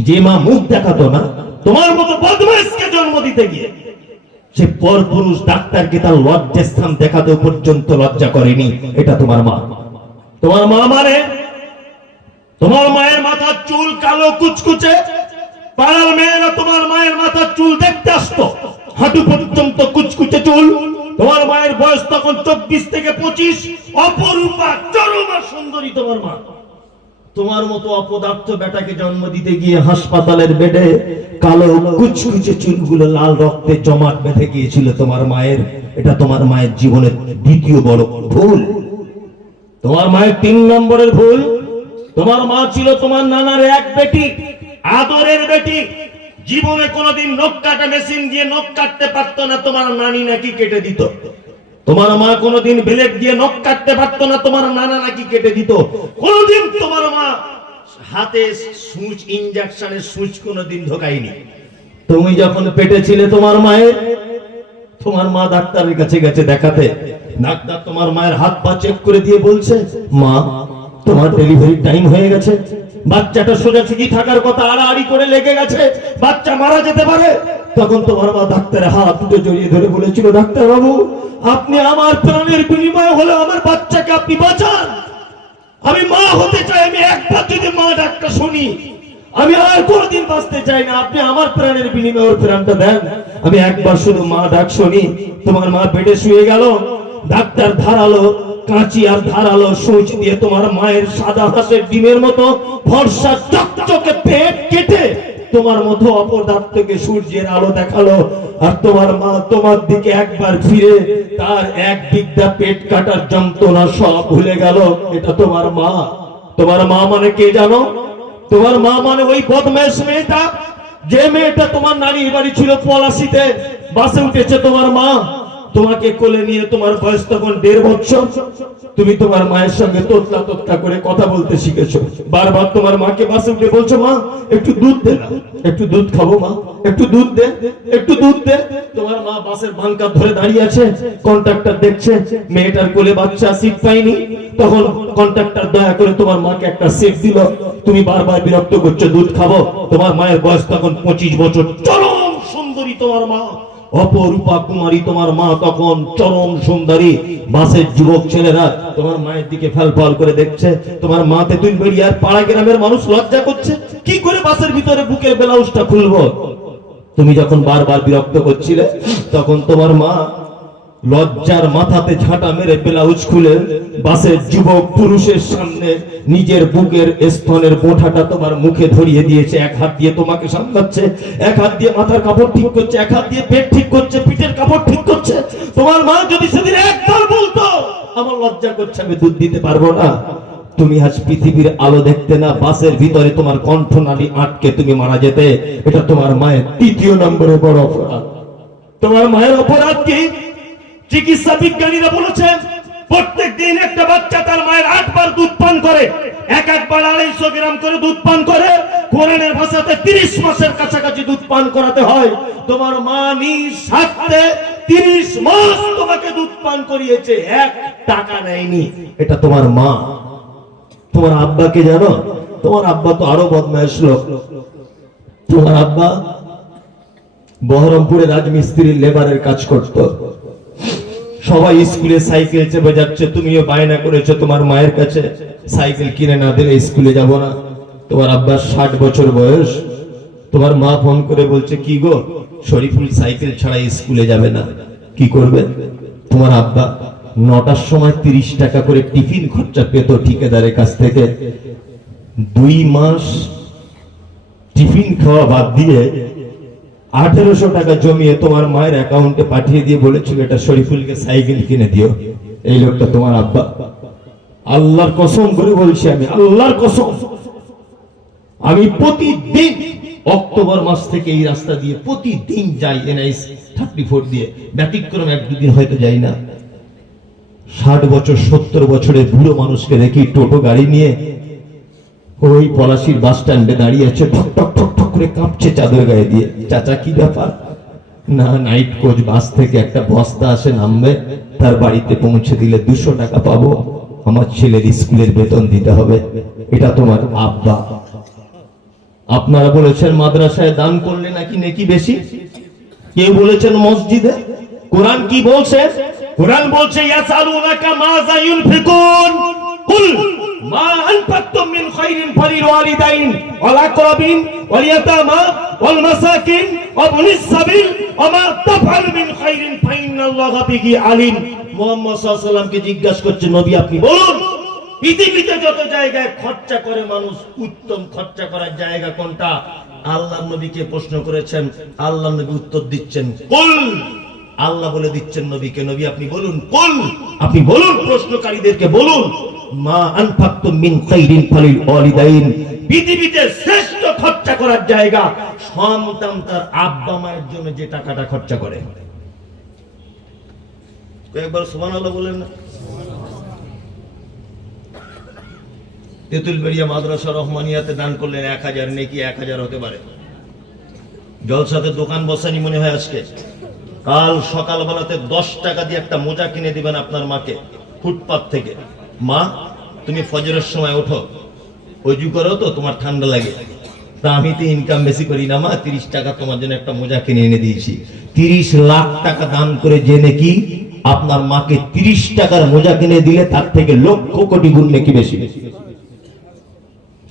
যে মা মুখ দেখাতো না তোমার মতো বদমাইশকে জন্ম দিতে গিয়ে, সে পরপুরুষ ডাক্তারকে তার লজ্জাস্থান দেখাতে পর্যন্ত লজ্জা করেনি, এটা তোমার মা। তোমার মা মানে তোমার মায়ের মাথার চুল কালো কুচকুচে, পাড়ার মেয়েরা তোমার মায়ের মাথার চুল দেখতে আসতো, হাঁটু পর্যন্ত কুচকুচে চুল। তোমার মায়ের বয়স তখন 24 থেকে 25, অপরূপা চরমা সুন্দরী তোমার মা। তোমার মতো অপদার্থ বেটাকে জন্ম দিতে গিয়ে হাসপাতালের বেডে কালো কুচকুচে চুলগুলো লাল রক্তে জমাট বেঁধে গিয়েছিল তোমার মায়ের। এটা তোমার মায়ের জীবনের দ্বিতীয় বড় ভুল। তোমার মায়ের 3 নম্বরের ভুল, তোমার মা ছিল তোমার নানার এক বেটি, আদরের বেটি। জীবনে কোনোদিন নখ কাটা মেশিন দিয়ে নখ কাটতে পারতো না, তোমার নানি নাকি কেটে দিত। তোমার মা কোনোদিন ব্লেড দিয়ে নখ কাটতে পারতো না, তোমার নানা নাকি কেটে দিত। কোনোদিন তোমার মা হাতে সুচ, ইনজেকশনের সুচ কোনোদিন ঢোকায়নি। তুমি যখন পেটে ছিলে তোমার মায়ের, তোমার মা ডাক্তারের কাছে গেছে দেখাতে। ডাক্তার তোমার মায়ের হাত পা চেক করে দিয়ে বলছে, মা তোমার ডেলিভারি টাইম হয়ে গেছে, বাচ্চাটা সোজাসুজি থাকার কথা আড়াআড়ি করে লেগে গেছে, বাচ্চা মারা যেতে পারে। তখন তোমার মা ডাক্তারের হাত দুটো জড়িয়ে ধরে বলেছিল, ডাক্তার বাবু আপনি আমার প্রাণের বিনিময়ে হলে আমার বাচ্চাকে আপনি বাঁচান। আমি মা হতে চাই, আমি একবার যদি মা ডাকটা শুনি আমি আর কোনোদিন বাঁচতে চাই না। আপনি আমার প্রাণের বিনিময়ে ওর প্রাণটা দেন, আমি একবার শুধু মা ডাক শুনি। তোমার মা বেডে শুয়ে গেল, ডাক্তার ধারালো কাঁচি আর ধারালো সুচ দিয়ে তোমার মায়ের সাদা হাঁসের ডিমের মতো ফর্সা চকচকে পেট কেটে তোমার মতো অপদার্থকে সূর্যের আলো দেখালো। আর তোমার মা তোমার দিকে একবার ফিরে তার এক দিকটা পেট কাটার যন্ত্রণা সব ভুলে গেল। এটা তোমার মা। তোমার মা মানে কে জানো? তোমার মা মানে ওই বদমাইশ মেয়েটা, যে মেয়েটা তোমার নানির বাড়ি ছিল পলাশিতে, বাসে উঠেছে তোমার মা। তোমাকে কোলে নিয়ে তোমার বয়স তখন 1.5 বছর। তুমি তোমার মায়ের সঙ্গে তোতলা তোতলা করে কথা বলতে শিখেছো। বারবার তোমার মাকে বাসে উঠে বলছো, মা একটু দুধ দে না, একটু দুধ খাবো মা, একটু দুধ দে, একটু দুধ দে। তোমার মা বাসের বাঙ্কার ধরে দাঁড়িয়ে আছে, কন্ট্রাক্টর দেখছে মেয়েটার কোলে বাচ্চা, সিট পাইনি। তখন কন্ট্রাক্টর দয়া করে তোমার মাকে একটা সিট দিল। তুমি বারবার বিরক্ত করছো, দুধ খাবো। তোমার মায়ের বয়স তখন 25 বছর, চরম সুন্দরী তোমার মা, অপরূপা কুমারী তোমার মা তখন, চরম সুন্দরী। বাসের যুবক ছেলেরা তোমার মায়ের দিকে ফ্যালফাল করে দেখছে। তোমার মা তেতুল বেরিয়ে আর পাড়া গ্রামের মানুষ লজ্জা করছে, কি করে বাসের ভিতরে বুকের ব্লাউজটা খুলবো। তুমি যখন বারবার বিরক্ত করছিলে, তখন তোমার মা লজ্জার মাথাতে ঝাঁটা মেরে ব্লাউজ খুলে বাসের যুবক পুরুষের সামনে নিজের বুকের স্তনের বোঁঠাটা তোমার মুখে ধরিয়ে দিয়েছে। এক হাত দিয়ে তোমাকে সামলাচ্ছে, এক হাত দিয়ে মাথার কাপড় ঠিক করছে, এক হাত দিয়ে পেট ঠিক করছে, পিঠের কাপড় ঠিক করছে। তোমার মা যদি সেদিন একবার বলতো, আমার লজ্জা করছে, আমি দুধ দিতে পারবো না, তুমি আজ পৃথিবীর আলো দেখতে না, বাসের ভিতরে তোমার কণ্ঠনালী আটকে তুমি মারা যেতে। এটা তোমার মায়ের 3 নম্বরের বড় অপরাধ। তোমার মায়ের অপরাধ কি? চিকিৎসা বিজ্ঞানীরা বলেছেন প্রত্যেক দিন একটা বাচ্চা তার মায়ের 8 বার দুধ পান করে, এক বার 250 গ্রাম করে দুধ পান করে। কোরআনের ভাষাতে 30 মাসের কাছাকাছি দুধ পান করাতে হয়। তোমার মা নিঃস্বার্থে 30 মাস তোমাকে দুধ পান করিয়েছে, 1 টাকা নেয়নি। এটা তোমার মা। তোমার আব্বাকে জানো? তোমার আব্বা তো আরো বদমাইশ লোক। তোমার আব্বা বহরমপুরে রাজমিস্ত্রির লেবারের কাজ করতো। সবাই স্কুলে সাইকেল চেপে যাচ্ছে, তুমিও বায়না করেছো তোমার মায়ের কাছে সাইকেল কিনে না দিলে স্কুলে যাব না। তোমার আব্বার 60 বছর বয়স। তোমার মা ফোন করে বলছে, কি গো শরীফুল সাইকেল ছাড়া স্কুলে যাবে না, কি করবে? তোমার আব্বা 9টার সময় 30 টাকা করে টিফিন খরচা পেত ঠিকাদারের কাছ থেকে। 2 মাস টিফিন খাওয়া বাদ দিয়ে 1800 টাকা জমিয়ে তোমার মায়ের অ্যাকাউন্টে পাঠিয়ে দিয়ে বলেছিল, এটা শরীফুলকে সাইকেল কিনে দিও। এই লোকটা তোমার আব্বা। আল্লাহর কসম করে বলছি, আমি আল্লাহর কসম, আমি প্রতিদিন অক্টোবর মাস থেকে এই রাস্তা দিয়ে প্রতিদিন যাই, NH 34 দিয়ে, ব্যতিক্রম 1-2 দিন হয়তো যাই না। 60 বছর 70 বছরের বুড়ো মানুষকে দেখি টোটো গাড়ি নিয়ে ওই পলাশির বাস স্ট্যান্ডে দাঁড়িয়ে আছে, ঠক ঠক ঠক ঠক করে কাঁপছে চাদর গায়ে দিয়ে। চাচা কি ব্যাপার? না, নাইট কোচ বাস থেকে একটা বস্তা আসে, নামবে, তার বাড়িতে পৌঁছে দিলে 200 টাকা পাবো। আমার ছেলের স্কুলের বেতন দিতে হবে, এটা তোমার আব্বা। আপনারা বলেছেন মাদ্রাসায় দান করলে নাকি নেকি বেশি, কেউ বলেছেন মসজিদে। কোরআন কি বলছে? কোরআন বলছে ইয়াসালুনাকা মাযা ইউনফিকুন কুল মা আনফাকতুম মিন খাইরিন ফালিল ওয়ালিদাইন ওয়াল আকরাবিন ওয়াল ইয়াতামা ওয়াল মাসাকিন ওয়া বুনিস সাবিল ওয়া মা তাফআলু মিন খাইরিন ফাইন্নাল্লাহা বিহি আলিম। মুহাম্মদ সাল্লাল্লাহু আলাইহি ওয়াসাল্লামকে জিজ্ঞাসা করছে, নবী আপনি বলুন পৃথিবীতে যত জায়গায় খরচা করে মানুষ, উত্তম খরচা করার জায়গা কোনটা? আল্লাহর নবীকে প্রশ্ন করেছেন, আল্লাহর নবী উত্তর দিচ্ছেন কুল। আল্লাহ বলে দিচ্ছেন নবীকে, নবী আপনি বলুন কুল, আপনি বলুন, প্রশ্নকারীদেরকে বলুন, মা আনফাকতুম মিন খাইরিন ফালিল ওয়ালিদাইন, পৃথিবীতে শ্রেষ্ঠ খরচা করার জায়গা সন্তান তার আব্বা মায়ের জন্য যে টাকাটা খরচা করে। একবার সুবহানাল্লাহ বলেন না। তেঁতুলবেড়িয়া মাদ্রাসা রহমানিয়াতে দান করলেন 1000, নেকি 1000 হতে পারে। জলসাতে দোকান বসানি মনে হয় আজকে। কাল সকালবেলাতে 10 টাকা দিয়ে একটা মোজা কিনে দিবেন আপনার মাকে ফুটপাত থেকে। মা তুমি ফজরের সময় ওঠো, অজু করো তো, তোমার ঠান্ডা লাগে, তা আমি তো ইনকাম বেশি করি না মা, 30 টাকা তোমার জন্য একটা মোজা কিনে এনে দিয়েছি। 30 লাখ টাকা দান করে যে নেকি আপনার মাকে 30 টাকার মোজা কিনে দিলে তার থেকে লক্ষ কোটি গুণ নেকি বেশি।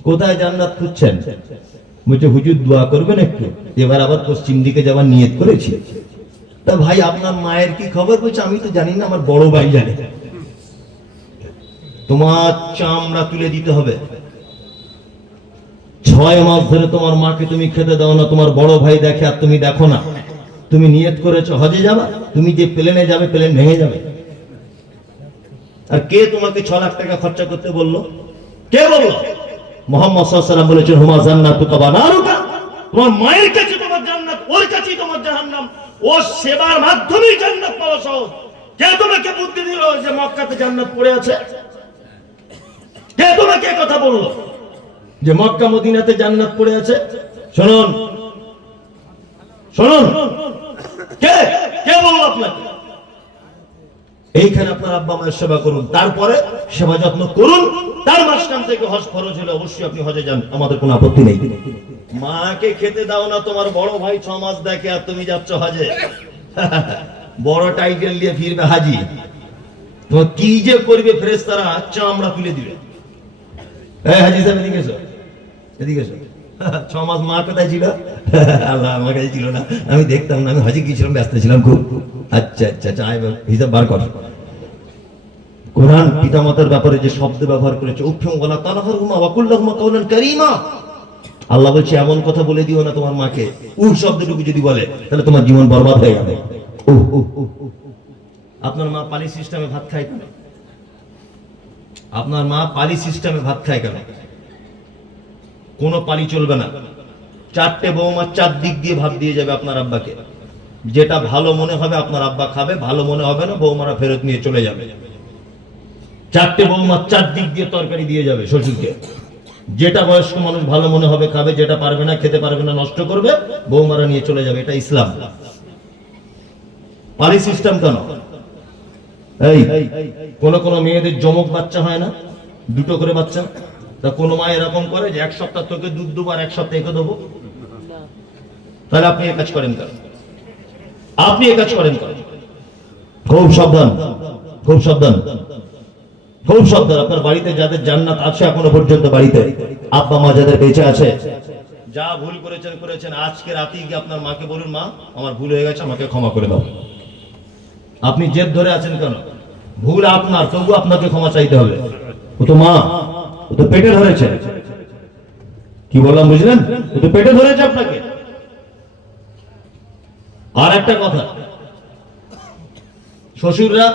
কোথায় জান্নাত খুঁজছেন? বলছে হুজুর দোয়া করবেন একটু, এবার আবার পশ্চিম দিকে যাওয়ার নিয়ত করেছি। তা ভাই আপনার মায়ের কি খবর? বলছে আমি তো জানি না, আমার বড় ভাই জানে। তোমার চামড়া তুলে দিতে হবে। 6 মাস ধরে তোমার মাকে তুমি খেতে দাও না, তোমার বড় ভাই দেখে আর তুমি দেখো না। তুমি নিয়ত করেছো হজে যাবা, তুমি যে প্লেনে যাবে প্লেন ভেঙে যাবে। আর কে তোমাকে 6 লাখ টাকা খরচা করতে বললো? কে বললো? মুহাম্মদ সাল্লাল্লাহু আলাইহি ওয়াসাল্লাম বলেছেন হুমা জান্নাতুকা ওয়া নারুকা, তোমার মায়ের কাছে তোমার জান্নাত, ওর কাছেই তোমার জাহান্নাম। ও সেবার মাধ্যমেই জান্নাত পাওয়া সহজ। কে তোমাকে বুদ্ধি দিল যে মক্কাতে জান্নাত পড়ে আছে? কে তোমাকে কথা বললো যে মক্কা মদিনাতে জান্নাত পড়ে আছে? শুনুন শুনুন, কে কে বলল আপনাকে? এইখানে আপনার আব্বা মায়ের সেবা করুন, তারপরে সেবা যত্ন করুন। তার মাঝখান থেকে হজ ফরজ হলে অবশ্যই আপনি হজে যান, আমাদের কোনো আপত্তি নেই। মাকে খেতে দাও না, তোমার বড় ভাই 6 মাস দেখে আর তুমি যাচ্ছ হজে। বড় টাইটেল নিয়ে ফিরবে হাজি, তোমার কি যে করবে ফেরেশতারা চামড়া তুলে দিবে। এই হাজি সাহেব এদিকে এসো, এদিকে এসো। 6 মাস মা কোথায় ছিল? আল্লাহ আমার কাছে ছিল না, আমি দেখতাম না, আমি হজে গিয়েছিলাম, ব্যস্ত ছিলাম খুব। আচ্ছা আচ্ছা আচ্ছা, হিসাব বার কর। কোরআন পিতামাতার ব্যাপারে যে শব্দ ব্যবহার করেছে, আল্লাহ বলছে এমন কথা বলে দিও না তোমার মাকে, শব্দটুকু যদি বলে তাহলে তোমার জীবন বরবাদ হয়ে যাবে। আপনার মা পালি সিস্টেমে ভাত খায় কেন? আপনার মা পালি সিস্টেমে ভাত খায় কেন? কোনো পালি চলবে না। 4টে বৌমা 4 দিক দিয়ে ভাত দিয়ে যাবে আপনার আব্বাকে। যেটা ভালো মনে হবে আপনার আব্বা খাবে, ভালো মনে হবে না বৌমারা ফেরত নিয়ে চলে যাবে। 4টে বৌমা 4 দিক দিয়ে তরকারি দিয়ে যাবে শ্বশুরকে। যেটা বয়স্ক মানুষ ভালো মনে হবে খাবে, যেটা পারবে না, খেতে পারবে না, নষ্ট করবে, বৌমারা নিয়ে চলে যাবে। এটা ইসলাম। পালি সিস্টেম কেন? এই কোন মেয়েদের জমক বাচ্চা হয় না, 2টো করে বাচ্চা। তা কোন মা এরকম করে যে 1 সপ্তাহ তোকে দুধ দেবো আর 1 সপ্তাহ একে দেবো? তাহলে আপনি এই কাজ করেন কেন? আপনি এই কাজ করেন কেন? খুব সাবধান, খুব সাবধান, খুব সাবধান। আপনার বাড়িতে যাদের জান্নাত আছে এখনো পর্যন্ত, বাড়িতে আব্বা মা যাদের বেঁচে আছে, যা ভুল করেছেন করেছেন, আজকে রাতেই গিয়ে আপনার মাকে বলুন, মা আমার ভুল হয়ে গেছে, আমাকে ক্ষমা করে দাও। আপনি জেদ ধরে আছেন কেন? ভুল আপনার, তবু আপনাকে ক্ষমা চাইতে হবে। ও তো মা, ও তো পেটে ধরেছে। কি বললাম বুঝলেন? ও তো পেটে ধরেছে আপনাকে। আর একটা কথা, শ্বশুররা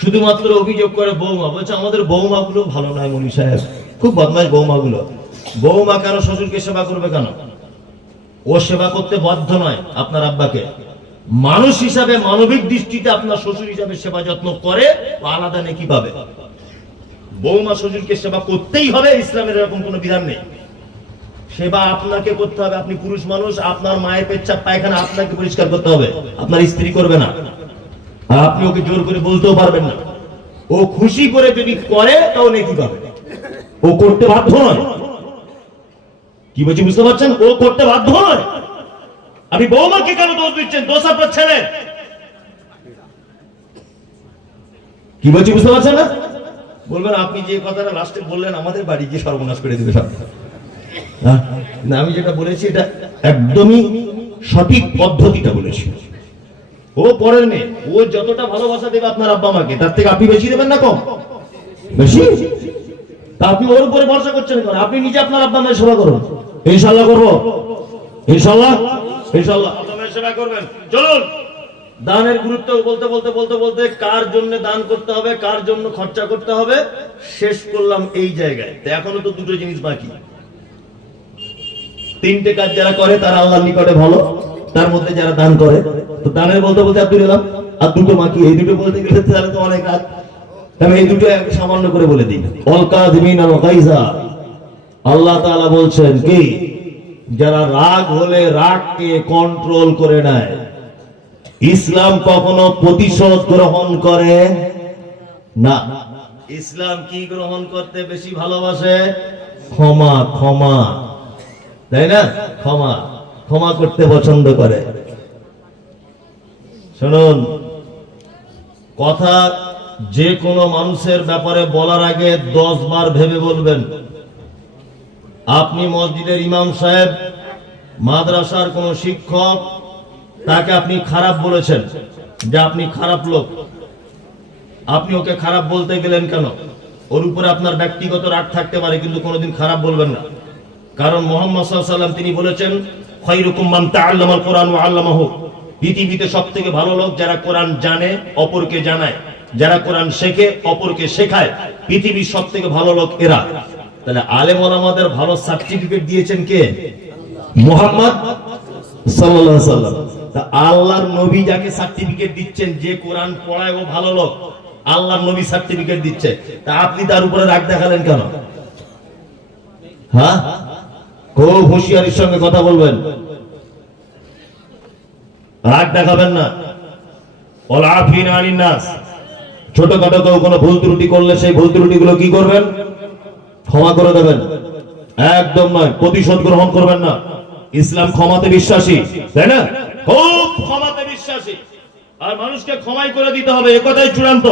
শুধুমাত্র অভিযোগ করে বৌমা, বলছে আমাদের বৌমা গুলো ভালো নয় মনি সাহেব, খুব বদমাইশ বৌমা গুলো। বৌমা কেন শ্বশুরকে সেবা করবে কেন? ও সেবা করতে বাধ্য নয় আপনার আব্বাকে। মানুষ হিসাবে, মানবিক দৃষ্টিতে আপনার শ্বশুর হিসাবে সেবা যত্ন করে, আলাদা নেকি পাবে। বৌমা শ্বশুরকে সেবা করতেই হবে, ইসলামের এরকম কোনো বিধান নেই। সেবা আপনাকে করতে হবে। আপনি পুরুষ মানুষ, আপনার মায়ের পেচ্ছাপ পায়খানা আপনাকে পরিষ্কার করতে হবে, আপনার স্ত্রী করবে না। আর আপনি ওকে জোর করে বলতেও পারবেন না। ও ও খুশি করে যদি করে তাও নেকি পাবে, ও করতে বাধ্য নয়। কি বলছি বুঝতে পারছেন? ও করতে বাধ্য নয়। আপনি বৌমাকে কেন দোষ দিচ্ছেন? দোষ আপনার ছেলে। কি বলছি বুঝতে পারছেন না? বলবেন আপনি যে কথাটা লাস্টে বললেন আমাদের বাড়ি গিয়ে সর্বনাশ করে দিবে সব। না, আমি যেটা বলেছি এটা একদমই সঠিক পদ্ধতিটা বলেছি। ও পরের মেয়ে, ও যতটা ভালোবাসা দেবে আপনার আব্বা মাকে, তার থেকে আপনি বেশি দেবেন না কম? বেশি। তা আপনি ওর উপরে ভরসা করছেন কেন? আপনি নিজে আপনার আব্বা মায়ের সেবা করুন। ইনশাআল্লাহ করবো, ইনশাআল্লাহ, ইনশাআল্লাহ আব্বা মায়ের সেবা করবেন। চলুন, দানের গুরুত্ব বলতে বলতে বলতে বলতে কার জন্য দান করতে হবে, কার জন্য খরচা করতে হবে শেষ করলাম এই জায়গায়। তো এখনো তো দুটো জিনিস বাকি। তিনটে কাজ যারা করে তারা আল্লাহর নিকটে ভালো, তার মধ্যে যারা দান করে। তো দানের বলতে বলতে আর দুটো এলাম, আর দুটো বাকি। এই দুটো বলতে গেলে তাহলে তো অনেক কাজ। আমি এই দুটো সামান্য করে বলে দিই। অল কাযিমিন আল গায়জা, আল্লাহ তাআলা বলছেন কি, যারা রাগ হলে রাগকে কন্ট্রোল করে নেয়। ইসলাম কখনো প্রতিশোধ গ্রহণ করে না। ইসলাম কি গ্রহণ করতে বেশি ভালোবাসে? ক্ষমা। ক্ষমা, তাই না? ক্ষমা, ক্ষমা করতে পছন্দ করে। শুনুন, কথা যে কোনো মানুষের ব্যাপারে বলার আগে 10 বার ভেবে বলবেন। আপনি মসজিদের ইমাম সাহেব, মাদ্রাসার কোন শিক্ষক, তাকে আপনি খারাপ বলেছেন যে আপনি খারাপ লোক। আপনি ওকে খারাপ বলতে গেলেন কেন? ওর উপরে আপনার ব্যক্তিগত রাগ থাকতে পারে, কিন্তু কোনোদিন খারাপ বলবেন না। কারণ মুহাম্মদ সাল্লাল্লাহু আলাইহি ওয়াসাল্লাম তিনি বলেছেন, খায়রুকুম মান তাআল্লামাল কুরআন ওয়া আল্লামাহু। পৃথিবীতে সবথেকে ভালো লোক যারা কোরআন জানে, অপরকে জানায়, যারা কোরআন শেখে, অপরকে শেখায়। পৃথিবীর সবথেকে ভালো লোক এরা। তাহলে আলেম ওলামাদের ভালো সার্টিফিকেট দিয়েছেন কে? মুহাম্মদ সাল্লাল্লাহু আলাইহি ওয়াসাল্লাম। তা আল্লাহর নবী যাকে সার্টিফিকেট দিচ্ছেন, যে কোরআন পড়ায় ও ভালো লোক, আল্লাহর নবী সার্টিফিকেট দিচ্ছে, তা আপনি তার উপরে রাগ দেখালেন কেন? হ্যাঁ, খুব হুঁশিয়ারির সঙ্গে কথা বলবেন, রাগ দেখাবেন না। ওয়াল আফিনা আনিন নাস, ছোটখাটো কেউ কোনো ভুল ত্রুটি করলে সেই ভুল ত্রুটি গুলো কি করবেন? ক্ষমা করে দেবেন। একদম নয়, প্রতিশোধ গ্রহণ করবেন না। ইসলাম ক্ষমাতে বিশ্বাসী, তাই না? খুব ক্ষমাতে বিশ্বাসী, আর মানুষকে ক্ষমাই করে দিতে হবে, এ কথাই চূড়ান্ত।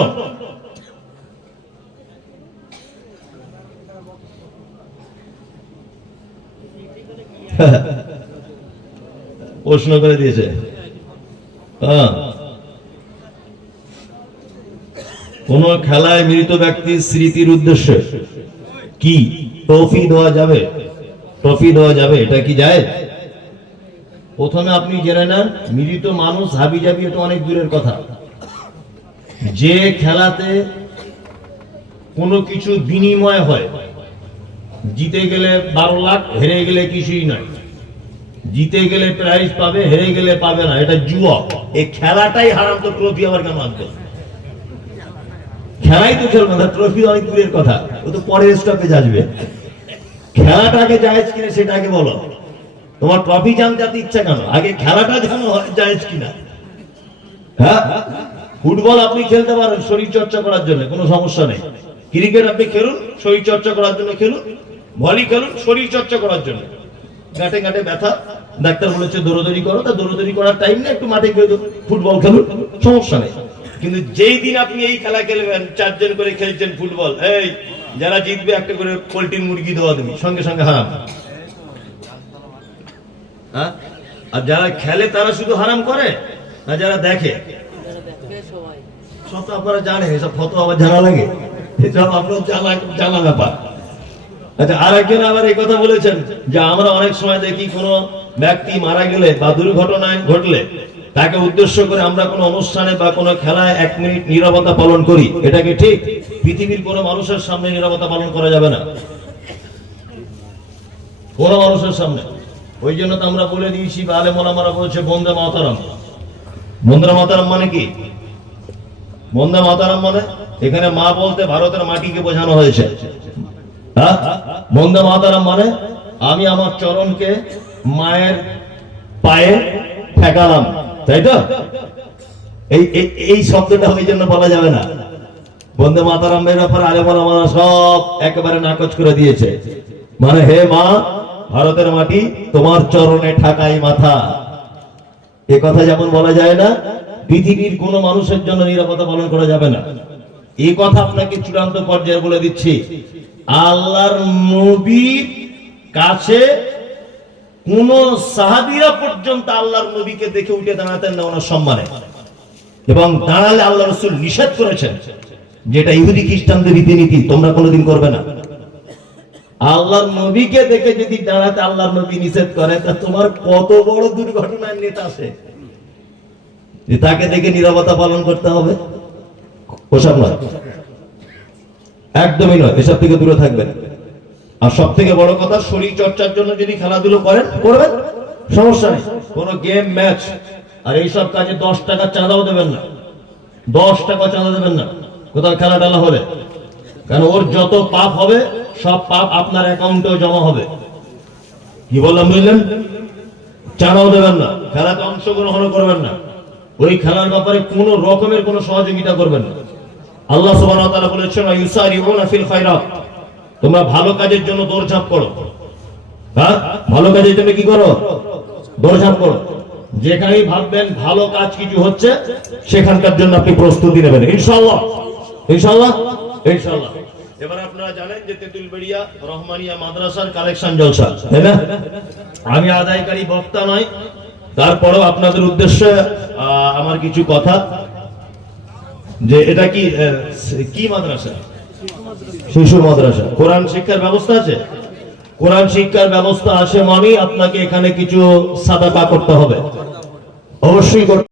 প্রশ্ন করে দিয়েছে। কোন খেলায় মৃত ব্যক্তির স্মৃতির উদ্দেশ্যে কি ট্রফি দেওয়া যাবে? ট্রফি দেওয়া যাবে, এটা কি যায়? প্রথমে আপনি জেনে নেন, মৃত মানুষ হাবি জাবি এটা অনেক দূরের কথা। যে খেলাতে কোনো কিছু বিনিময় হয়, জিতে গেলে 12 লাখ, হেরে গেলে কিছুই নয়। জিতে গেলে প্রাইজ পাবে, হেরে গেলে পাবে না, এটা জুয়া। এই খেলাটাই হারাম, তো ট্রফি আবার কেন আসবে? খেলাই তো চলবে না, ট্রফি অনেক দূরের কথা, ও তো পরের স্টপেজ আসবে। খেলাটাকে জায়েজ কিনা সেটা আগে বলো। তোমার ট্রফি জানতে ইচ্ছা কেন? আগে খেলাটা জানো জায়েজ কিনা। হ্যাঁ, ফুটবল আপনি খেলতে পারেন শরীর চর্চা করার জন্য, কোনো সমস্যা নেই। ক্রিকেট আপনি খেলুন শরীর চর্চা করার জন্য খেলুন, ভলি খেলুন শরীর চর্চা করার জন্য। গাঁটে গাঁটে ব্যথা, ডাক্তার বলেছে দৌড়দৌড়ি করো, তা দৌড়দৌড়ি করার টাইম নেই, একটু মাঠে গিয়ে ফুটবল খেলুন, সমস্যা নেই। কিন্তু যেই দিন আপনি এই খেলা খেলবেন, 4 জন করে খেলছেন ফুটবল, এই যারা জিতবে একটা করে পোল্ট্রির মুরগি দেওয়া দেবে, সঙ্গে সঙ্গে হারাম। আর যারা খেলে তারা শুধু হারাম করে, আর যারা দেখে সব তো আপনারা জানেন। এসব ফটো আবার জানা লাগে, এসব আপনার জানা ব্যাপার। আচ্ছা, আর একজন আবার এই কথা বলেছেন যে আমরা অনেক সময় দেখি কোনো ব্যক্তি মারা গেলে বা দুর্ঘটনায় ঘটলে তাকে উদ্দেশ্য করে আমরা কোনো অনুষ্ঠানে বা কোনো খেলায় 1 মিনিট নীরবতা পালন করি। এটা কি ঠিক? পৃথিবীর কোনো মানুষের সামনে নীরবতা পালন করা যাবে না, কোনো মানুষের সামনে। ওই জন্য তো আমরা বলে দিয়েছি, বা আলেম ওলামারা বলছে বন্দে মাতারাম। বন্দে মাতারাম মানে কি? বন্দে মাতারাম মানে এখানে মা বলতে ভারতের মাটিকে বোঝানো হয়েছে। হ্যাঁ, বন্দে মাতারাম মানে আমি আমার চরণকে মায়ের পায়ে ঠেকালাম, তাই তো? এই শব্দটা ওই জন্য বলা যাবে না। বন্দে মাতারামের ব্যাপারে আলেম ওলামারা সব একেবারে নাকচ করে দিয়েছে। মানে হে মা, ভারতের মাটি তোমার চরণে ঠাকাই মাথা, এ কথা যেমন বলা যায় না, পৃথিবীর কোন মানুষের জন্য নিরাপত্তা পালন করা যাবে না, এই কথা আপনাকে চূড়ান্ত পর্যায়ে বলে দিচ্ছি। আল্লাহর নবীর কাছে কোন সাহাবীরা পর্যন্ত আল্লাহর নবীকে দেখে উঠে দাঁড়াতেন না ওনার সম্মানে, এবং দাঁড়ালে আল্লাহ রাসূল নিষেধ করেছেন, যেটা ইহুদি খ্রিস্টানদের রীতিনীতি, তোমরা কোনোদিন করবে না। আল্লাহর নবীকে দেখে যদি দাঁড়াতে আল্লাহর নবী নিষেধ করে, তা তোমার কত বড় দুর্ঘটনার নেতা আছে যে তাকে দেখে নীরবতা পালন করতে হবে? ওসব নয়, একদমই নয়, এসব থেকে দূরে থাকবেন। আর সব থেকে বড় কথা, শরীর চর্চার জন্য যদি খেলাধুলো করেন, করবেন, সমস্যা নেই, কোন গেম ম্যাচ আর এইসব কাজে 10 টাকা চাঁদাও দেবেন না, 10 টাকা চাঁদা দেবেন না কোথাও খেলা টেলা হলে, কারণ ওর যত পাপ হবে সব পাপ আপনার অ্যাকাউন্টেও জমা হবে। কি বললাম বুঝলেন? চাঁদাও দেবেন না, খেলাতে অংশগ্রহণ করবেন না, ওই খেলার ব্যাপারে কোন রকমের কোন সহযোগিতা করবেন না। আল্লাহ সুবহানাহু ওয়া তাআলা বলেছেন, ইউসারিউনা ফিল খায়রাত, তোমরা ভালো কাজের জন্য দৌড়ঝাঁপ করো। হ্যাঁ, ভালো কাজের জন্য কি করো? দৌড়ঝাঁপ করো। যেখানেই ভাববেন ভালো কাজ কিছু হচ্ছে, সেখানকার জন্য আপনি প্রস্তুতি নেবেন, ইনশাআল্লাহ, ইনশাআল্লাহ, ইনশাআল্লাহ। এবার আপনারা জানেন যে তেঁতুলবেড়িয়া রহমানিয়া মাদ্রাসার কালেকশন জলসা, তাই না? আমি আদায়কারী বক্তা নই, তারপরেও আপনাদের উদ্দেশ্যে আমার কিছু কথা, যে এটা কি মাদ্রাসা? শিশু মাদ্রাসা। কোরআন শিক্ষার ব্যবস্থা আছে? কোরআন শিক্ষার ব্যবস্থা আছে মানে আপনাকে এখানে কিছু সাদাকা করতে হবে, অবশ্যই করতে